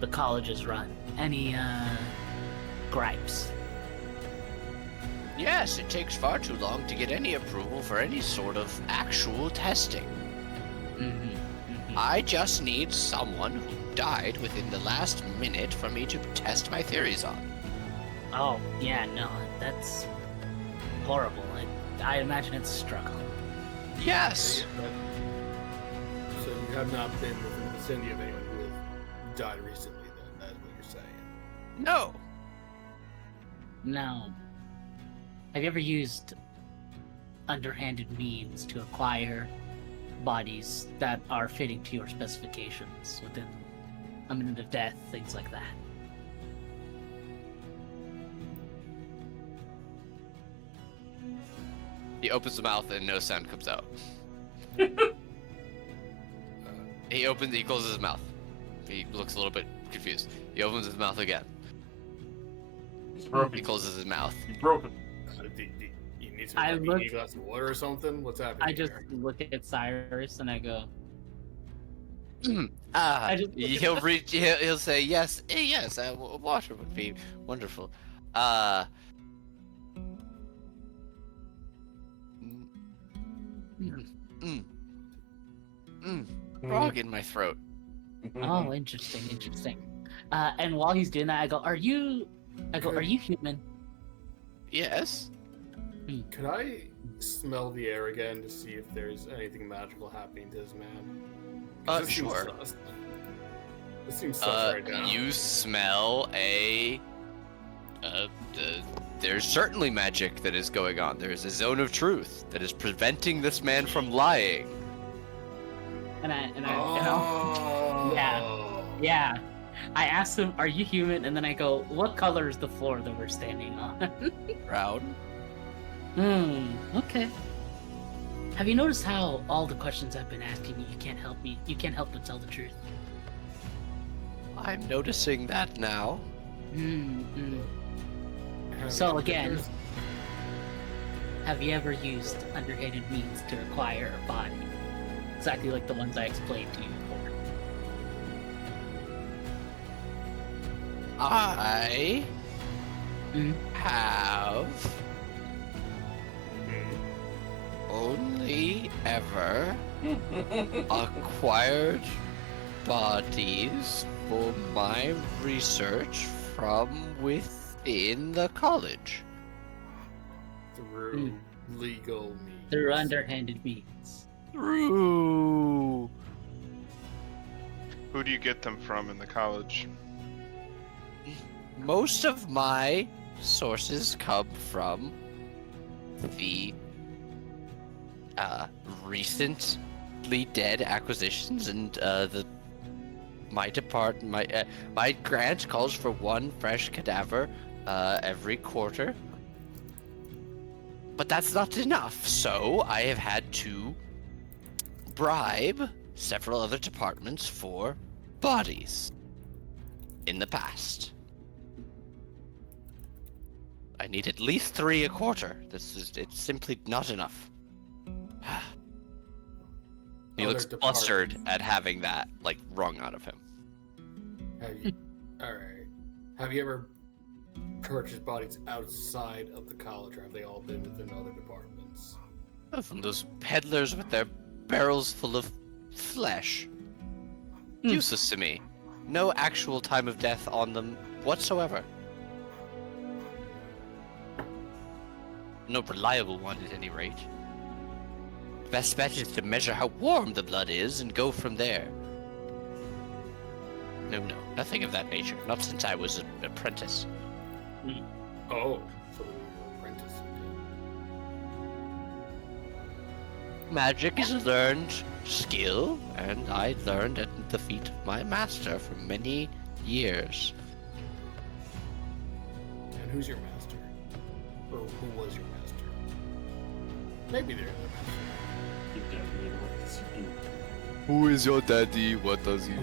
the college is run? gripes. Yes, it takes far too long to get any approval for any sort of actual testing. I just need someone who died within the last minute for me to test my theories on. Oh, yeah, no, that's horrible. I imagine it's a struggle. Yes. So you have not been within the vicinity of anyone who has died recently, then? That's what you're saying. No. Now, have you ever used underhanded means to acquire bodies that are fitting to your specifications within a minute of death, things like that? He opens the mouth and no sound comes out. He closes his mouth. He looks a little bit confused. He opens his mouth again. He's He broken. closes his mouth. He's broken. You need I some, look- you need a glass of water or something? What's happening I just here? look at Cyrus and I go, Ah, I just- he'll say yes, yes, water would be wonderful. Frog in my throat. oh, interesting. And while he's doing that, I go, are you human? Yes. Can I smell the air again to see if there's anything magical happening to this man? 'Cause this seems Sure. sus. This seems sus right now. You smell there's certainly magic that is going on. There is a zone of truth that is preventing this man from lying. And I Oh. yeah. I asked him, are you human? And then I go, what color is the floor that we're standing on? Brown. Okay. Have you noticed how all the questions I've been asking you can't help but tell the truth? I'm noticing that now. So again, have you ever used underhanded means to acquire a body? Exactly like the ones I explained to you before. I have only ever acquired bodies for my research from within the college. Through legal means. Through underhanded means. Through Who do you get them from in the college? most of my sources come from the recently dead acquisitions, and my grant calls for one fresh cadaver every quarter. But that's not enough, so I have had to bribe several other departments for bodies in the past. I need at least 3 a quarter. It's simply not enough. He Other looks flustered departments. at having that, like, wrung out of him. Have you? All right. Have you ever purchased bodies outside of the college, or have they all been within other departments? From those peddlers with their barrels full of flesh. Useless to me. No actual time of death on them whatsoever. No reliable one at any rate. Best bet is to measure how warm the blood is and go from there. No, nothing of that nature. Not since I was an apprentice. Oh, so you're an apprentice. Magic is a learned skill, and I learned at the feet of my master for many years. And who's your master? Or who was your master? Maybe they're the master. Who is your daddy? What does he do?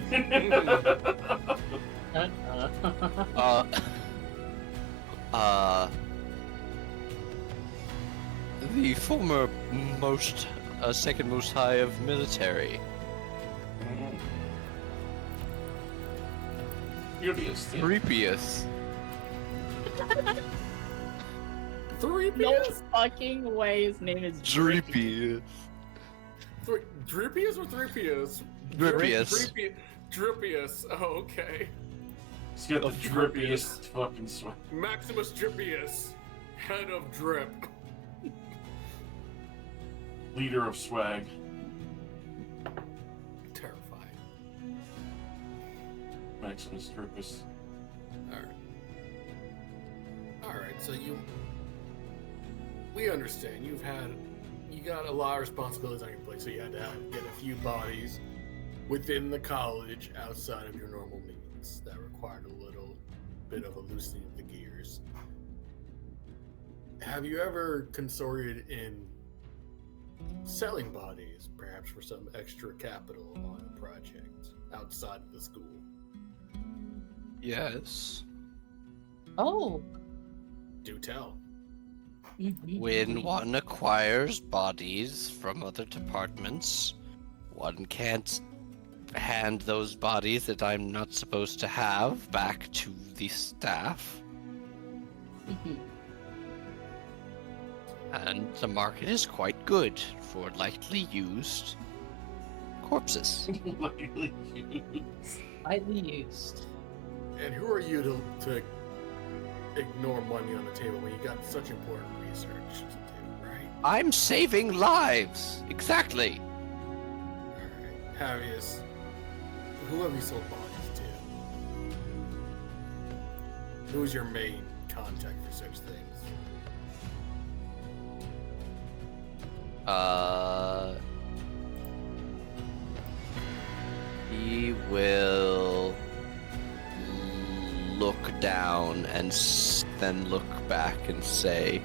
The former second most high of military. Beauteous. Creepiest. Three No Pius? fucking way his name is Drippy. Drippius or 3Pius? Drippius. Drippius. Oh, okay. He's got the drippiest fucking swag. Maximus Drippius, head of drip. Leader of swag. Terrifying. Maximus Drippus. Alright, so we understand you got a lot of responsibilities on your plate, so you had to get a few bodies within the college outside of your normal meetings. That required a little bit of a loosening of the gears. Have you ever consorted in selling bodies, perhaps for some extra capital on a project outside of the school? Yes. Oh. Do tell. When one acquires bodies from other departments, one can't hand those bodies that I'm not supposed to have back to the staff. And the market is quite good for lightly used corpses. Lightly used. And who are you to ignore money on the table when you got such important research to do, right? I'm saving lives! Exactly! Alright, Javius, who have you sold bodies to? Who's your main contact for such things? He will look down and then look back and say,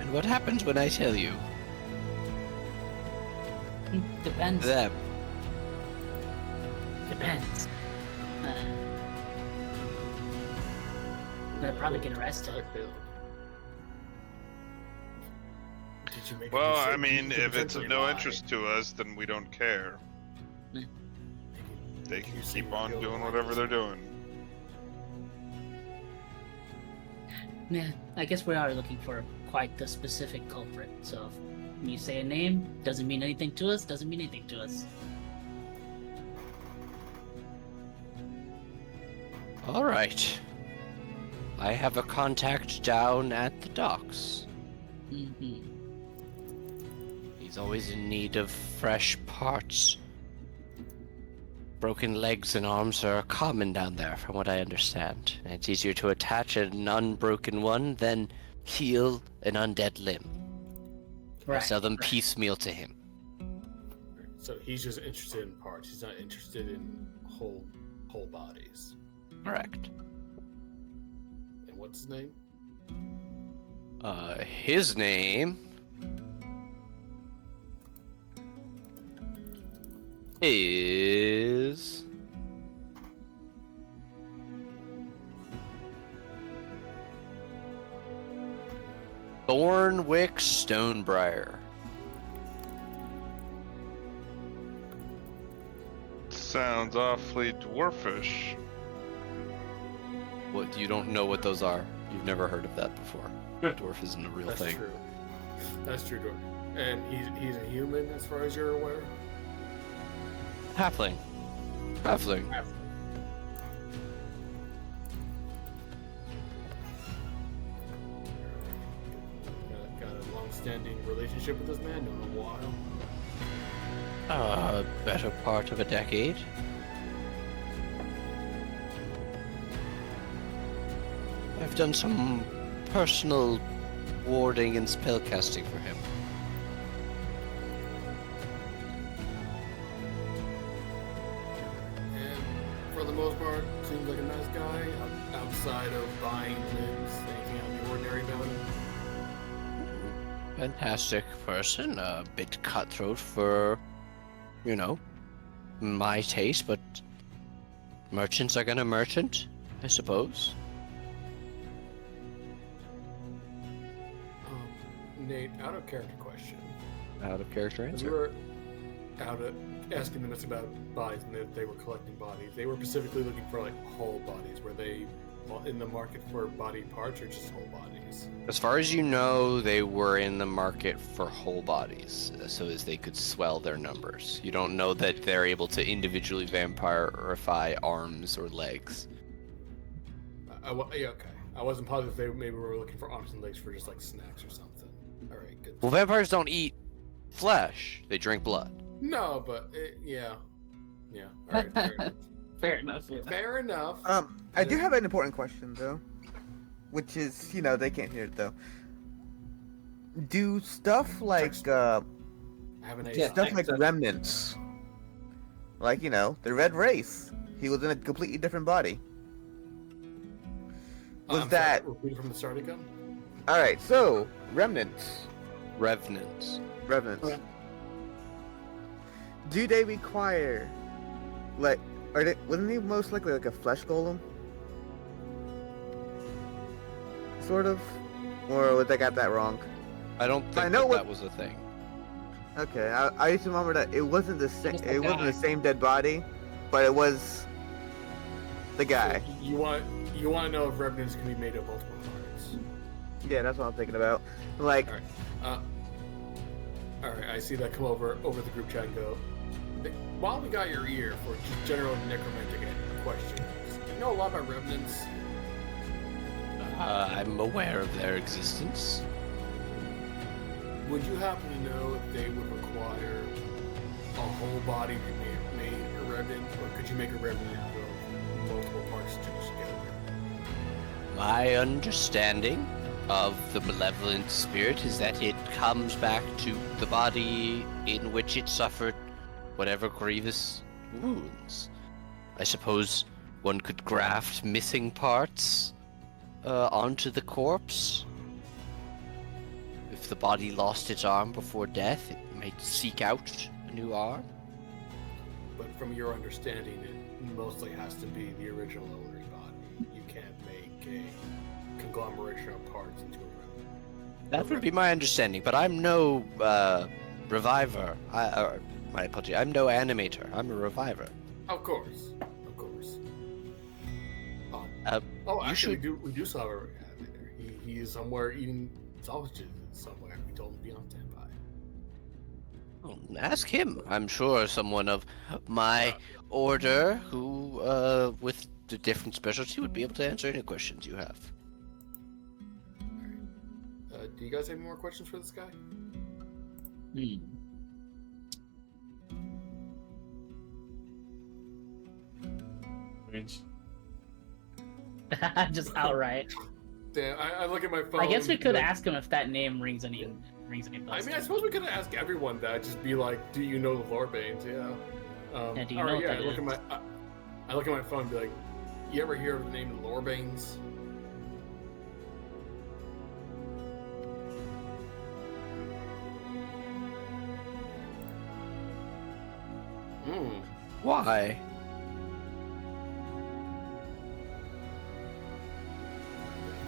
"And what happens when I tell you?" Depends. Them. Depends. I'd probably get arrested. Did you make a Well, I decision? mean, You could if it's of potentially no lie. interest to us, then we don't care. They can You keep see on your doing guilt whatever they're conscience. doing. Yeah, I guess we are looking for quite the specific culprit. So if you say a name, doesn't mean anything to us, doesn't mean anything to us. All right. I have a contact down at the docks. Mm-hmm. He's always in need of fresh parts. Broken legs and arms are common down there, from what I understand. And it's easier to attach an unbroken one than heal an undead limb. I Right. sell them right. piecemeal to him. So he's just interested in parts. He's not interested in whole bodies. Correct. And what's his name? His name is Thornwick Stonebriar. Sounds awfully dwarfish. What, you don't know what those are? You've never heard of that before. Dwarf isn't a real That's thing. true. That's true, Dor. And he's a human, as far as you're aware. Halfling. Halfling. Got a long-standing relationship with this man, known him a while. Better part of a decade. I've done some personal warding and spellcasting for him. And for the most part, seems like a nice guy. Outside of buying limbs, anything out of the ordinary about him. Fantastic person, a bit cutthroat for, you know, my taste, but merchants are gonna merchant, I suppose. Nate, out of character question. Out of character Have answer. you ever, asking them about bodies and that they were collecting bodies, they were specifically looking for like whole bodies. Were they in the market for body parts or just whole bodies? As far as you know, they were in the market for whole bodies, so as they could swell their numbers. You don't know that they're able to individually vampirify arms or legs. Yeah, okay. I wasn't positive they maybe were looking for arms and legs for just like snacks or something. All right, good. Well, vampires don't eat flesh; they drink blood. No, but yeah. All right, fair enough. Fair enough. Yeah. Fair enough. I do have an important question though, which is, they can't hear it though. Do stuff like I have an AI. stuff like remnants, like the Red Wraith, he was in a completely different body. Was I'm that sorry, repeat from the start again? all right? So remnants, Revenants. revenants. Do they require, like, wouldn't they most likely like a flesh golem? Sort of? Or would I got that wrong? I don't think that was a thing. Okay, I used to remember that it wasn't the same. Just the It wasn't guy. the same dead body, but it was the guy. You want to know if revenants can be made of multiple parts? Yeah, that's what I'm thinking about. Like, All right. I see that come over the group chat and go. While we got your ear for just general necromantic questions, do you know a lot about revenants? I'm aware of their existence. Would you happen to know if they would require a whole body to be made a revenant, or could you make a revenant out of multiple parts stitched together? My understanding of the malevolent spirit is that it comes back to the body in which it suffered whatever grievous wounds. I suppose one could graft missing parts onto the corpse. If the body lost its arm before death, it might seek out a new arm. But from your understanding, it mostly has to be the original owner's body. You can't make a conglomeration of parts into a revenant. That would be my understanding, but I'm no reviver. My apology. I'm no animator. I'm a reviver. Of course. You Actually, should- we do saw a animator. He is somewhere eating sausages somewhere. We told him to be on standby. Oh, ask him. I'm sure someone of my order who, with a different specialty, would be able to answer any questions you have. Alright. Do you guys have any more questions for this guy? Just outright. Damn, I look at my phone. I guess we could like- ask him if that name rings any bells. I mean, I suppose we could ask everyone that. Just be like, "Do you know the Lorebanes?" Yeah. Yeah, do you all know right, what yeah. that I look at my phone and be like, "You ever hear of the name of the Lorebanes?" Why?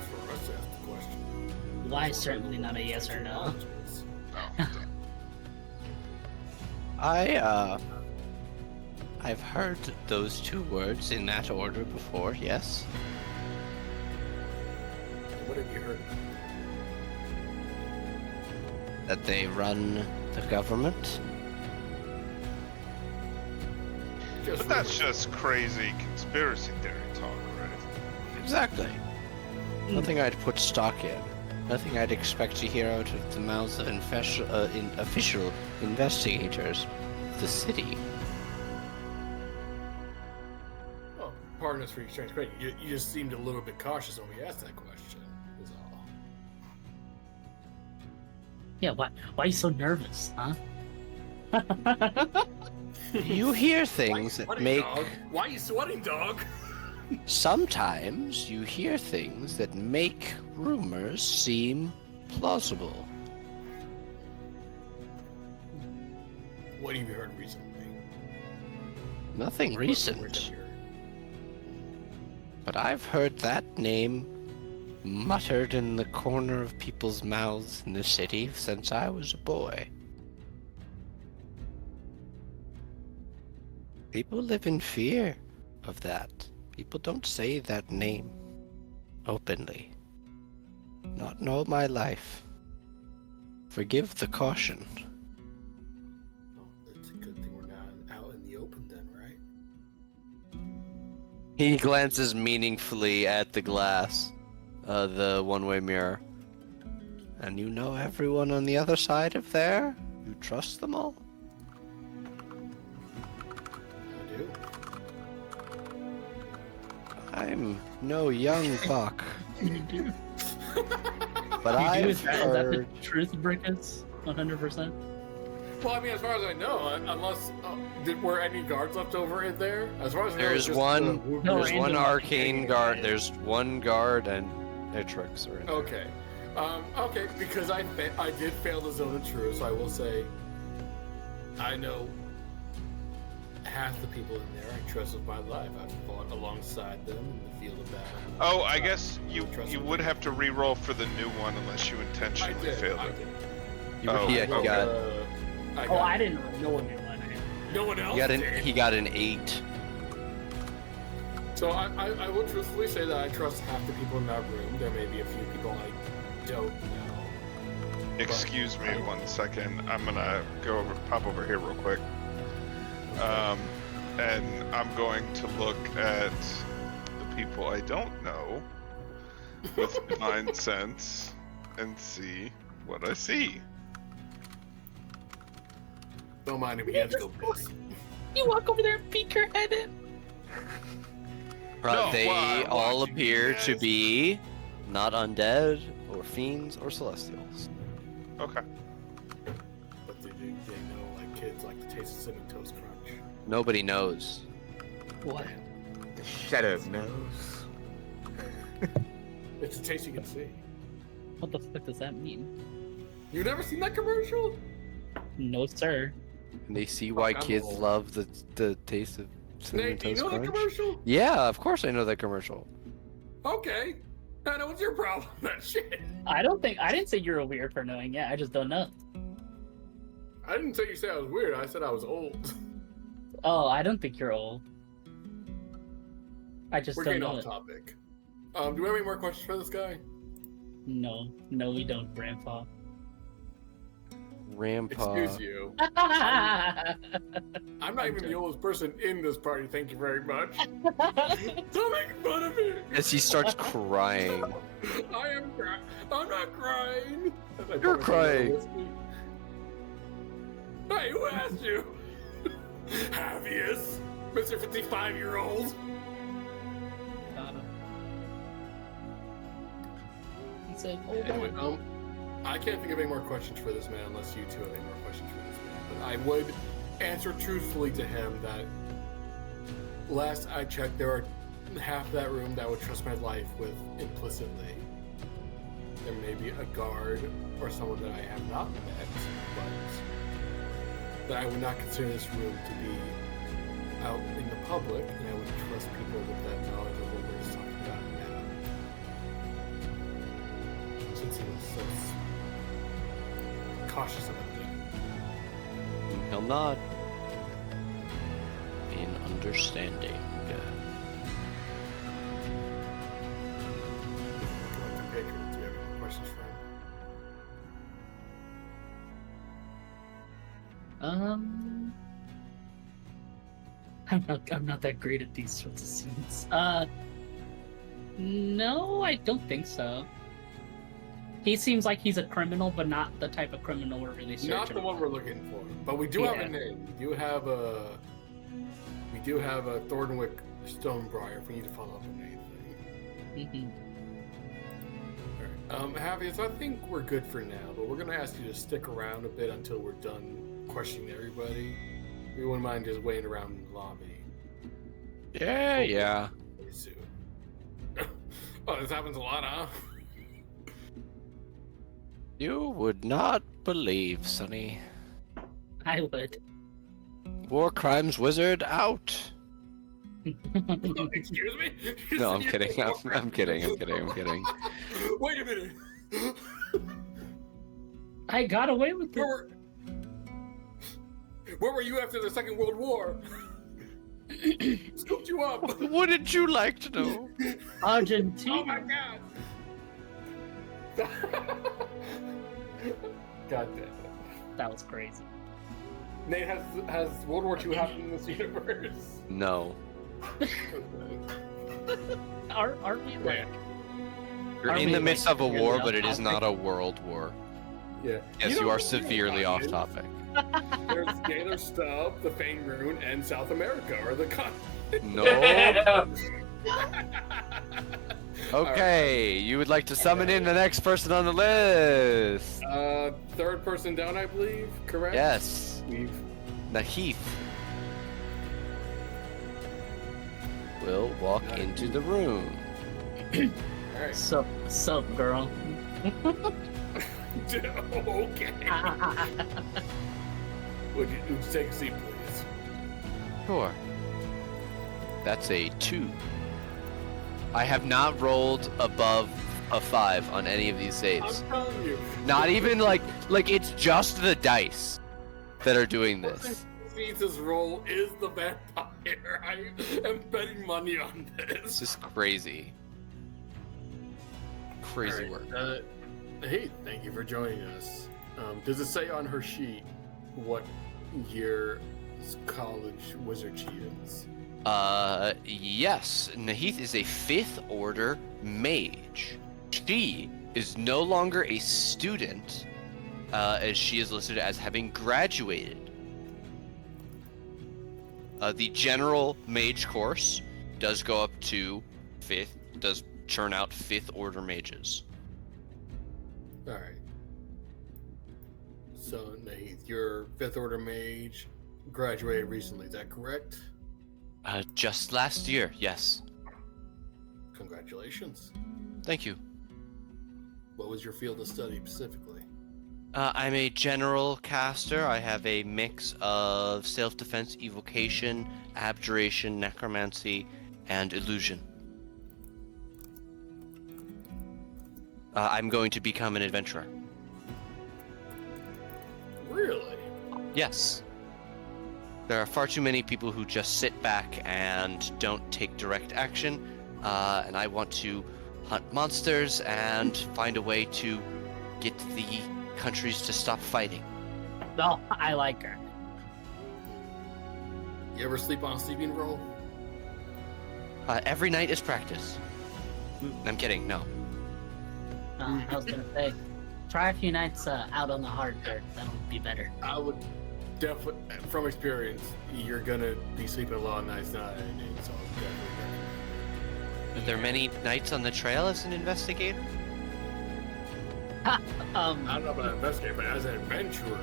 For us to ask the question. Why is certainly not a yes or no. I've heard those two words in that order before, yes. What have you heard? That they run the government. But that's just crazy conspiracy theory talk, right? Exactly. Nothing I'd put stock in. Nothing I'd expect to hear out of the mouths of official investigators of the city. Oh, pardon us for your strange question. You just seemed a little bit cautious when we asked that question. Is all. Yeah, why are you so nervous, huh? You hear things that make... Dog? Why are you sweating, dog? Sometimes you hear things that make rumors seem plausible. What have you heard recently? Nothing recent, but I've heard that name muttered in the corner of people's mouths in the city since I was a boy. People live in fear of that. People don't say that name openly. Not in all my life. Forgive the caution. Oh, it's a good thing we're not out in the open then, right? He glances meaningfully at the glass, the one-way mirror. And you know everyone on the other side of there? You trust them all? I do. I'm no young buck, You do. but You do? I've Is that the heard... truth, Brickets? 100%? Well, I mean, as far as I know, unless were any guards left over in there? As far as I know, it's There's just one. the- No, There's one random arcane arcane guard. guy. There's one guard and Atrix are in there. Okay. Okay, because I did fail the zone of truth, so I will say I know half the people in there. I trust with my life. I've fought alongside them in the field of battle. Oh, I guess you would have to re-roll for the new one unless you I intentionally did. failed I it. did. Oh, Yeah, he okay. got. Oh, I didn't know one knew one. No one else He got an. did. He got an 8. So I will truthfully say that I trust half the people in that room. There may be a few people I don't know. Excuse me 1 second. I'm gonna pop over here real quick. And I'm going to look at the people I don't know with divine sense and see what I see. Don't mind him. He had to go piss. You walk over there and peek your head in. No, They well, I'm all watching appear you to guys. be not undead or fiends or celestials. Okay. But they know, like, kids like the taste of Cinnamon Toast Crunch. Nobody knows. What? The shadow knows. It's a taste you can see. What the fuck does that mean? You've never seen that commercial? No, sir. And they see why I'm kids old. love the taste of cinnamon Nate, do you toast know that crunch. commercial? Yeah, of course I know that commercial. Okay. I know what's your problem. That shit. I didn't say you're weird for knowing it. I just don't know. I didn't say you said I was weird. I said I was old. Oh, I don't think you're old. I just We're don't getting know off it. topic. Do we have any more questions for this guy? No, we don't, Grandpa. Grandpa. Excuse you. I'm not even the oldest person in this party. Thank you very much. Don't make fun of me. As he starts crying. I am crying. I'm not crying. I You're promise crying. you will. Hey, who asked you? Obvious, Mr. 55-year-old. He said, "Oh, Anyway, I can't think of any more questions for this man unless you two have any more questions for this man. But I would answer truthfully to him that last I checked, there are half that room that would trust my life with implicitly. There may be a guard or someone that I have not met, but that I would not consider this room to be out in the public, and I would trust people with that knowledge of what we're just talking about now. Since he was so cautious about that. He'll nod. In understanding. Collector Patron, do you have any questions for him? I'm not that great at these sorts of scenes. No, I don't think so. He seems like he's a criminal, but not the type of criminal we're really searching. Not the one we're looking for, but we do have a name. We do have a Thornwick Stonebriar if we need to follow up on anything. Alright. Javier, so I think we're good for now, but we're gonna ask you to stick around a bit until we're done questioning everybody. We wouldn't mind just waiting around in the lobby. Yeah. Pretty soon. Oh, this happens a lot, huh? You would not believe, Sonny. I would. War crimes wizard out. Excuse me? No, I'm kidding. I'm kidding. Wait a minute. I got away with it. Where were you after the Second World War? Scooped you up. Wouldn't you like to know? Argentina. Oh my god. God damn it. That was crazy. Nate, has World War II happened in this universe? No. Aren't we like? You're Are in we, the like, midst of a really war, off but it is topic? not a world war. Yeah. Yes, know you are what the real severely one off is? topic. There's Gaylor Stub, the Fane Rune, and South America are the No. Okay, you would like to summon in the next person on the list. Third person down, I believe. Correct. Yes, We've Nahith will walk into the room. all right. Sup, girl. Okay. Would you take a seat, please? Sure. That's a 2. I have not rolled above a 5 on any of these saves. I'm telling you. Not even like it's just the dice that are doing this. Cease's role is the vampire. I am betting money on It's this. just crazy. Crazy All work. right, hey, thank you for joining us. Does it say on her sheet what year college wizard she is? Yes. Nahith is a 5th order mage. She is no longer a student, as she is listed as having graduated. The general mage course does go up to 5th, does churn out 5th order mages. All right. So, Nahith, you're 5th order mage, graduated recently. Is that correct? Just last year, yes. Congratulations. Thank you. What was your field of study specifically? I'm a general caster. I have a mix of self-defense, evocation, abjuration, necromancy, and illusion. I'm going to become an adventurer. Really? Yes. There are far too many people who just sit back and don't take direct action, and I want to hunt monsters and find a way to get the countries to stop fighting. No, I like her. You ever sleep on a sleeping roll? Every night is practice. I'm kidding, no. I was gonna say, try a few nights out on the hard dirt. That'll be better. I would definitely, from experience, you're gonna be sleeping a lot of nights now, so definitely. Are there many nights on the trail as an investigator? I don't know about an investigator, but as an adventurer,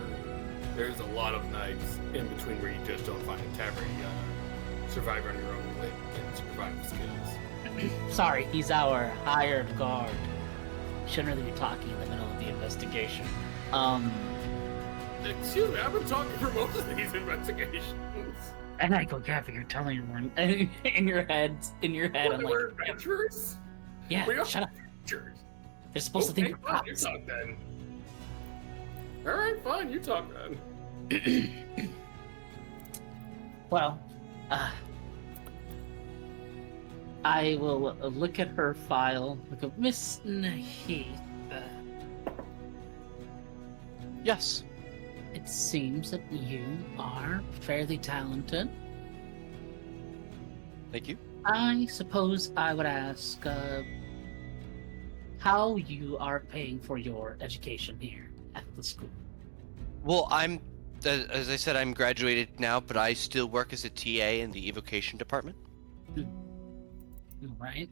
there's a lot of nights in between where you just don't find a tavern. You gotta survive on your own way and survival skills. Sorry, he's our hired guard. Shouldn't really be talking in the middle of the investigation. Excuse me, I've been talking for most of these investigations. And I go, Gavin, you're telling everyone in your head, I'm like, We're adventurers? yeah, We are shut up. adventurers. They're supposed to think Okay, you're fine, you cops. talk then. Alright, fine, you talk then. Well, I will look at her file. Look at Miss Nahith. Yes. It seems that you are fairly talented. Thank you. I suppose I would ask how you are paying for your education here at the school. Well, as I said, I'm graduated now, but I still work as a TA in the evocation department. All right.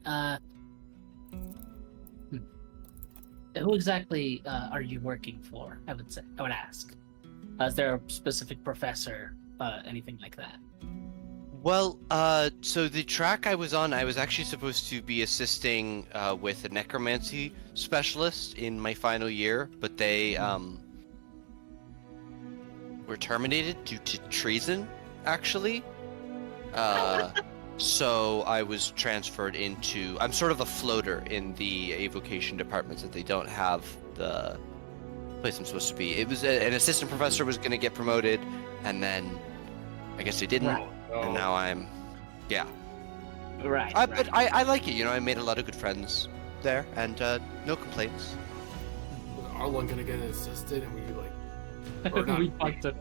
Who exactly are you working for? I would ask. Is there a specific professor, anything like that? Well, so the track I was on, I was actually supposed to be assisting with a necromancy specialist in my final year, but they were terminated due to treason, actually. So I was transferred into... I'm sort of a floater in the evocation departments that they don't have the place I'm supposed to be. It was an assistant professor was going to get promoted, and then I guess they didn't, Right. and now I'm Yeah. Right. But I like it. You know, I made a lot of good friends there, and no complaints. Was Arlon gonna get an assistant, and we like, or not? We fucked it.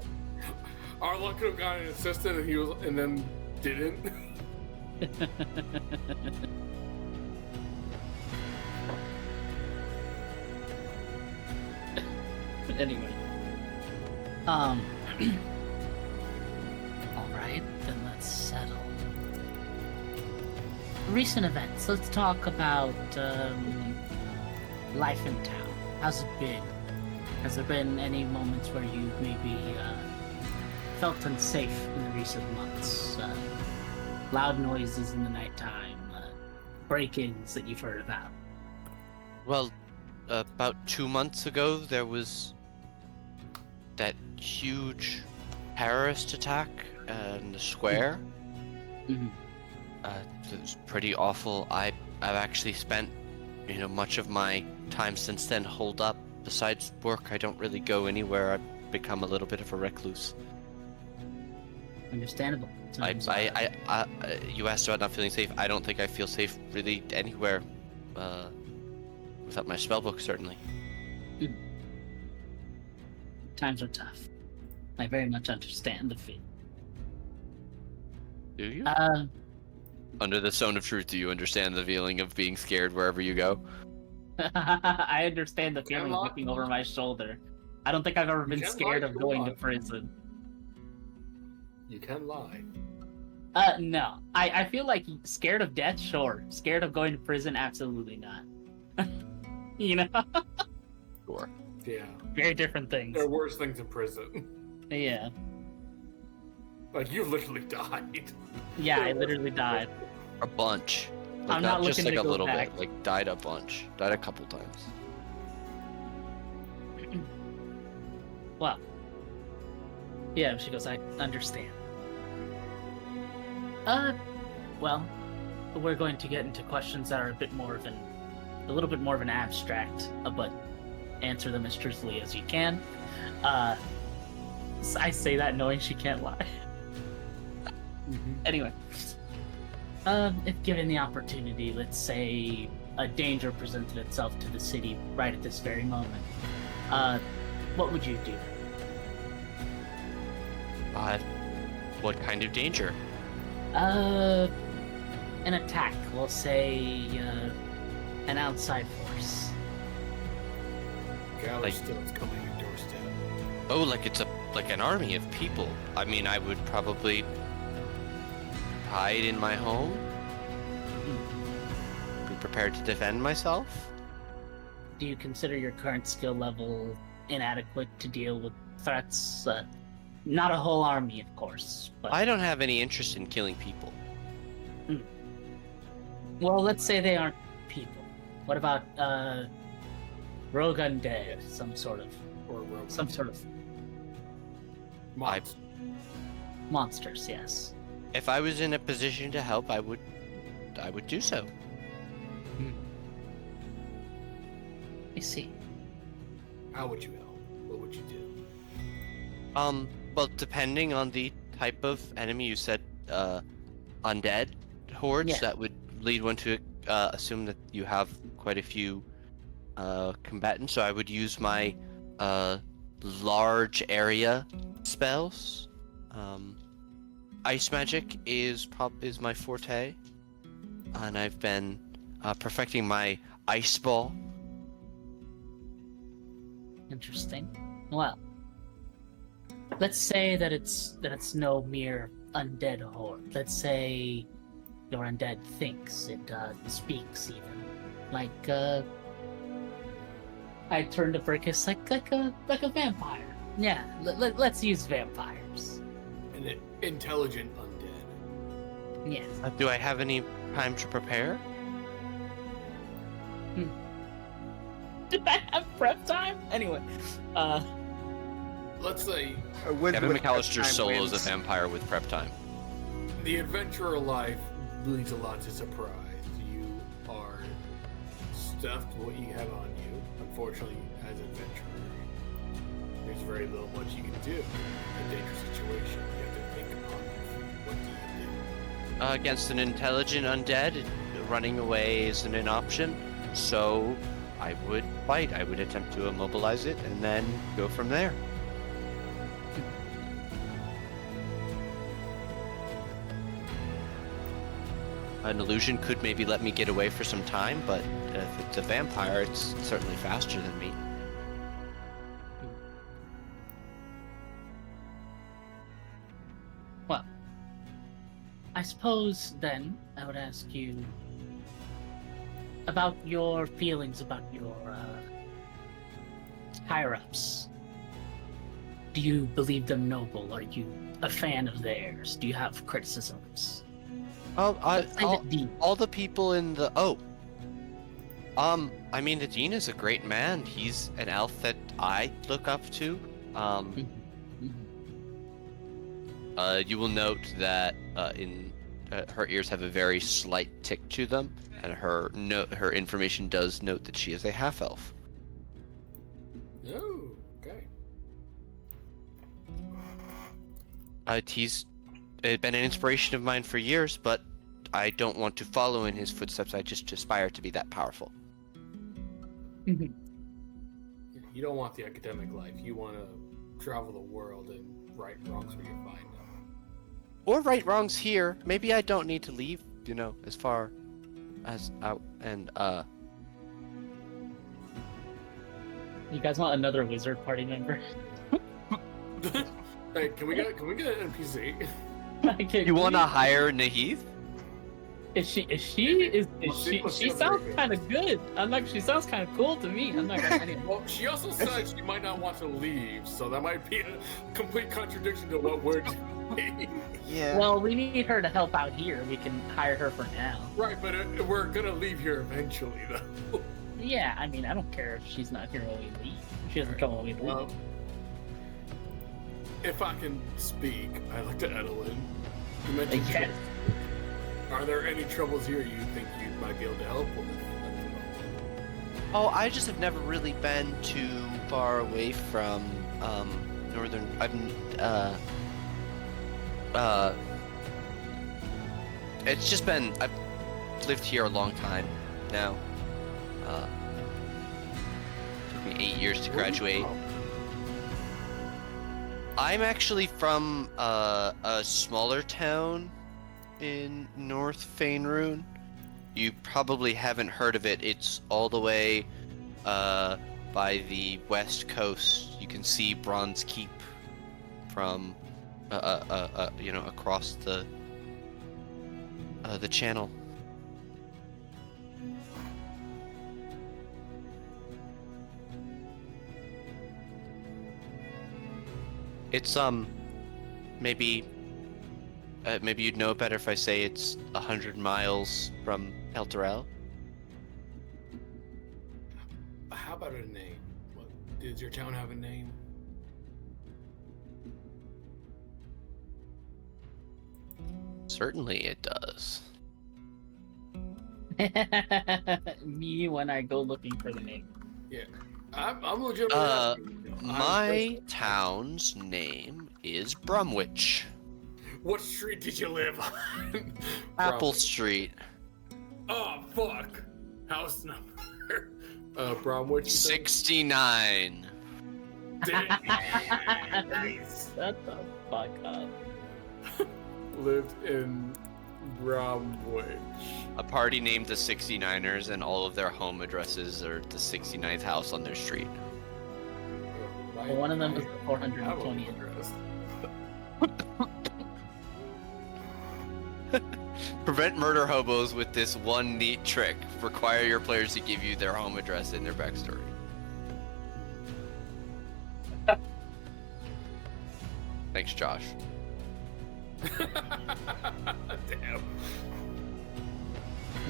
Arlon could have gotten an assistant, and then didn't. Anyway. All right, then let's settle. Recent events. Let's talk about life in town. How's it been? Has there been any moments where you maybe felt unsafe in the recent months? Loud noises in the nighttime, break-ins that you've heard about. Well, about 2 months ago, there was that huge terrorist attack in the square. Mm-hmm. It was pretty awful. I've actually spent, much of my time since then holed up. Besides work, I don't really go anywhere. I've become a little bit of a recluse. Understandable. You asked about not feeling safe. I don't think I feel safe really anywhere, without my spellbook, certainly. Times are tough. I very much understand the feel. Do you? Under the Stone of Truth, do you understand the feeling of being scared wherever you go? I understand the feeling of looking over my shoulder. I don't think I've ever been scared of going to prison. You can lie. No. I feel like scared of death, sure. Scared of going to prison, absolutely not. Sure. Yeah. Very different things. There are worse things in prison. Yeah. Like, you literally died. Yeah, I literally died. A bunch. Like, I'm not just looking like to a go little back. bit. Like, died a bunch. Died a couple times. Well. Yeah, she goes, I understand. Well, we're going to get into questions that are a little bit more of an abstract, but answer them as truthfully as you can. I say that knowing she can't lie. Anyway, if given the opportunity, let's say a danger presented itself to the city right at this very moment, what would you do? What kind of danger? An attack. We'll say, an outside force. Gallerstone's coming to your doorstep. Oh, like an army of people. I mean, I would probably hide in my home. Be prepared to defend myself. Do you consider your current skill level inadequate to deal with threats? Not a whole army, of course. But... I don't have any interest in killing people. Well, let's say they aren't people. What about rogue undead? Some sort of Monster. monsters. Yes. If I was in a position to help, I would do so. I see. How would you help? What would you do? Well, depending on the type of enemy, you said undead hordes, Yeah. that would lead one to assume that you have quite a few combatants. So I would use my large area spells. Ice magic is my forte, and I've been perfecting my ice ball. Interesting. Well, let's say that it's no mere undead horde. Let's say your undead thinks, it speaks even. Like I turned to Brickus like a vampire. Yeah, let's use vampires. An intelligent undead. Yes. Do I have any time to prepare? Did I have prep time? Anyway, Let's say Kevin McAllister time solos wins. a vampire with prep time. the adventurer life leads a lot to surprise. You are stuffed with what you have on you. Unfortunately, as an adventurer, there's very little much you can do in a dangerous situation. You have to think upon what do you do. against an intelligent undead, running away isn't an option. So I would fight. I would attempt to immobilize it and then go from there. An illusion could maybe let me get away for some time, but if it's a vampire, it's certainly faster than me. Well, I suppose then I would ask you about your feelings about your higher-ups. Do you believe them noble? Are you a fan of theirs? Do you have criticisms? Oh, Let's say the dean. all the people in the I mean, the dean is a great man. He's an elf that I look up to. Mhm. You will note that her ears have a very slight tick to them, and her information does note that she is a half elf. Oh, okay. He's been an inspiration of mine for years, but I don't want to follow in his footsteps. I just aspire to be that powerful. Mhm. You don't want the academic life. You want to travel the world and right wrongs where you find them. Or right wrongs here. Maybe I don't need to leave, as far as out and You guys want another wizard party member? Hey, can we get an NPC? I can't You want to believe- hire Nahith? She Let's see sounds what kind of good. She sounds kind of cool to me. I'm not gonna. Anyway. Well, she also said she might not want to leave, so that might be a complete contradiction to what we're doing. Yeah. Well, we need her to help out here. We can hire her for now. Right, but we're gonna leave here eventually, though. Yeah, I mean, I don't care if she's not here when we leave. She doesn't come when we leave. Well, if I can speak, I looked at Edelyn. You mentioned Yes. Are there any troubles here you think you might be able to help with? Oh, I just have never really been too far away from northern. It's just been I've lived here a long time now. Took me 8 years to graduate. I'm actually from a smaller town in North Faerun. You probably haven't heard of it. It's all the way by the west coast. You can see Bronze Keep from across the channel. It's maybe you'd know better if I say it's 100 miles from Elturel. How about a name? Does your town have a name? Certainly it does. Me when I go looking for the name. I'm legitimately asking. My town's name is Brumwich. What street did you live on? Apple Street. Oh, fuck. House number. Bromwich. you said? 69. Damn. Nice. Shut the fuck up. Lived in Bromwich. A party named the 69ers, and all of their home addresses are the 69th house on their street. Well, one of them is the I have a 420th. address. Prevent murder hobos with this one neat trick. Require your players to give you their home address and their backstory. Thanks, Josh. Damn.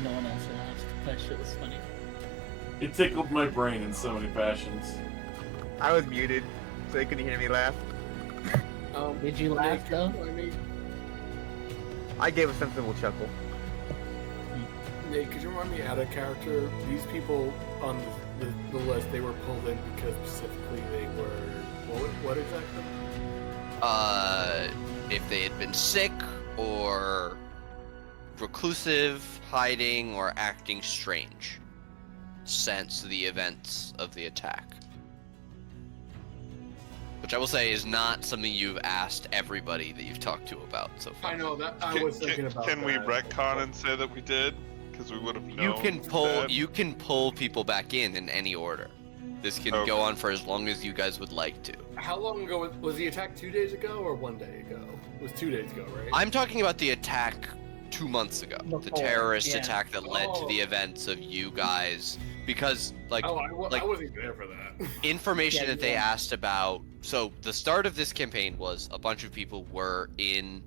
No one else laughed. That shit was funny. It tickled my brain in so many fashions. I was muted, so you couldn't hear me laugh. Did you laugh, Nick, though? I gave a sensible chuckle. Nate, could you remind me out of character? These people on the list, they were pulled in because specifically they were what exactly? If they had been sick or reclusive, hiding, or acting strange since the events of the attack. Which I will say is not something you've asked everybody that you've talked to about so far. I know that. I was thinking about Can we that. retcon and say that we did? Because we would have known. You can pull people back in any order. This can go on for as long as you guys would like to. How long ago was the attack? 2 days ago or 1 day ago? It was 2 days ago, right? I'm talking about the attack 2 months ago. The Before, terrorist yeah. attack that led to the events of you guys. Because, like, I like wasn't there for that. information Yeah, that they yeah. asked about. So the start of this campaign was a bunch of people were in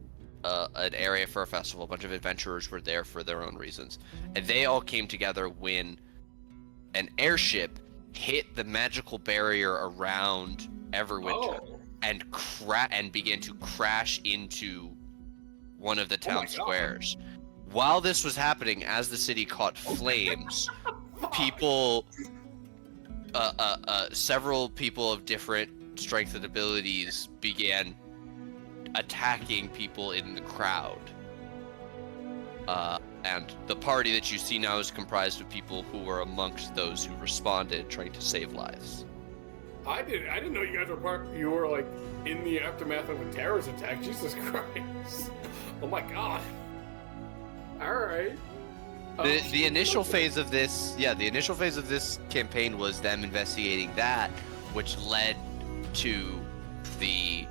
an area for a festival. A bunch of adventurers were there for their own reasons, and they all came together when an airship hit the magical barrier around Everwinter and began to crash into one of the Oh my town God. squares. While this was happening, as the city caught flames, people, several people of different strengths and abilities began attacking people in the crowd. And the party that you see now is comprised of people who were amongst those who responded, trying to save lives. I didn't know you guys were You were like in the aftermath of a terrorist attack. Jesus Christ! Oh my God! All right. The initial phase of this, the initial phase of this campaign was them investigating that, which led to the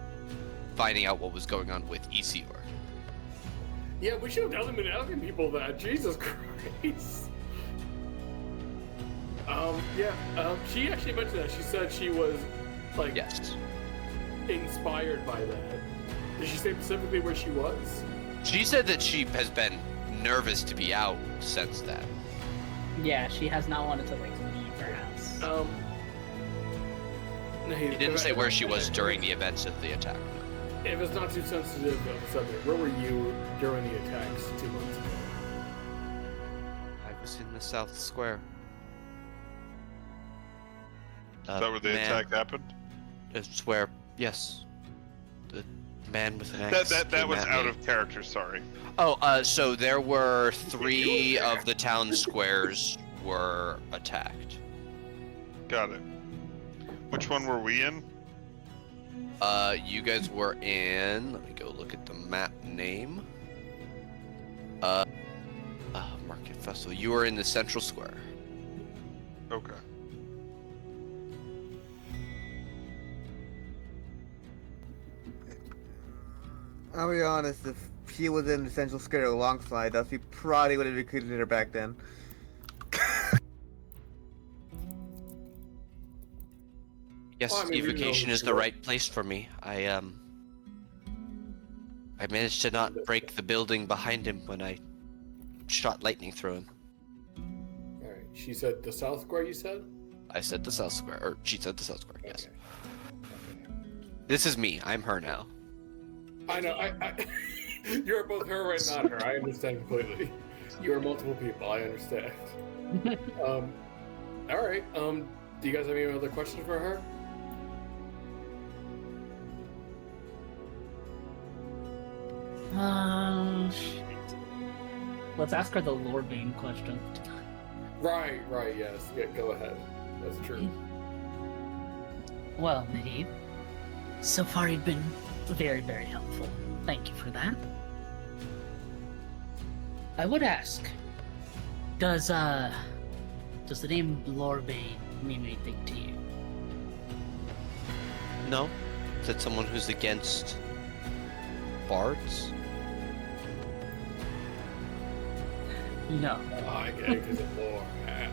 finding out what was going on with Isior. Yeah, we should have definitely been asking people that. Jesus Christ. She actually mentioned that. She said she was like Yes. inspired by that. Did she say specifically where she was? She said that she has been nervous to be out since then. Yeah, she has not wanted to like leave her house. He didn't say where she was during the events of the attack. If it's not too sensitive of a subject, where were you during the attacks 2 months ago? I was in the South Square. Is that where the attack happened? It's where, yes, the man with an axe. That came was at out me. of character. Sorry. Oh, so there were 3 of the town squares were attacked. Got it. Which one were we in? You guys were in. Let me go look at the map name. Market Festival. You were in the Central Square. Okay. I'll be honest, if she was in the Central Square alongside us, we probably would have recruited her back then. Yes, Well, I mean, we know evocation who is you the are. right place for me. I managed to not break the building behind him when I shot lightning through him. All right. She said the South Square. You said. I said the South Square, or she said the South Square. Yes. Okay. This is me. I'm her now. I know. I you're both her right, not her. I understand completely. You are multiple people. I understand. All right. Do you guys have any other questions for her? Shit. Let's ask her the lore vein question. Right. Yes. Yeah, go ahead. That's true. Well, Medivh, so far you've been very, very helpful. Thank you for that. I would ask, does the name Lorvain mean anything to you? No? Is that someone who's against bards? No. Oh, I get it because of lore. I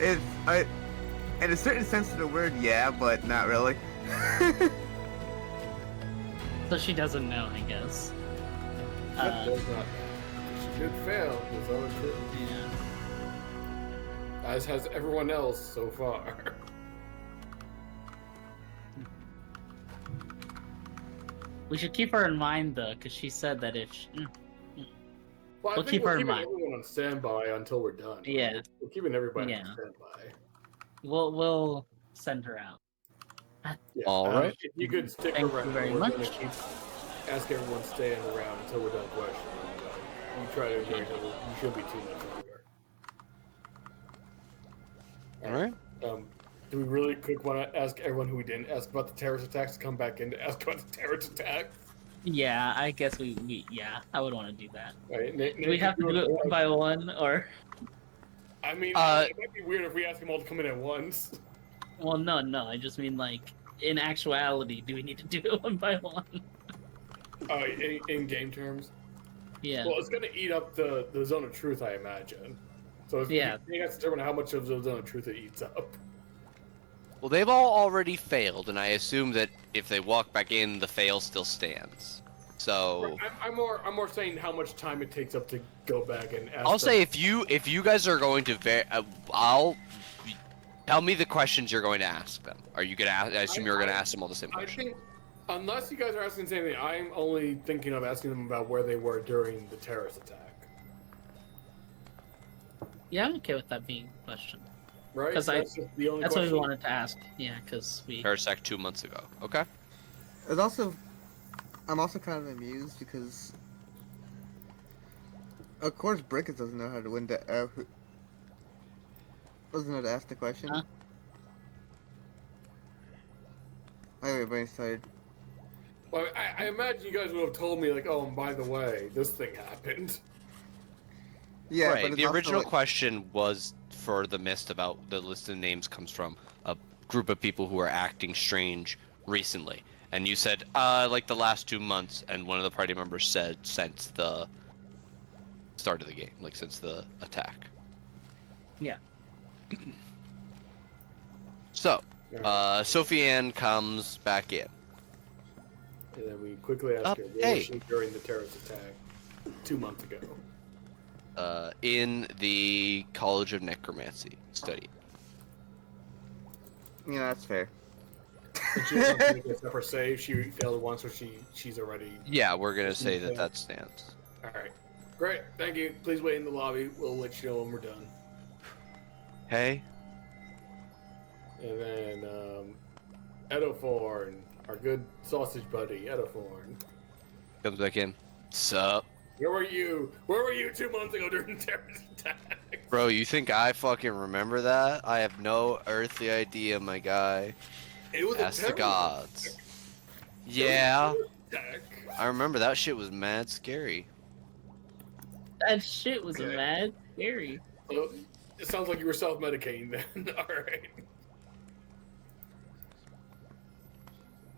get it. It's, in a certain sense of the word, yeah, but not really. So she doesn't know, I guess. That does not. She did fail. That's all true. Yeah. As has everyone else so far. We should keep her in mind, though, because she said that if Well, We'll keep her in mind. Everyone on standby until we're done. Yeah. We're keeping everybody Yeah. on standby. we'll send her out. Yeah. All right. If you could stick Thank you around, very we're much. gonna keep ask everyone to stand around until we're done questioning. You try to agree until you shouldn't be too much longer. All right. Do we really quick want to ask everyone who we didn't ask about the terrorist attacks to come back in to ask about the terrorist attacks? Yeah, I guess I would want to do that. Right, Do we have to do it one by one, or? I mean, it might be weird if we ask them all to come in at once. Well, no. I just mean, like, in actuality, do we need to do it one by one? In game terms? Yeah. Well, it's going to eat up the zone of truth, I imagine. So Yeah. you have to determine how much of the zone of truth it eats up. Well, they've all already failed, and I assume that if they walk back in, the fail still stands. So I'm more saying how much time it takes up to go back and ask. I'll say if you guys are going to tell me the questions you're going to ask them. Are you gonna ask? I assume you're gonna ask them all the same I questions. think, unless you guys are asking the same thing, I'm only thinking of asking them about where they were during the terrorist attack. Yeah, I'm okay with that being a question. Right? Because That's just the only that's what we question. wanted to ask. Yeah, because we. Parasec 2 months ago. Okay. It's also, I'm also kind of amused because, of course, Brickets doesn't know how to win the, doesn't know how to ask the question. Huh? Everybody's tired. Well, I imagine you guys would have told me, like, oh, and by the way, this thing happened. Yeah, right. but it's The also, original like, question was for the mist about the list of names comes from a group of people who are acting strange recently, and you said like the last 2 months, and one of the party members said since the start of the game, like since the attack. Yeah. So, Sophie Ann comes back in. And then we quickly ask her, where hey. was she during the terrorist attack 2 months ago? In the College of Necromancy study. you know, that's fair. And she doesn't make it except for save. She failed once, so she's already. Yeah, we're gonna say that that stands. All right, great, thank you. Please wait in the lobby. We'll let you know when we're done. Hey. And then Edoforn, our good sausage buddy, Edoforn. Comes back in. Sup? Where were you? Where were you 2 months ago during the terrorist attack? Bro, you think I fucking remember that? I have no earthly idea, my guy. It was Ask a the terrorist gods. attack. Yeah, Attack. I remember that shit was mad scary. That shit was Okay. mad scary. So, it sounds like you were self-medicating then. All right.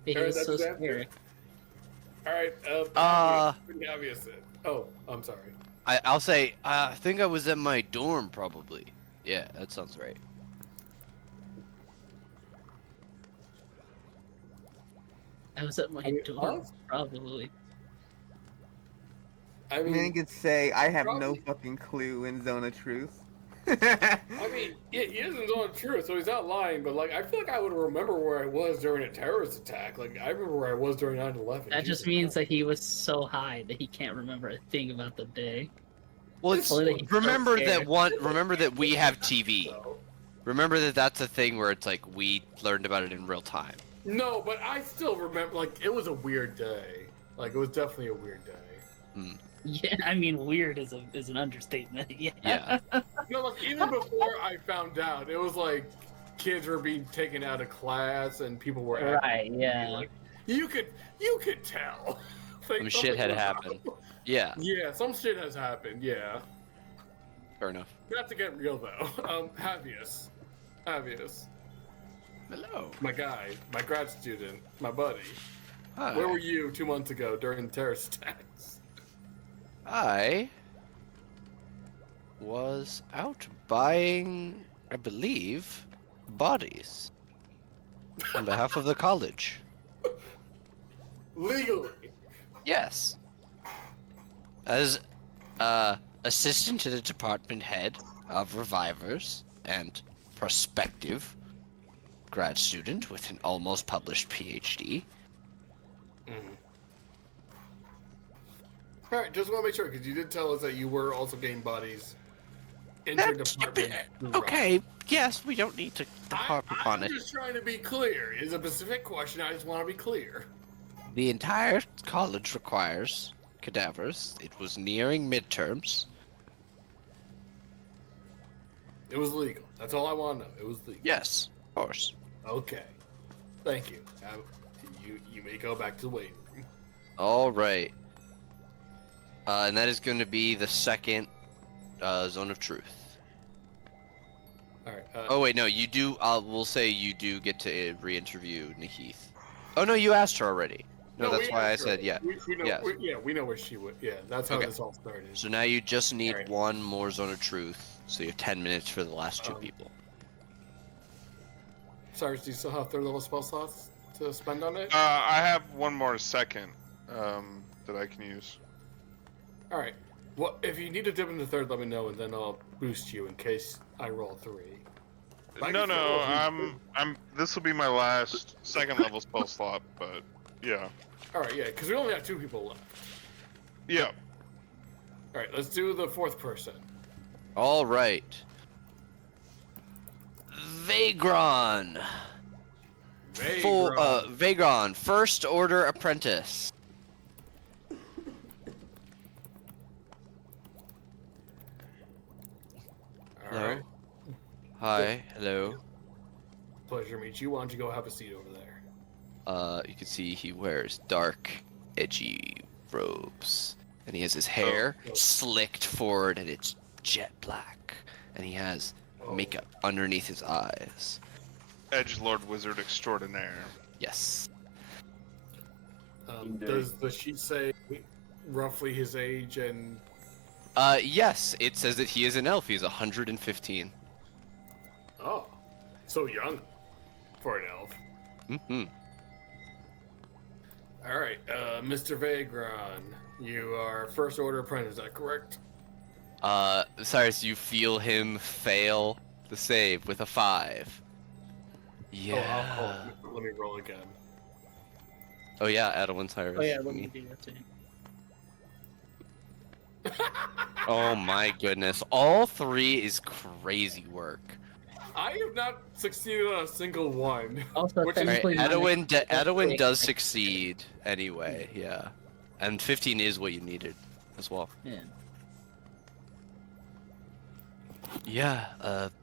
It Alright, was that's so that. scary. All right. Obvious. Oh, I'm sorry. I'll say, I think I was at my dorm, probably. Yeah, that sounds right. I was at my I mean, dorm, probably. I Man mean, could say, I have no probably- fucking clue in Zone of Truth. yeah, he isn't telling the truth, so he's not lying. But like, I feel like I would remember where I was during a terrorist attack. Like, I remember where I was during 9/11. That just means that he was so high that he can't remember a thing about the day. Well, It's- Only that he's so remember that scared. remember that we have TV. So- Remember that that's a thing where it's like we learned about it in real time. No, but I still remember. Like, it was a weird day. Like, it was definitely a weird day. Yeah, I mean, weird is an understatement. Yeah. Yeah. No, like even before I found out, it was like kids were being taken out of class and people were acting Right. Yeah. like you could tell. Like, Some shit had happened. Yeah, Yeah, some shit has happened. Yeah, fair enough. not to get real though. Havius, Hello. my guy, my grad student, my buddy. Hi. Where were you 2 months ago during the terrorist attacks? I was out buying, I believe, bodies on behalf of the college. Legally. Yes. As assistant to the department head of revivers and prospective grad student with an almost published PhD. All right, just want to make sure because you did tell us that you were also getting bodies in your department. Okay, yes, we don't need to harp upon I'm it. just trying to be clear. It's a specific question. I just want to be clear. The entire college requires cadavers. It was nearing midterms. It was legal. That's all I want to know. It was legal. Yes, of course. Okay. Thank you. You may go back to the waiting room. All right. And that is going to be the second zone of truth. All right. Oh wait, no, you do. We'll say you do get to re-interview Nahith. Oh no, you asked her already. No, that's we why I asked her. said yeah. We know. Yes. We know where she would. Yeah, that's how Okay. this all started. So now you just need Alright. one more zone of truth. So you have 10 minutes for the last two people. Cyrus, do you still have third level spell slots to spend on it? I have one more second that I can use. All right. Well, if you need to dip into third, let me know, and then I'll boost you in case I roll 3. I No, can no, still- I'm. This will be my last second level spell slot, but yeah, All right, yeah, because we only have 2 people left. yeah. All right, let's do the 4th person. All right. Vagron. Vagron, first order apprentice. All right. Hi, hello. Pleasure to meet you. Why don't you go have a seat over there? You can see he wears dark, edgy robes, and he has his hair Oh. slicked forward, and it's jet black, and he has makeup underneath his eyes. Edgelord wizard extraordinaire. Yes. Does the sheet say roughly his age and? Yes, it says that he is an elf. He's 115. Oh, so young for an elf. Mm-hmm. All right, Mr. Vagron, you are first order apprentice. Is that correct? Cyrus, you feel him fail the save with a 5. Yeah. Oh, let me roll again. Oh yeah, Edwin Cyrus. Oh yeah, let me do that too. Oh my goodness. All 3 is crazy work. I have not succeeded on a single one. Also, Which is- technically, Alright, my- Edwin does succeed anyway, yeah. And 15 is what you needed as well. Yeah. Yeah,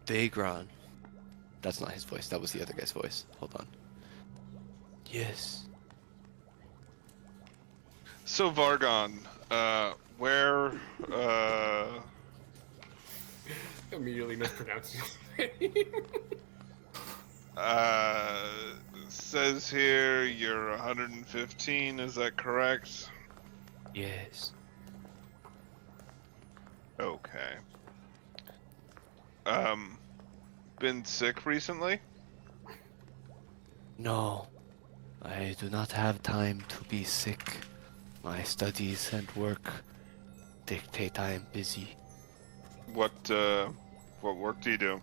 Vagron. That's not his voice, that was the other guy's voice. Hold on. Yes. So Vargon, where Immediately mispronounced his name. says here you're 115. Is that correct? Yes. Okay. Been sick recently? No. I do not have time to be sick. My studies and work dictate I am busy. What work do you do?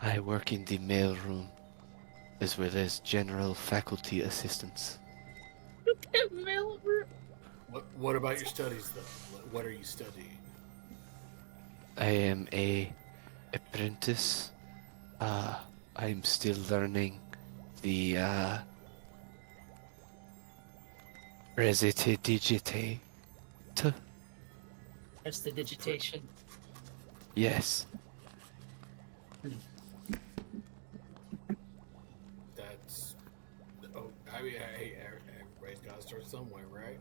I work in the mail room, as well as general faculty assistance. What about your studies, though? What are you studying? I am a apprentice. I'm still learning the Prestidigitate. That's the digitation. Yes. That's. Oh, I mean, hey, everybody's got to start somewhere, right?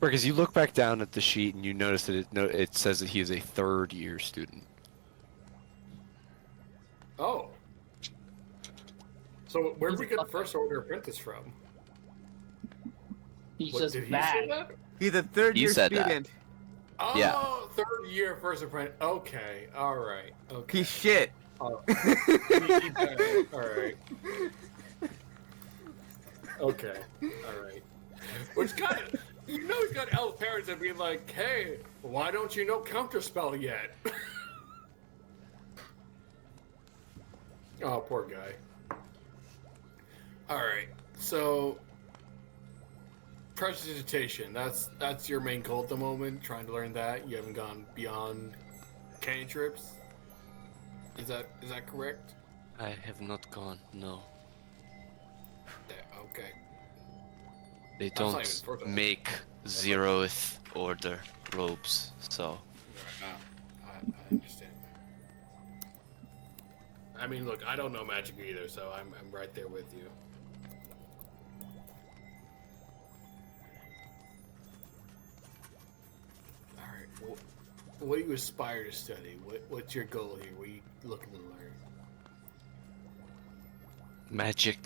Because you look back down at the sheet and you notice that it says that he is a 3rd year student. Oh. So where did we get the first order apprentice from? He's What, just did he bad. say that? He's a third You year said that. student. Oh, Yeah. 3rd year first apprentice. Okay, all right. Okay. He's shit. All right. Okay. All right. Which kind of, you know, he's got elf parents that be like, hey, why don't you know counterspell yet? Oh, poor guy. All right. So, prestidigitation. That's your main goal at the moment. Trying to learn that. You haven't gone beyond cantrips. Is that correct? I have not gone, no. Yeah, okay. They That's not even don't for that. make zeroth order robes, so I understand. I mean, look, I don't know magic either, so I'm right there with you. All right. What do you aspire to study? What's your goal here? What are you looking to learn? magic.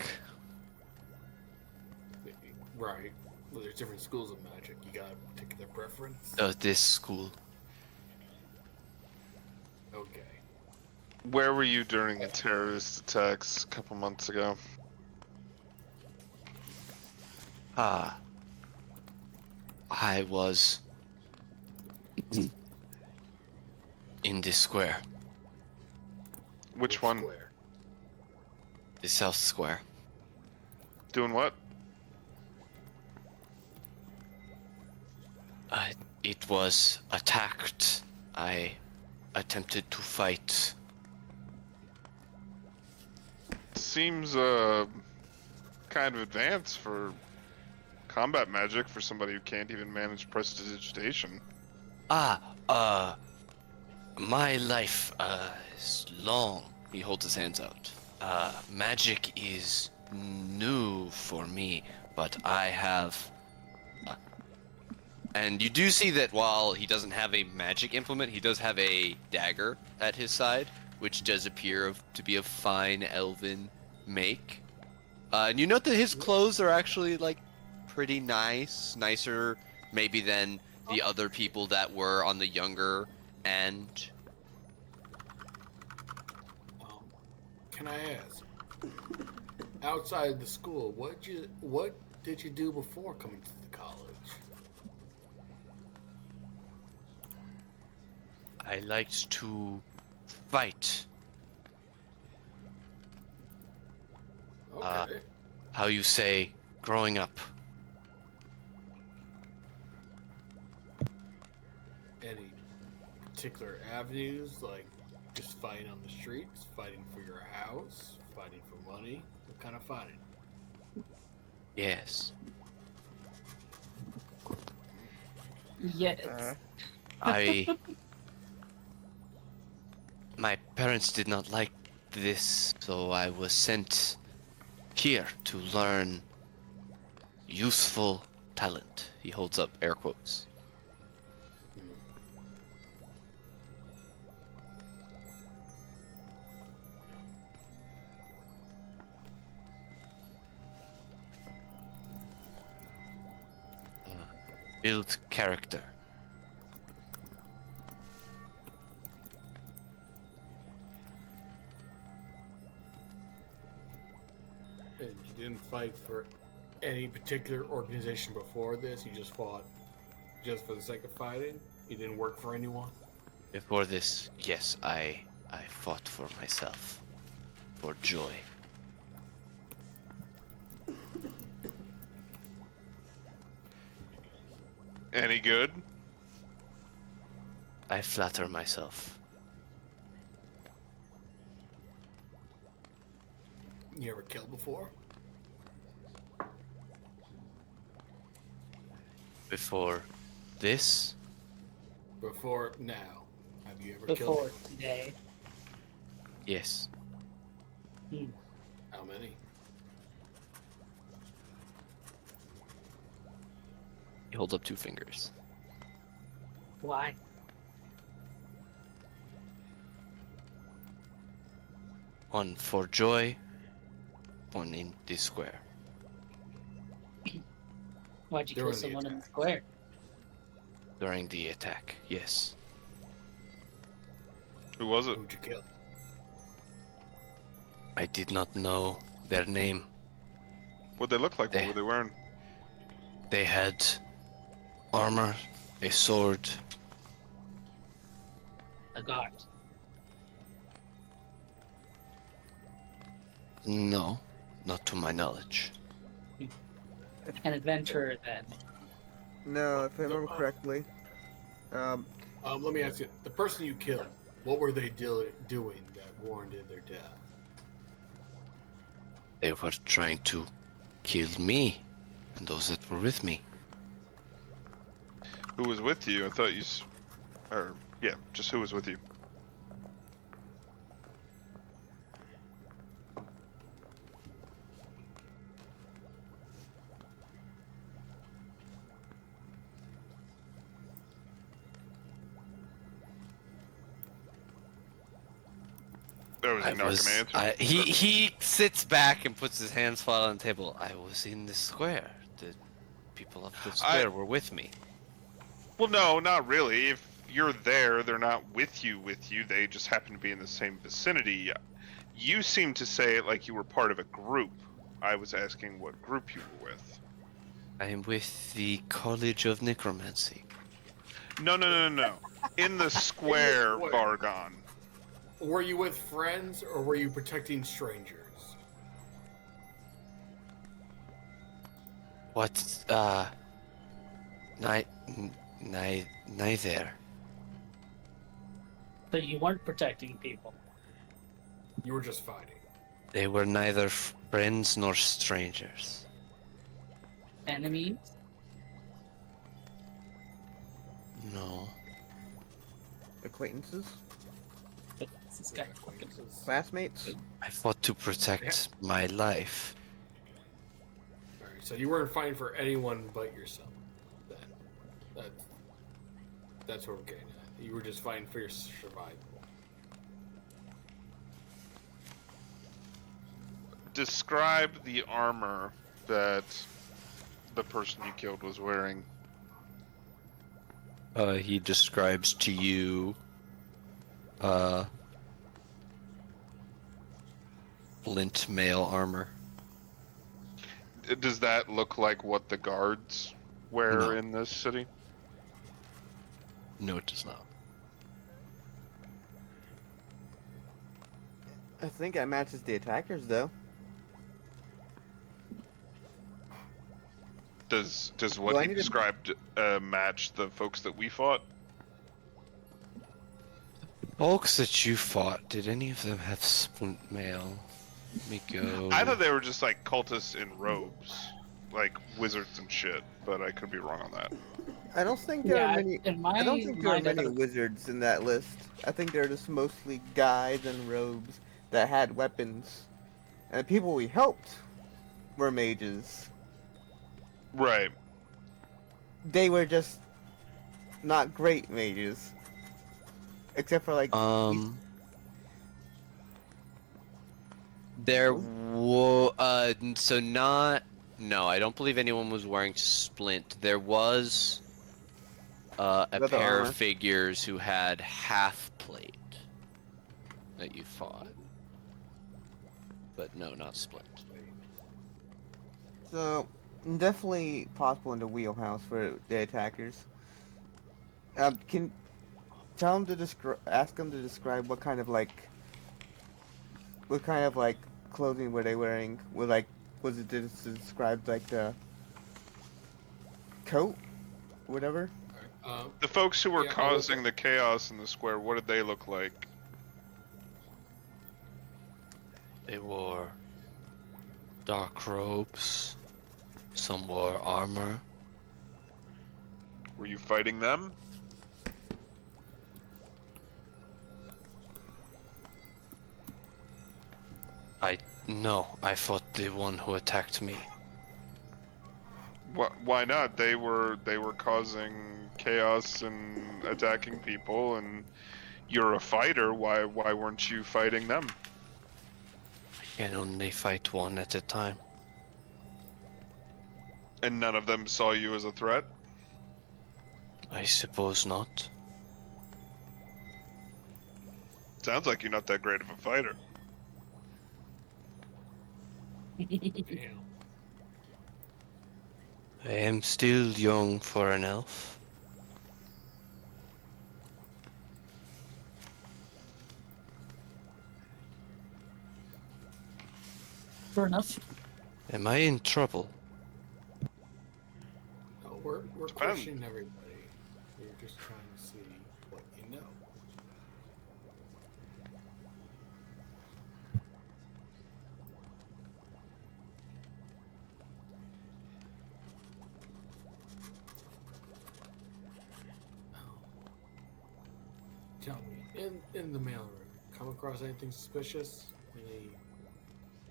Right. Well, there's different schools of magic. You got a particular preference? This school. Okay. Where were you during the terrorist attacks a couple months ago? I was in this square, Which one? Square. the South Square. Doing what? It was attacked. I attempted to fight. Seems kind of advanced for combat magic for somebody who can't even manage prestidigitation. My life is long. He holds his hands out. Magic is new for me, but I have. And you do see that while he doesn't have a magic implement, he does have a dagger at his side, which does appear to be of fine elven make. And you note that his clothes are actually like pretty nicer maybe than the other people that were on the younger end. Can I ask? Outside the school, what did you do before coming to the college? I liked to fight. Okay. How you say, growing up. Any particular avenues, like just fighting on the streets, fighting for your house, fighting for money? What kind of fighting? Yes. Yes. My parents did not like this, so I was sent here to learn useful talent. He holds up air quotes. Build character. And you didn't fight for any particular organization before this? You just fought just for the sake of fighting? You didn't work for anyone? Before this, yes, I fought for myself. For joy. Any good? I flatter myself. You ever killed before? Before this, Before now. Have you ever Before killed? today. yes. How many? He holds up 2 fingers. Why? One for joy, one in this square. Why'd you kill During the someone in the attack. square? During the attack, yes. Who was it? Who'd you kill? I did not know their name. What'd they look like? What They- were they wearing? They had armor, a sword. A guard. No, not to my knowledge. An adventurer then. No, if I remember correctly. Let me ask you, the person you killed, what were they doing that warranted their death? They were trying to kill me and those that were with me. Who was with you? I thought you, or yeah, just who was with you? That was not gonna answer. He sits back and puts his hands flat on the table. I was in the square. The people of the square were with me. Well, no, not really. If you're there, they're not with you. They just happen to be in the same vicinity. You seem to say it like you were part of a group. I was asking what group you were with. I am with the College of Necromancy. No. In the square, square. Vargon. Were you with friends or were you protecting strangers? What? Neither. So you weren't protecting people. You were just fighting. They were neither friends nor strangers. Enemies? No. Acquaintances? This guy. Classmates? I fought to protect my life. Alright, so you weren't fighting for anyone but yourself. Then. That's what we're getting at. You were just fighting for your survival. Describe the armor that the person you killed was wearing. He describes to you, flint mail armor. Does that look like what the guards wear No. in this city? No, it does not. I think that matches the attackers, though. Does Do what I he need to- described match the folks that we fought? Folks that you fought, did any of them have splint mail? Let me go. I thought they were just like cultists in robes, like wizards and shit. But I could be wrong on that. I don't think there are many. In my I don't think there are mind, I many thought- wizards in that list. I think they're just mostly guys in robes that had weapons, and the people we helped were mages. Right. They were just not great mages, except for like. There was so not. No, I don't believe anyone was wearing splint. There was a Leather pair armor. of figures who had half plate that you fought, but no, not splint. So definitely possible in the wheelhouse for the attackers. Can tell them to ask them to describe what kind of like clothing were they wearing? Was it described like the coat, whatever? Alright, The folks who were Yeah, causing the chaos in the square, what did they look like? They wore dark robes. Some wore armor. Were you fighting them? No, I fought the one who attacked me. Why not? They were causing chaos and attacking people, and you're a fighter. Why weren't you fighting them? I can only fight one at a time. And none of them saw you as a threat? I suppose not. Sounds like you're not that great of a fighter. damn. I am still young for an elf. Fair enough. Am I in trouble? No, we're Depends. questioning everybody. We're just trying to see what you know. in the mailroom, come across anything suspicious? Any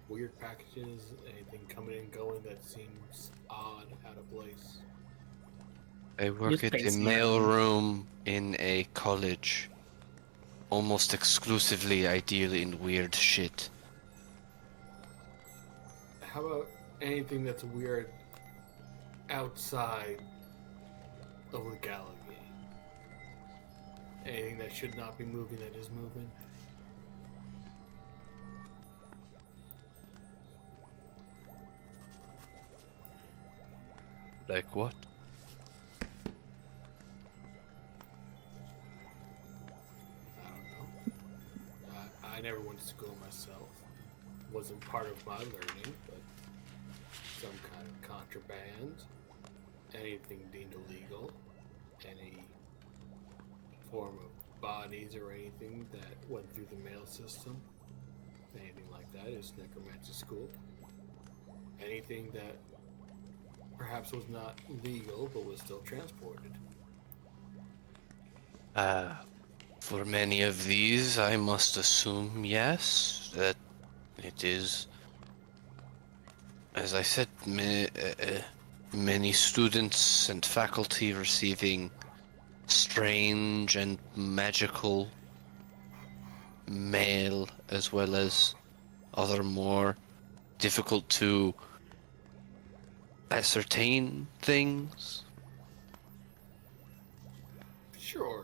weird packages? Anything coming and going that seems odd, out of place? I work Just at the pacing mail around. room in a college. Almost exclusively I deal in weird shit. How about anything that's weird outside of legality? Anything that should not be moving that is moving? Like what? I don't know. I never went to school myself. Wasn't part of my learning, but some kind of contraband, anything deemed illegal, any form of bodies or anything that went through the mail system, anything like that is necromancy school. Anything that perhaps was not legal but was still transported. For many of these, I must assume, yes, that it is, as I said, many students and faculty receiving strange and magical mail, as well as other more difficult to ascertain things. Sure.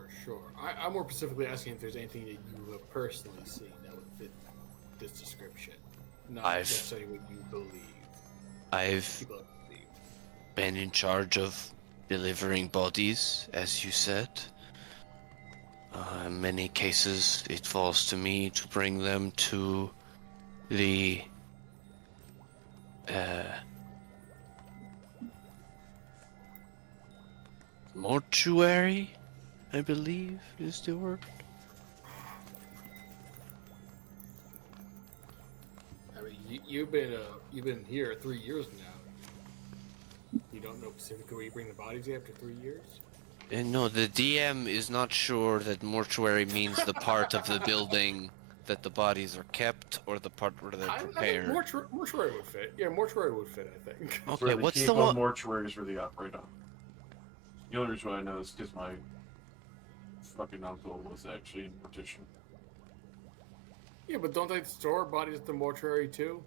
I'm more specifically asking if there's anything that you have personally seen that would fit this description. Not I've- necessarily what you believe. I've People have believed. been in charge of delivering bodies, as you said. In many cases, it falls to me to bring them to the mortuary, I believe is the word. I mean, you've been here 3 years now. You don't know specifically where you bring the bodies after 3 years? No, the DM is not sure that mortuary means the part of the building that the bodies are kept or the part where they're I think prepared. mortuary would fit. Yeah, mortuary would fit, I think. Okay, Where they what's keep the all one? mortuaries where they operate on. The only reason why I know is because my fucking uncle was actually a mortician. Yeah, but don't they store bodies at the mortuary too?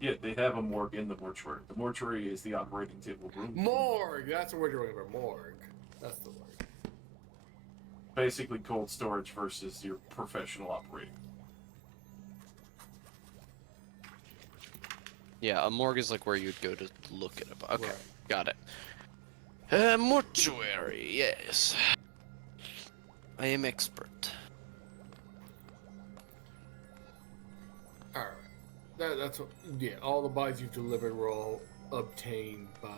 Yeah, they have a morgue in the mortuary. The mortuary is the operating table room. Morgue! That's the word you're looking for. Morgue. That's the word. Basically cold storage versus your professional operating. Yeah, a morgue is like where you'd go to look at a. Okay, Right. got it. Mortuary, yes. I am expert. Alright. That's what, yeah, all the bodies you've delivered were all obtained by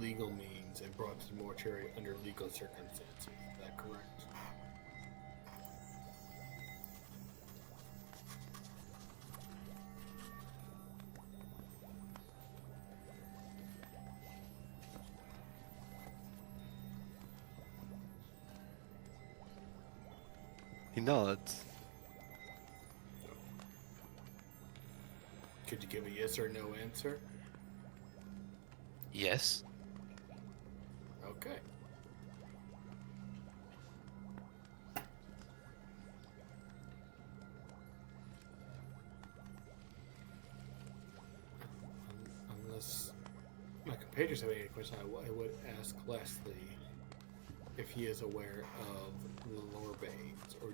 legal means and brought to the mortuary under legal circumstances. Is that correct? He nods. Could you give a yes or no answer? Yes. Okay. Unless my compatriots have any questions, I would ask Leslie if he is aware of the Lorbanes, or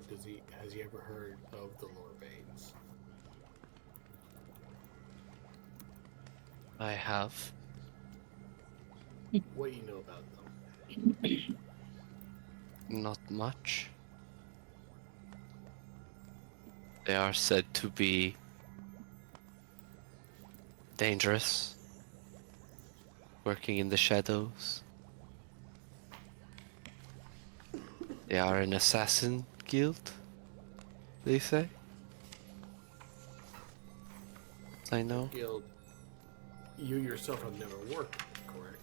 has he ever heard of the Lorbanes? I have. What do you know about them? Not much. They are said to be dangerous, working in the shadows. They are an assassin guild, they say. I know. Guild, you yourself have never worked with them, correct?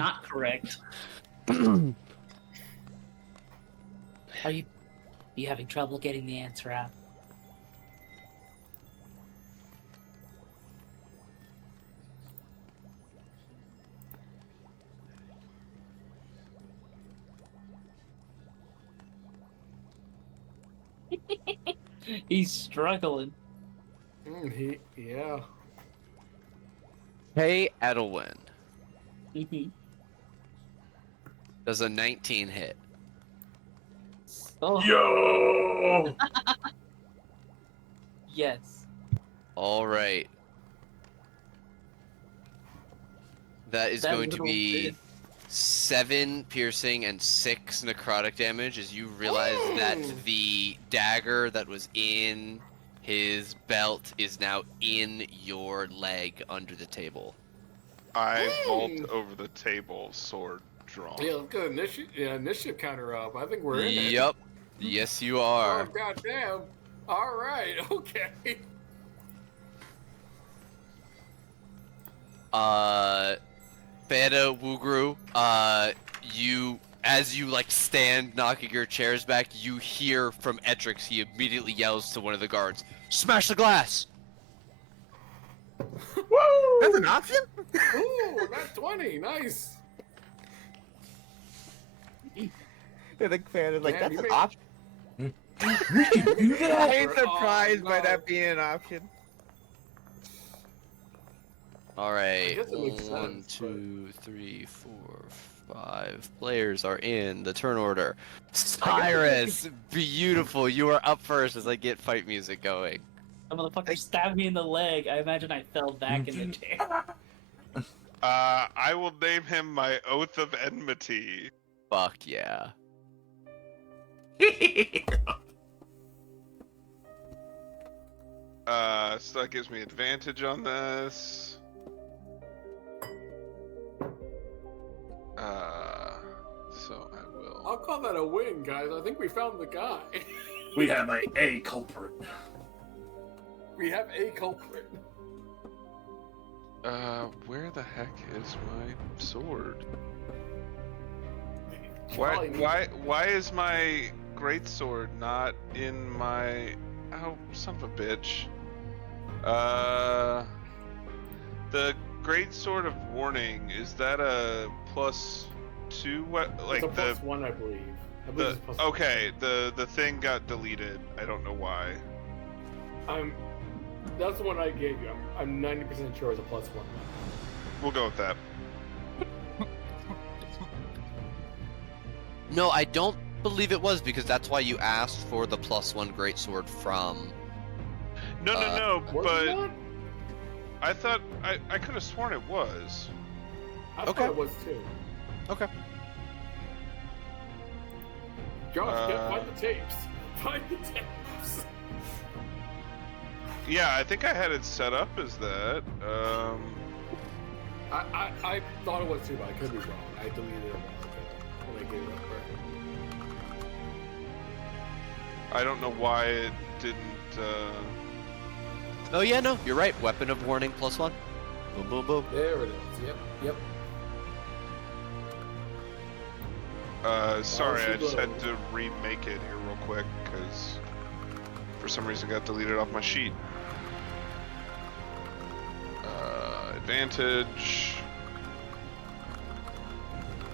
not correct. Are you having trouble getting the answer out? He's struggling. Yeah. Hey, Edelwin. Mhm. Does a 19 hit? Oh, Yo! yes. All right. That is That going to little be bit. 7 piercing and 6 necrotic damage as you realize that Ooh. the dagger that was in his belt is now in your leg under the table. I vault over the table, sword drawn. Yeah, let's get initiative counter up. I think we're in it. Yup. Yes, you Oh, are. goddamn. All right, okay. Feta Wugru, as you like stand knocking your chairs back, you hear from Etrix. He immediately yells to one of the guards, "Smash the glass!" That's an option? Ooh, that's 20. Nice. They're like, fan is like, Damn, that's you an made- option. We can do I that. ain't surprised by no. that being an option. All right, guess it makes 1, sense, but- 2, 3, 4, 5 players are in the turn order. Cyrus, beautiful. You are up first as I get fight music going. The motherfucker stabbed me in the leg. I imagine I fell back in the chair. I will name him my Oath of Enmity. Fuck yeah. So that gives me advantage on this. So I will. I'll call that a win, guys. I think we found the guy. We have a culprit. We have a culprit. Where the heck is my sword? Probably Why is my greatsword not in my... Oh, son of a bitch. The greatsword of warning, is that a +2? What, like It's a the... +1, I believe. I believe it's +1. Okay, the thing got deleted. I don't know why. That's the one I gave you. I'm 90% sure it's a +1. We'll go with that. No, I don't believe it was because that's why you asked for the +1 greatsword from. No, Uh, Was but it not? I thought I could have sworn it was. I Okay. thought it was too. Okay. Josh, find the tapes. Find the tapes. Yeah, I think I had it set up as that. I thought it was too, but I could be wrong. I deleted it when I gave it up. I don't know why it didn't. Oh yeah, no, you're right. Weapon of warning +1. Boom, boom, boom. There it is. Yep. Sorry, she I just will. had to remake it here real quick because for some reason it got deleted off my sheet. Advantage.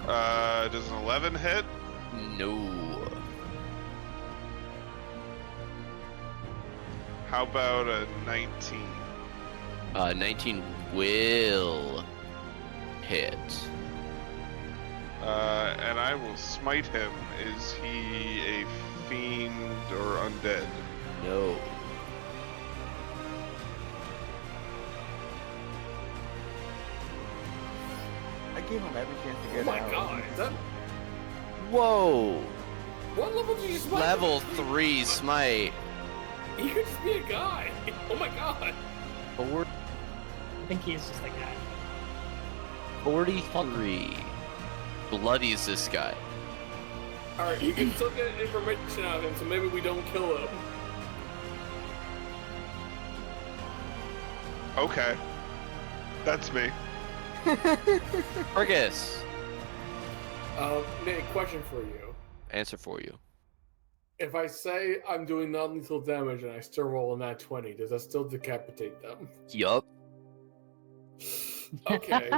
Does an 11 hit? No. How about a 19? 19 will hit. And I will smite him. Is he a fiend or undead? No. I gave him every chance to Oh get my out. god. Is that, Whoa. what level did you smite? Level 3 smite. He could just be a guy. Oh my god. 40, I think he is just a guy. 43. Bloodies this guy. Alright, you can still get information out of him, so maybe we don't kill him. Okay. That's me. Fergus. Nate, question for you. Answer for you. If I say I'm doing non-lethal damage and I still roll a nat 20, does that still decapitate them? Yup. Okay.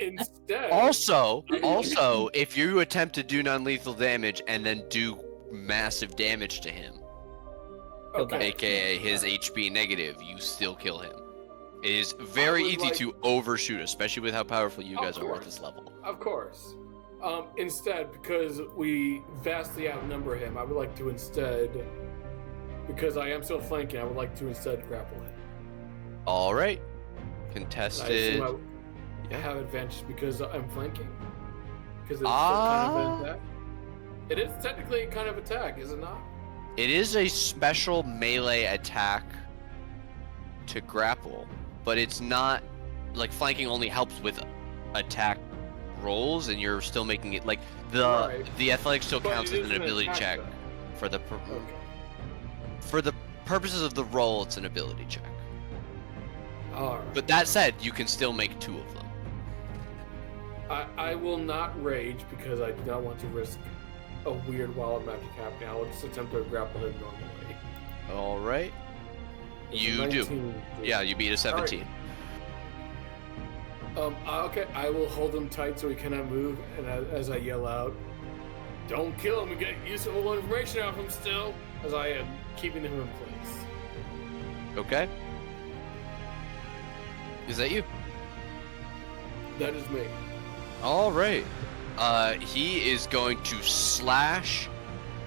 Instead. Also, if you attempt to do non-lethal damage and then do massive damage to him, Okay. aka his HP negative, you still kill him. It is very would easy like- to overshoot, especially with how powerful you Of guys are at course. this level. Of course. Instead, because we vastly outnumber him, I would like to instead, because I am still flanking, I would like to instead grapple him. All right, And I contested. assume I Yeah. have advantage because I'm flanking. Because it's kind of an attack. It is technically a kind of attack, is it not? It is a special melee attack to grapple, but it's not like flanking only helps with attack rolls, and you're still making it like Right. the athletics still But counts it as is an ability attack, check though. for the Okay. for the purposes of the roll. It's an ability check. Alright. But that said, you can still make 2 of them. I will not rage because I do not want to risk a weird wild magic happening. I will just attempt to grapple him normally. All right, It's you do. 19. Yeah, you beat a 17. Okay, I will hold him tight so he cannot move, and as I yell out, "Don't kill him! We get useful information out of him still." As I am keeping him in place. Okay. Is that you? That is me. All right. He is going to slash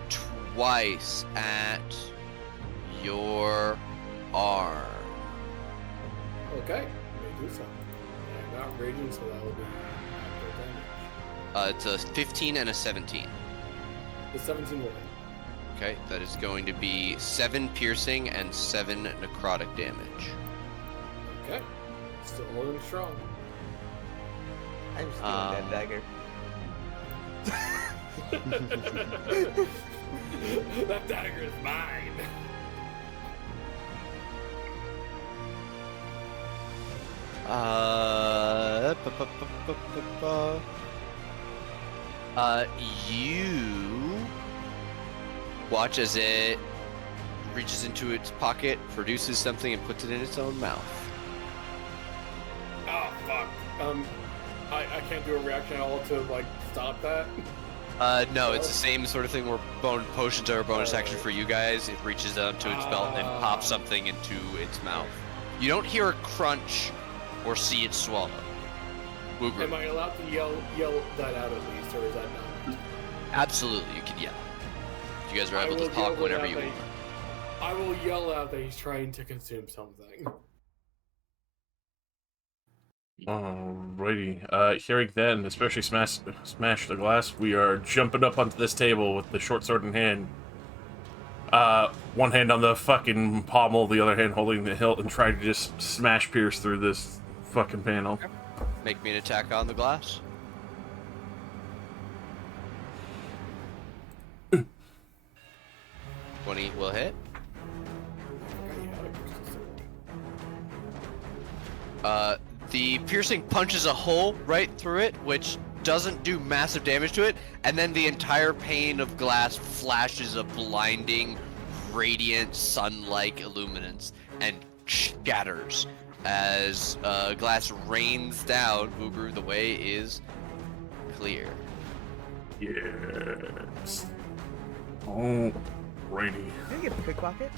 twice at your arm. Okay, may do so. I'm not raging, so that will be after damage. It's a 15 and a 17. The 17 will hit. Okay, that is going to be 7 piercing and 7 necrotic damage. Okay, still holding strong. I'm stealing that dagger. That dagger is mine. You watch as it reaches into its pocket, produces something, and puts it in its own mouth. Oh fuck. I can't do a reaction at all to like stop that. No, it's the same sort of thing where potions are a bonus action for you guys. It reaches down to its belt and then pops something into its mouth. You don't hear a crunch or see it swallow. Woogru. Am I allowed to yell that out at least, or is that not? Absolutely, you can yell. You guys are I able to will talk yell whenever out you that want. I will yell out that he's trying to consume something. Alrighty. Hearing that, and especially smash the glass, we are jumping up onto this table with the short sword in hand. One hand on the fucking pommel, the other hand holding the hilt, and trying to just smash pierce through this fucking panel. Make me an attack on the glass. $20 will hit. The piercing punches a hole right through it, which doesn't do massive damage to it, and then the entire pane of glass flashes a blinding, radiant, sun-like illuminance and shatters as glass rains down. Woogru, the way is clear. Yes. Alrighty. Can I get a pickpocket?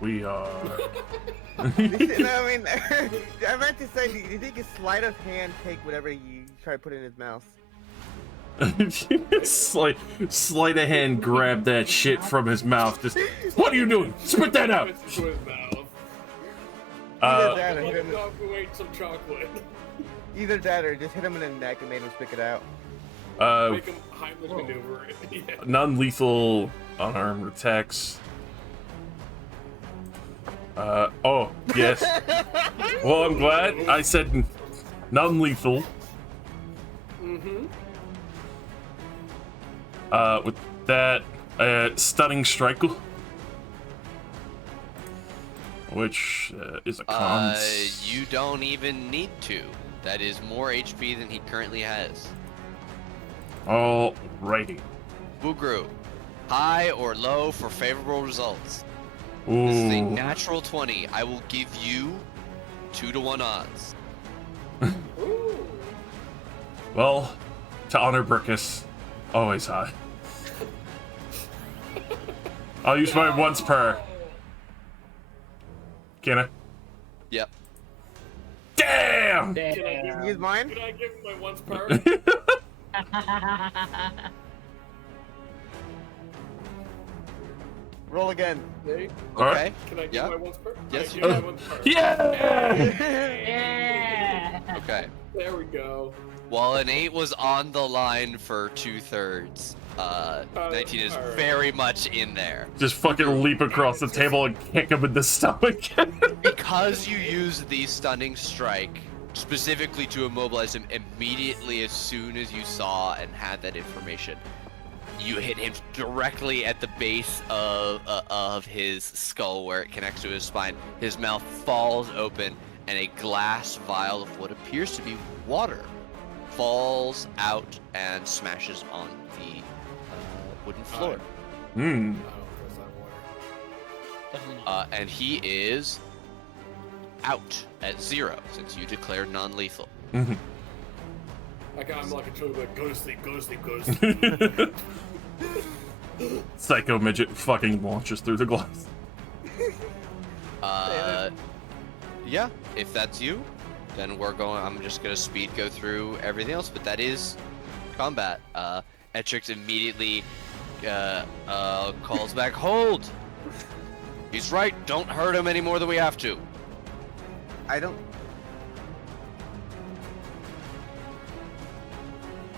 We are. No, I mean, I meant to say, do you think his sleight of hand take whatever you try to put in his mouth? Sleight of hand grab that shit from his mouth. Just, what are you doing? Spit that out! Into his mouth. Either that or Let hit him. him dog who ate some chocolate. Either that or just hit him in the neck and made him spit it out. Make him Heimlich maneuver it. Yeah. Non-lethal unarmed attacks. Oh, yes. Well, I'm glad I said non-lethal. Mm-hmm. With that, stunning strike, which is a cons. You don't even need to. That is more HP than he currently has. Alrighty. Woogru. High or low for favorable results. This is a Ooh. natural 20. I will give you 2-to-1 odds. Ooh. Well, to honor Burkus, always high. I'll use my once per. Can I? Yep. Damn! Can I give, Use mine? can I give him my once per? Roll again. Nate, Okay. can I give Yeah. my once per? Yes, Can you I give can. my once per? Yeah! Yeah. Okay. There we go. While an 8 was on the line for 2/3, 19 is alright. very much in there. Just fucking leap across the table and kick him in the stomach. Because you used the stunning strike specifically to immobilize him immediately as soon as you saw and had that information, you hit him directly at the base of his skull where it connects to his spine. His mouth falls open and a glass vial of what appears to be water falls out and smashes on the wooden floor. Hmm. I don't trust that water. And he is out at 0 since you declared non-lethal. Mhm. I got him like a children, like, go to sleep, go to sleep, go to sleep. Psycho midget fucking launches through the glass. Yeah, if that's you, then I'm just gonna speed go through everything else, but that is combat. Etrix immediately calls back, hold! He's right, don't hurt him any more than we have to. I don't.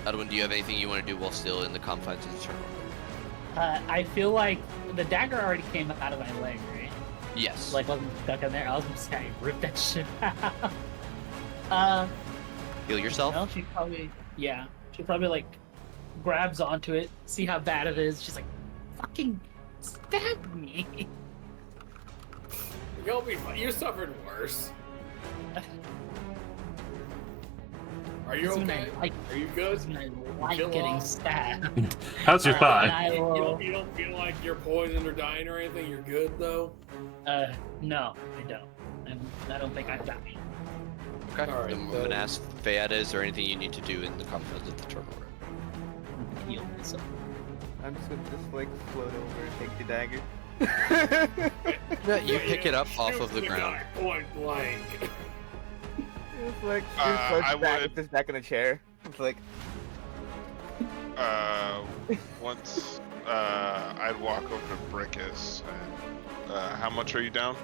Edwin, do you have anything you want to do while still in the confines of the turn? I feel like the dagger already came out of my leg, right? Yes. Like wasn't stuck in there. I was just gonna rip that shit out. Heal yourself? Well, she probably like grabs onto it, see how bad it is. She's like, "Fucking stab me!" You'll be fine. You suffered worse. Are you Doesn't okay? I like, Are you good? doesn't I like Chill getting off. stabbed? How's your And thigh? I You will. don't feel like you're poisoned or dying or anything? You're good though? No, I don't. I don't think I've died. Okay. Alright, then I'm then- gonna ask Fayada, is there anything you need to do in the confines of the turn order? Heal myself. I'm just gonna like float over and take the dagger. Yeah, you pick it up off Shoot of the ground. guy point blank. It's like I floats back, would- it's back in a chair. It's like Once I'd walk over to Brickus and how much are you down?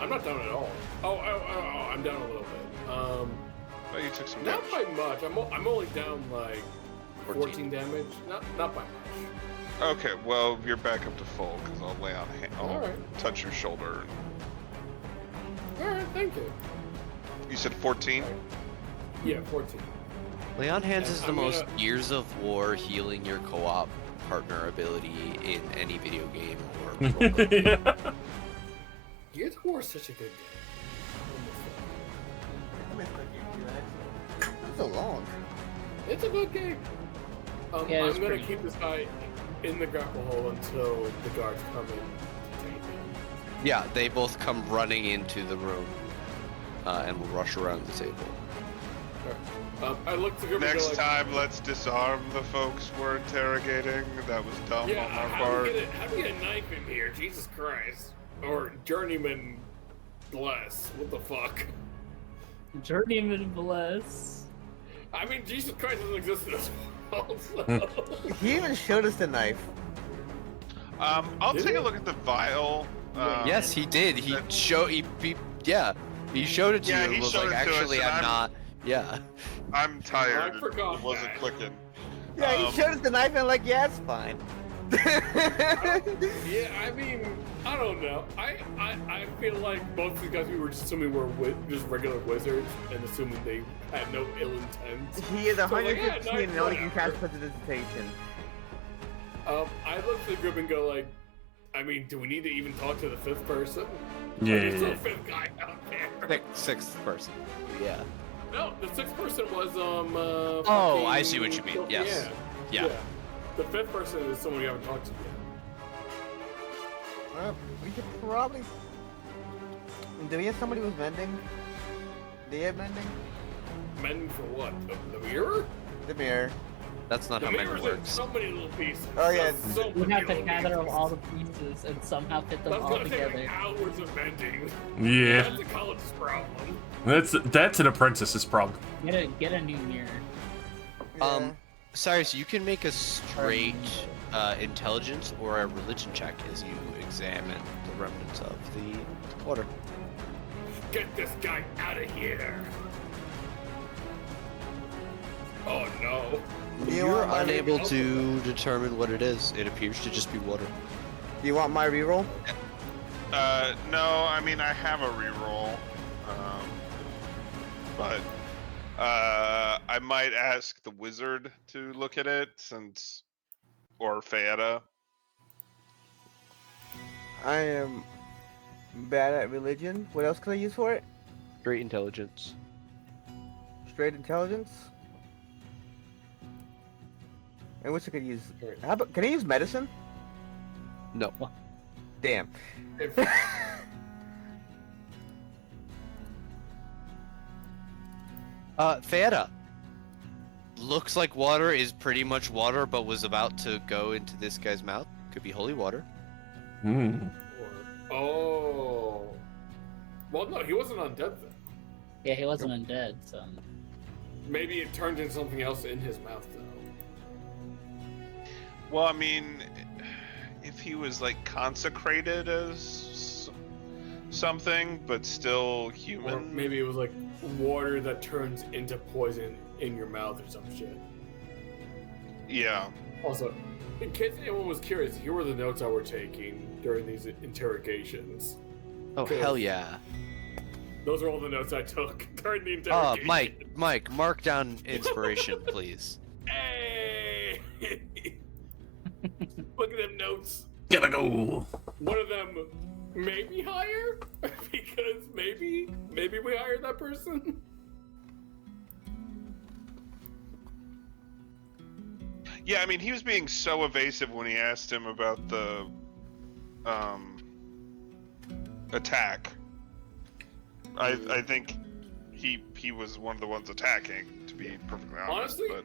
I'm not down at all. Oh, I'm down a little bit. Oh, you took some Not damage. by much. I'm only down like 14 damage. Not by much. Okay, well you're back up to full because I'll lay on I'll Alright. touch your shoulder. Alright, thank you. You said 14. Yeah, 14. Leon Hands is the I'm most gonna- Years of War healing your co-op partner ability in any video game or role-playing. Gears of War is such a good game. I missed that game too, actually. It's so long. It's a good game. Yeah, it's I'm gonna pretty keep this guy in the grapple hole until the guards come in to take him. Yeah, they both come running into the room and will rush around the table. I look to group and go Next like, time, let's disarm the folks we're interrogating. That was dumb yeah, on our how part. do we get a knife in here? Jesus Christ. Or journeyman bless. What the fuck? Journeyman bless. I mean, Jesus Christ doesn't exist in this world, so... He even showed us the knife. I'll Did take he? a look at the vial. Yes, he did. He showed. He showed it to Yeah, you. he And was showed like, it to us, actually, and I'm I'm- not. Yeah. I'm tired. I forgot It wasn't that. clicking. Yeah, he showed us the knife and like, yeah, it's fine. Yeah, I mean, I don't know. I feel like most of the guys we were just assuming were just regular wizards and assuming they had no ill intent. He is So, like, 115 yeah, and only can whatever. cast prestidigitation. I look at the group and go like, I mean, do we need to even talk to the fifth person? Yeah. There's no fifth guy out there. Sixth person. Yeah. no, the sixth person was Oh, I see what you mean. Yes. Yeah. The fifth person is someone you haven't talked to yet. Well, we could probably. Do we have somebody who's vending? Do you have vending? Mending for what? The mirror? The mirror. That's not The how mirror's mending in works. so many little pieces. Oh, yeah. So You many have to little gather pieces. all the pieces and somehow fit them That's all gonna take together. like hours of mending. Yeah, That's a college's problem. that's an apprentice's problem. Get a new mirror. Um, Cyrus, you can make a straight intelligence or a religion check as you examine the remnants of the water. Get this guy out of here. Oh no. You You're want my unable reroll? to determine what it is. It appears to just be water. Do you want my reroll? No, I mean, I have a reroll. But I might ask the wizard to look at it since, or Fayetta. I am bad at religion. What else can I use for it? Great intelligence. Straight intelligence. I wish I could use. How about, can I use medicine? No. Damn. If, Fayetta. Looks like water is pretty much water, but was about to go into this guy's mouth. Could be holy water. Hmm. oh. Well, no, he wasn't undead then. Yeah, he wasn't undead, so. Maybe it turned into something else in his mouth, though. Well, I mean, if he was like consecrated as something, but still Or human. maybe it was like water that turns into poison in your mouth or some shit. Yeah. Also, in case anyone was curious, here were the notes I were taking during these interrogations. Oh, Cool. hell yeah. Those are all the notes I took during the Oh, interrogation. Mike, mark down inspiration, please. Hey! Look at them notes. Gotta go. One of them maybe hire because maybe we hired that person. Yeah, I mean, he was being so evasive when he asked him about the attack. I think he was one of the ones attacking, to be perfectly honest. Honestly, but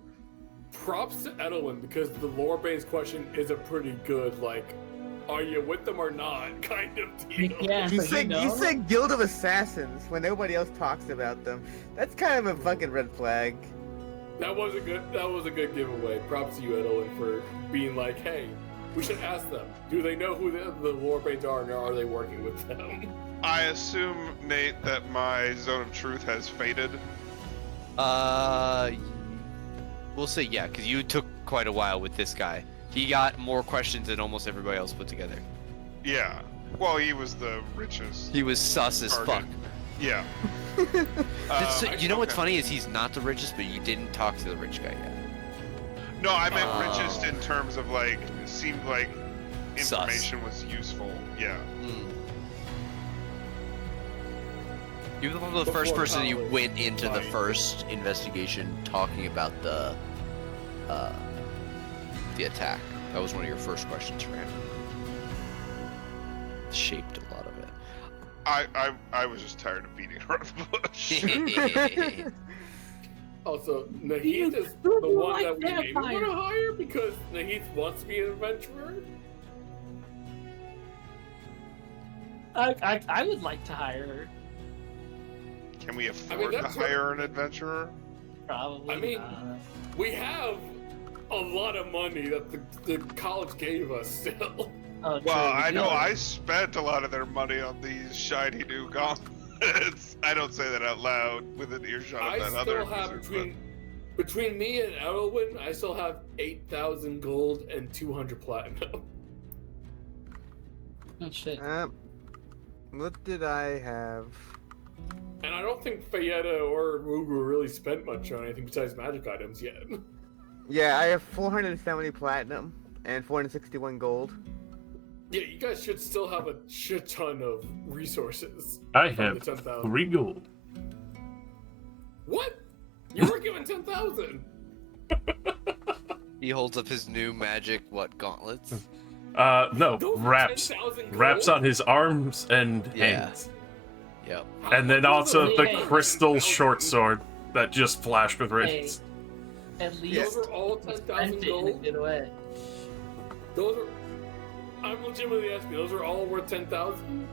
props to Edelwin because the lore-based question is a pretty good, like, are you with them or not kind of deal. Yeah, You but said know, you said Guild of Assassins when nobody else talks about them. That's kind of a fucking red flag. That was a good giveaway. Props to you, Edelwin, for being like, hey, we should ask them. Do they know who the lore-based are, and are they working with them? I assume, Nate, that my zone of truth has faded. We'll say yeah, because you took quite a while with this guy. He got more questions than almost everybody else put together. Yeah. Well, he was the richest. He was sus as target. fuck. Yeah. You know what's okay. funny is he's not the richest, but you didn't talk to the rich guy yet. No, I meant Oh. richest in terms of like, it seemed like Sus. information was useful. Yeah. You were the Before first person you college, went into the fine. first investigation talking about the attack. That was one of your first questions for him. Shaped a lot of I was just tired of beating around the bush. it. Also, Nahith is You the one like that we maybe want vampires. to hire because Nahith wants to be an adventurer. I would like to hire her. Can we afford to that's what- hire an adventurer? Probably. I mean, not. We have a lot of money that the college gave us still. Oh, true, Well, we I do. know I spent a lot of their money on these shiny new gauntlets. I don't say that out loud with an earshot I of that still other have wizard, between me and Elwyn, I still have 8,000 gold and 200 platinum. Oh shit. What did I have? And I don't think Fayetta or Rugu really spent much on anything besides magic items yet. Yeah, I have 470 platinum and 461 gold. Yeah, you guys should still have a shit ton of resources. I from have the 10,000. 3 gold. What? You were given 10,000. He holds up his new magic gauntlets? No, Those were wraps. 10,000 Wraps gold? on his arms and Yeah. hands. Yep. And then How much also was the it? crystal 10,000? short sword that just flashed with Hey, radiance. at Those least are all 10,000 spent it in a gold. good way. Those are. I'm legitimately asking. Those are all worth 10,000.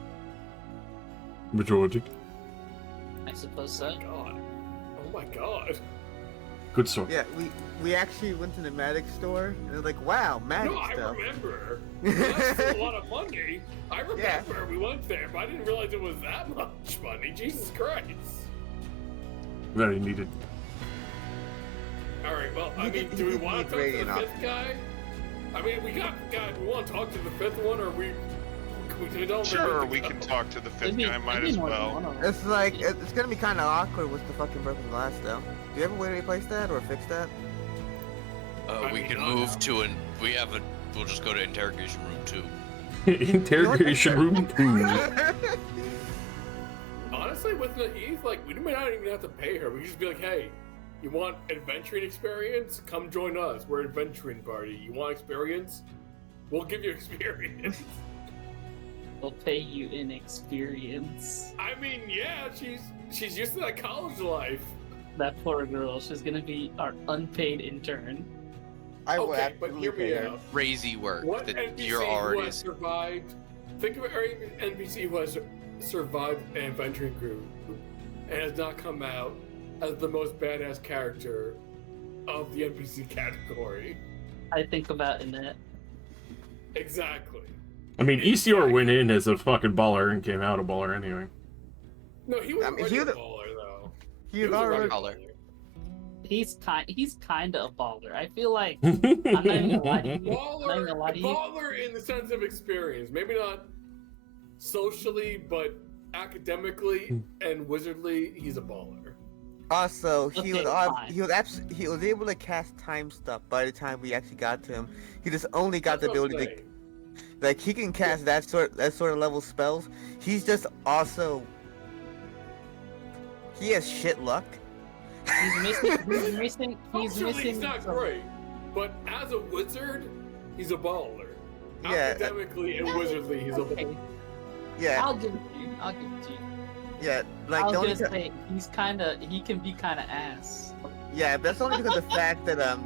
Majority. I suppose so. God. Oh my god. Good sword. Yeah, we actually went to the magic store and it was like, wow, magic No, I stuff. remember. That's still a lot of money. I remember Yeah. we went there, but I didn't realize it was that much money. Jesus Christ. Very needed. Alright, well, I You mean, did- do you we did want need to talk to radiant the off. fifth guy? I mean, we want to talk to the fifth one, or we don't Sure, really we can talk to the fifth Maybe- guy. Might maybe as more than well. one of them. It's like, it's gonna be kind of awkward with the fucking broken glass though. Do you have a way to replace that or fix that? I We mean, can no, move no. to we'll just go to interrogation room 2. Interrogation room 2. Honestly, with Naive, like, we may not even have to pay her. We could just be like, hey, you want adventuring experience? Come join us. We're an adventuring party. You want experience? We'll give you experience. We'll pay you in experience. I mean, yeah, she's used to that college life. That poor girl. She's gonna be our unpaid intern. I will Okay, but absolutely hear pay me her. out. Crazy work What that NPC you're who already. has survived? Think of every NPC who has survived an adventuring group and has not come out as the most badass character of the NPC category. I think about Annette. Exactly. I mean, Easior went in as a fucking baller and came out a baller anyway. No, he was I mean, already he a was- baller though. He He was was already. Baller. He's kinda a baller. I feel like I'm not even gonna lie to you. I'm not even Baller, gonna lie to you. baller in the sense of experience. Maybe not socially, but academically and wizardly, he's a baller. Also, he Okay, was fine. he was able to cast time stuff by the time we actually got to him. He just only got That's the what I'm ability to, saying. like, he can cast that sort of level spells. He's just also, he has shit luck. He's missing. He's Socially, missing. he's not some- great, but as a wizard, he's a baller. Yeah. Academically and wizardly, he's a Okay, baller. Yeah, I'll give it to you. I'll give it to you. yeah, like the I'll only just ti- say he can be kinda ass. yeah, but that's only because of the fact that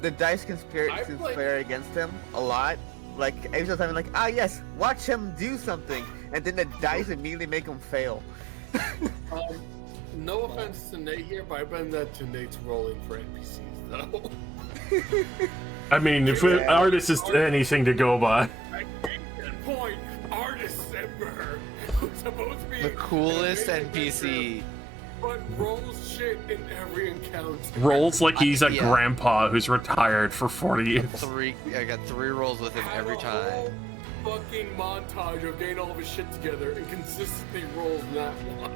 the dice conspire I play- conspire against him a lot. Like every single time, I'm like, ah yes, watch him do something, and then the dice immediately make him fail. No offense to Nate here, but I bet that to Nate's rolling for NPCs though. I mean, if an artist is anything to go by. I hate that point. Artist Ember, who's supposed to be The coolest an amazing NPC. but rolls shit in every encounter. Rolls like he's a Yeah. grandpa who's retired for 40 years. I got 3 rolls with him Had every a time. whole fucking montage of getting all of his shit together and consistently rolls that one.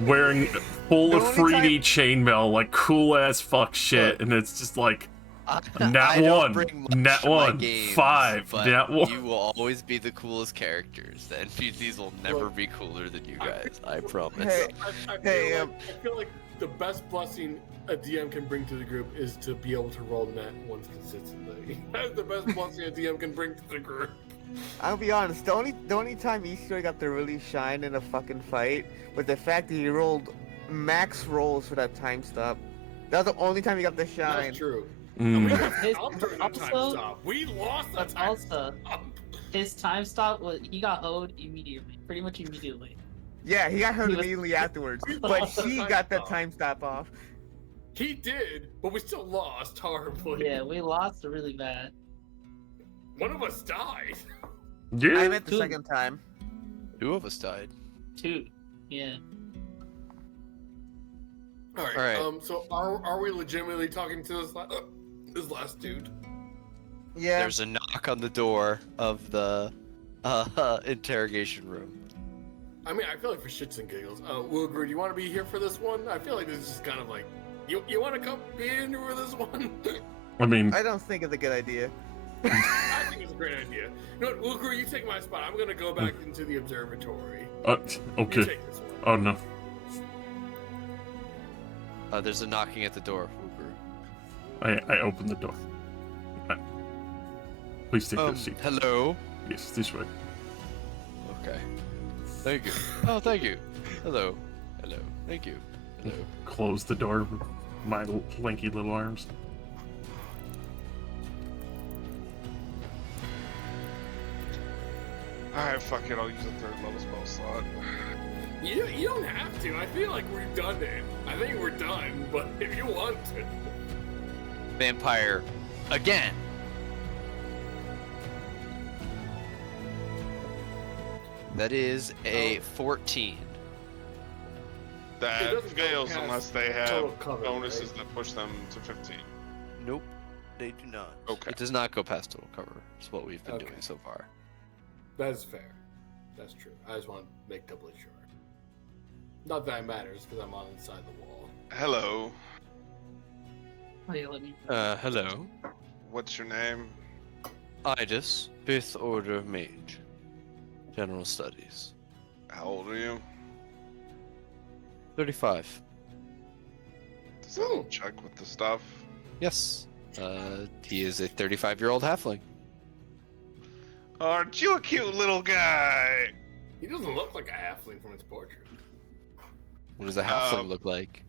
Wearing full The of only 3D chainmail, like cool ass fuck shit, and it's just like, Nat I don't one, bring much nat to my one, games, 5, but nat 1. you will always be the coolest characters. The NPCs will never be cooler than you guys. I promise. Hey, I Hey, feel like the best blessing a DM can bring to the group is to be able to roll net ones consistently. That's the best blessing a DM can bring to the group. I'll be honest, the only time Easter got to really shine in a fucking fight was the fact that he rolled max rolls for that time stop. That was the only time he got to shine. That's true. Mm. We got His- stopped during the time also- stop. We lost the But time also, stop. his time stop was he got hoed immediately, pretty much immediately. Yeah, he got hurt He was- immediately afterwards, We but lost the he time got that stop. time stop off. He did, but we still lost horribly. Yeah, we lost really bad. One of us died. I Yeah. meant the Dude. second time. 2 of us died. 2. Yeah. All right. Alright. So are we legitimately talking to this last dude? Yeah. There's a knock on the door of the interrogation room. I mean, I feel like for shits and giggles. Wilgru, do you want to be here for this one? I feel like this is just kind of like, you want to come be in for this one? I mean, I don't think it's a good idea. I think it's a great idea. You know what, Wilgru, you take my spot. I'm gonna go back into the observatory. You okay. take this one. Oh no. There's a knocking at the door. Wooper. I open the door. Please take your seat. Hello. Yes, this way. Okay. Thank you. Oh, thank you. Hello. Hello. Thank you. Hello. Close the door with my lanky little arms. Alright, fuck it, I'll use a third level spell slot. You don't have to. I feel like we've done it. I think we're done, but if you want to. Vampire. Again. That is a 14. It That doesn't go fails past unless they have total cover, bonuses right? that push them to 15. Nope. They do not. Okay. It does not go past total cover. Is what we've been Okay. doing so far. That's fair. That's true. I just want to make doubly sure. Not that it matters, because I'm on inside the wall. Hello. Wait, let me. Hello. What's your name? Idis, 5th Order Mage. General Studies. How old are you? 35. Does that all check with the stuff? Yes. He is a 35-year-old halfling. Aren't you a cute little guy? He doesn't look like a halfling from his portrait. What does a halfling look like?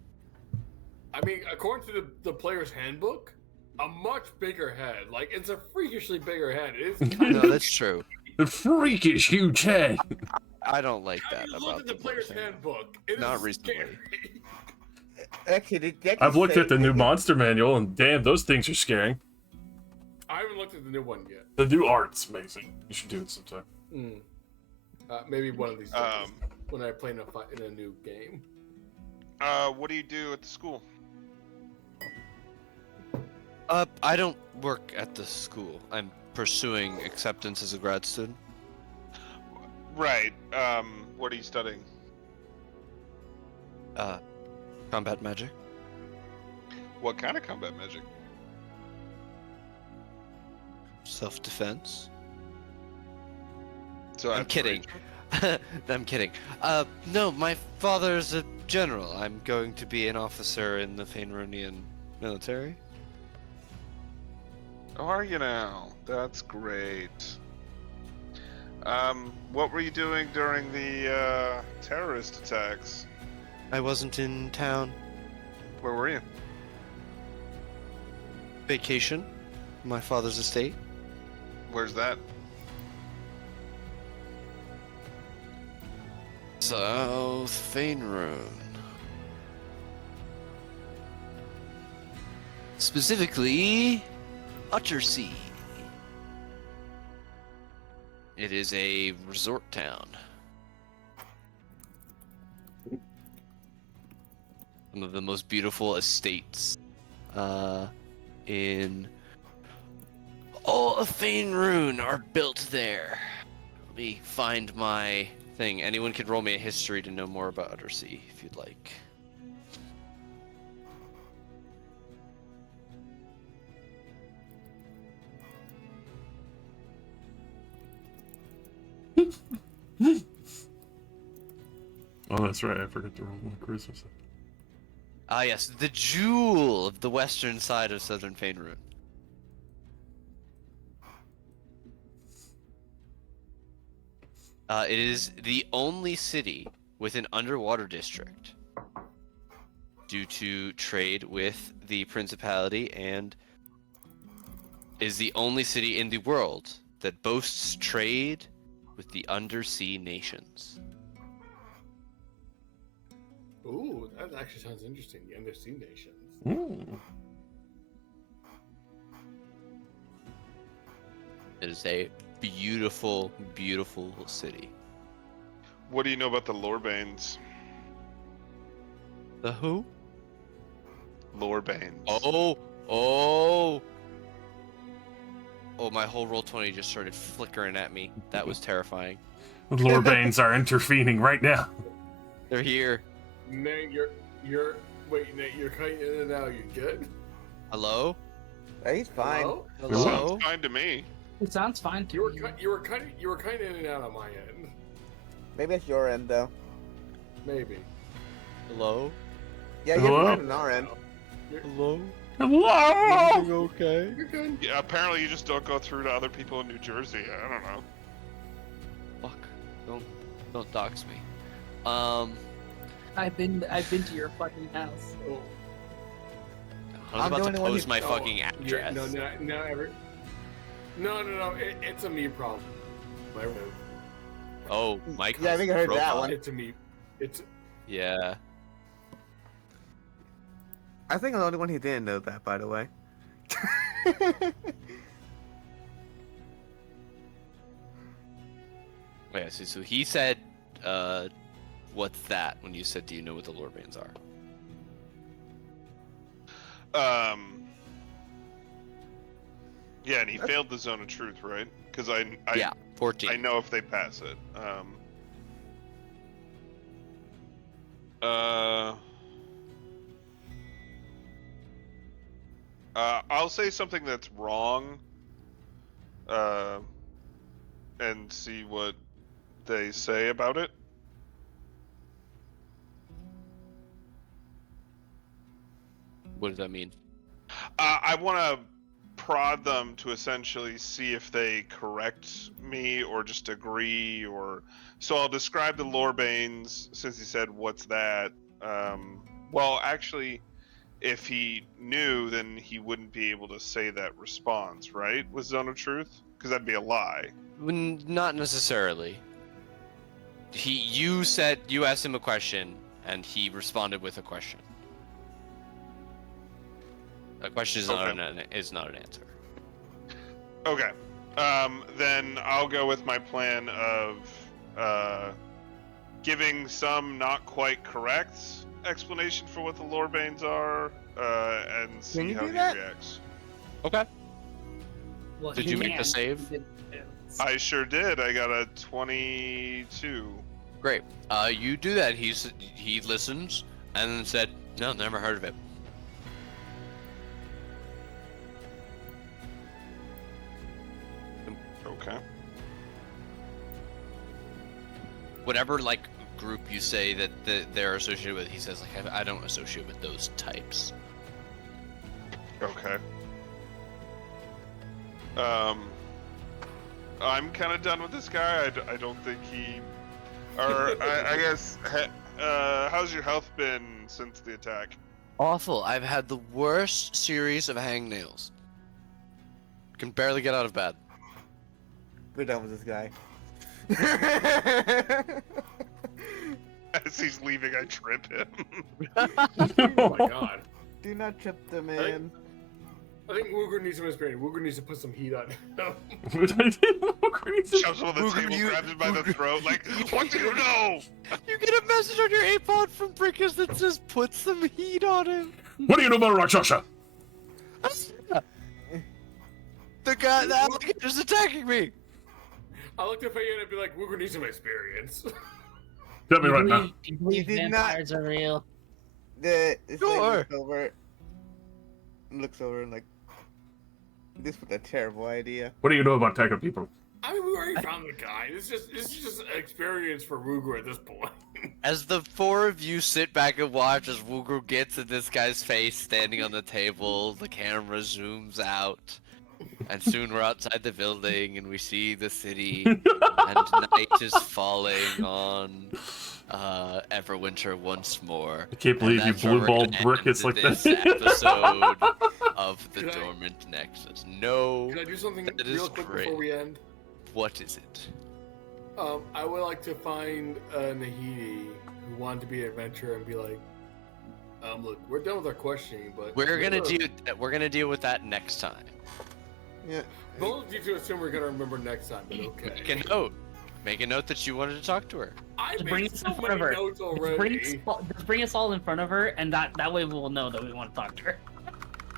I mean, according to the player's handbook, a much bigger head. Like, it's a freakishly bigger head. It is kind No, of... that's true. The freakish huge head. I don't like that Have you about looked at the player's handbook? It Not is recently. scary. Actually, did you I've looked say- at the new monster manual, and damn, those things are scaring. I haven't looked at the new one yet. The new art's amazing. You should do it sometime. Maybe one of these days Um, when I play in a new game. What do you do at the school? I don't work at the school. I'm pursuing acceptance as a grad student. Right. What are you studying? Combat magic. What kind of combat magic? Self-defense. So I'm after kidding. Rachel? I'm kidding. No, my father's a general. I'm going to be an officer in the Fainronian military. Oh, are you now? That's great. What were you doing during the terrorist attacks? I wasn't in town. Where were you? Vacation. My father's estate. Where's that? South Fainrune. Specifically, Uttersea. It is a resort town. Some of the most beautiful estates in all of Fainrune are built there. Let me find my thing. Anyone can roll me a history to know more about Uttersea if you'd like. Oh, that's right. I forgot to roll my Christmas. Ah, yes, the jewel of the western side of southern Fainrune. It is the only city with an underwater district due to trade with the Principality, and is the only city in the world that boasts trade with the undersea nations. Ooh, that actually sounds interesting. The Undersea Nations. Ooh. It is a beautiful, beautiful city. What do you know about the Lorebanes? The who? Lorebanes. Oh, my whole Roll20 just started flickering at me. That was terrifying. Lorebanes are intervening right now. They're here. Nate, wait, Nate, you're cutting in and out. You good? Hello? He's fine. Hello? Hello? Sounds fine to me. It sounds fine to You were me. you were cutting in and out on my end. Maybe it's your end though. Maybe. Hello? Yeah, you're Hello? fine on our end. Hello? Hello. Okay? You're good. Yeah, apparently you just don't go through to other people in New Jersey. I don't know. Fuck. Don't dox me. I've been to your fucking house. Oh, I was I'm the about to only one who- post my oh, fucking yeah, address. No. It's a me problem. My room. Oh, Mike. Yeah, I think I heard that profile. one. It's a me. It's Yeah. I think I'm the only one who didn't know that, by the way. Oh, yeah, so he said, what's that when you said, do you know what the Lorbanes are? Yeah, and he failed the zone of truth, right? Because Yeah, 14. I know if they pass it. I'll say something that's wrong, and see what they say about it. What does that mean? I want to prod them to essentially see if they correct me or just agree, or so I'll describe the Lorbanes since he said what's that. Well, actually, if he knew, then he wouldn't be able to say that response, right? With Zone of Truth, because that'd be a lie. Not necessarily. You asked him a question, and he responded with a question. A question is not an answer. Okay. Then I'll go with my plan of giving some not quite correct explanation for what the Lorbanes are, and see you how do he that? reacts. Okay. Well, Did he you make the can. save? He did- I sure did. I got a 22. Great. You do that. He listens and then said, "No, never heard of it." Okay. Whatever group you say that they're associated with, he says I don't associate with those types. Okay. I'm kind of done with this guy. I don't think he... Or, I guess... how's your health been since the attack? Awful. I've had the worst series of hangnails. Can barely get out of bed. We're done with this guy. As he's leaving, I trip him. oh my god. Do not trip the man. I think Wooger needs some experience. Wooger needs to put some heat on him. What did I do? Shoves him on the table, grabs him by the throat, like, what do you know? You get a message on your iPod from Brickus that says put some heat on him. What do you know about Rakshasha? The alligator's attacking me. I looked at Payne and be like, Wooger needs some experience. Tell me right now. Do you believe did not- vampires are real? This Sure. looks over and like, this was a terrible idea. What do you know about Tiger people? I mean, we already found the guy. This is just experience for Wooger at this point. As the four of you sit back and watch as Wooger gets in this guy's face standing on the table, the camera zooms out, and soon we're outside the building and we see the city, and night is falling on Everwinter once more. I can't believe you And that's where we're blue-balled gonna Brickus end like this that. episode of the Can I- Dormant Nexus. No, Can I do something that real is quick great. before we end? What is it? I would like to find Nahidi who wanted to be an adventurer and be like, look, we're done with our questioning, but We're gonna deal with that next time. Yeah. both of you two assume we're gonna remember next time, but okay. Make a note that you wanted to talk to her. I Just bring made us so in front many of her. notes Just already. bring us all in front of her, and that way we'll know that we want to talk to her.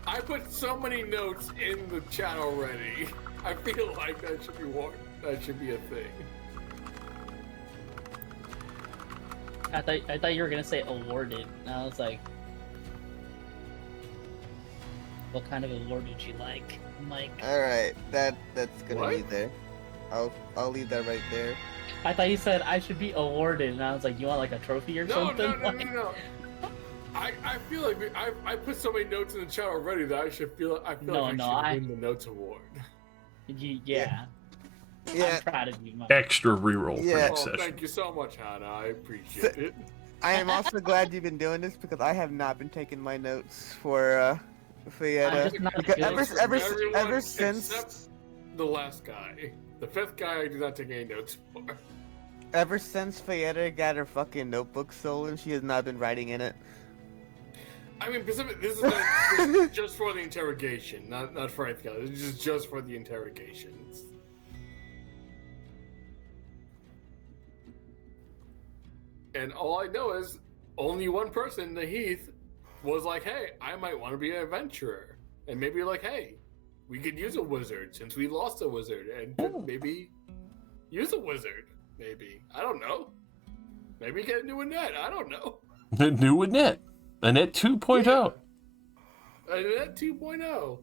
I put so many notes in the chat already. I feel like that should be a thing. I thought you were gonna say awarded, and I was like, what kind of award would you like, Mike? All right, that's gonna What? be there. I'll leave that right there. I thought you said I should be awarded, and I was like, you want like a trophy or No, something? no, no, no, Like- no. I feel like I put so many notes in the chat already that I feel like I should win the notes award. Yeah. Yeah, I'm proud of you, Mike. Extra reroll for Yeah. next Oh, session. thank you so much, Hannah. I appreciate it. I am also glad you've been doing this because I have not been taking my notes for Fieta. I'm just not Because good. ever since Except the last guy, the fifth guy, I did not take any notes for. ever since Fieta got her fucking notebook stolen, she has not been writing in it. I mean, this is just for the interrogation, not for anything else. It's just for the interrogations. And all I know is only one person, the Heath, was like, "Hey, I might want to be an adventurer," and maybe like, "Hey, we could use a wizard since we lost a wizard, and could maybe use a wizard. Maybe I don't know. Maybe get a new Annette. I don't know." The new Annette. Annette 2.0. Annette 2.0.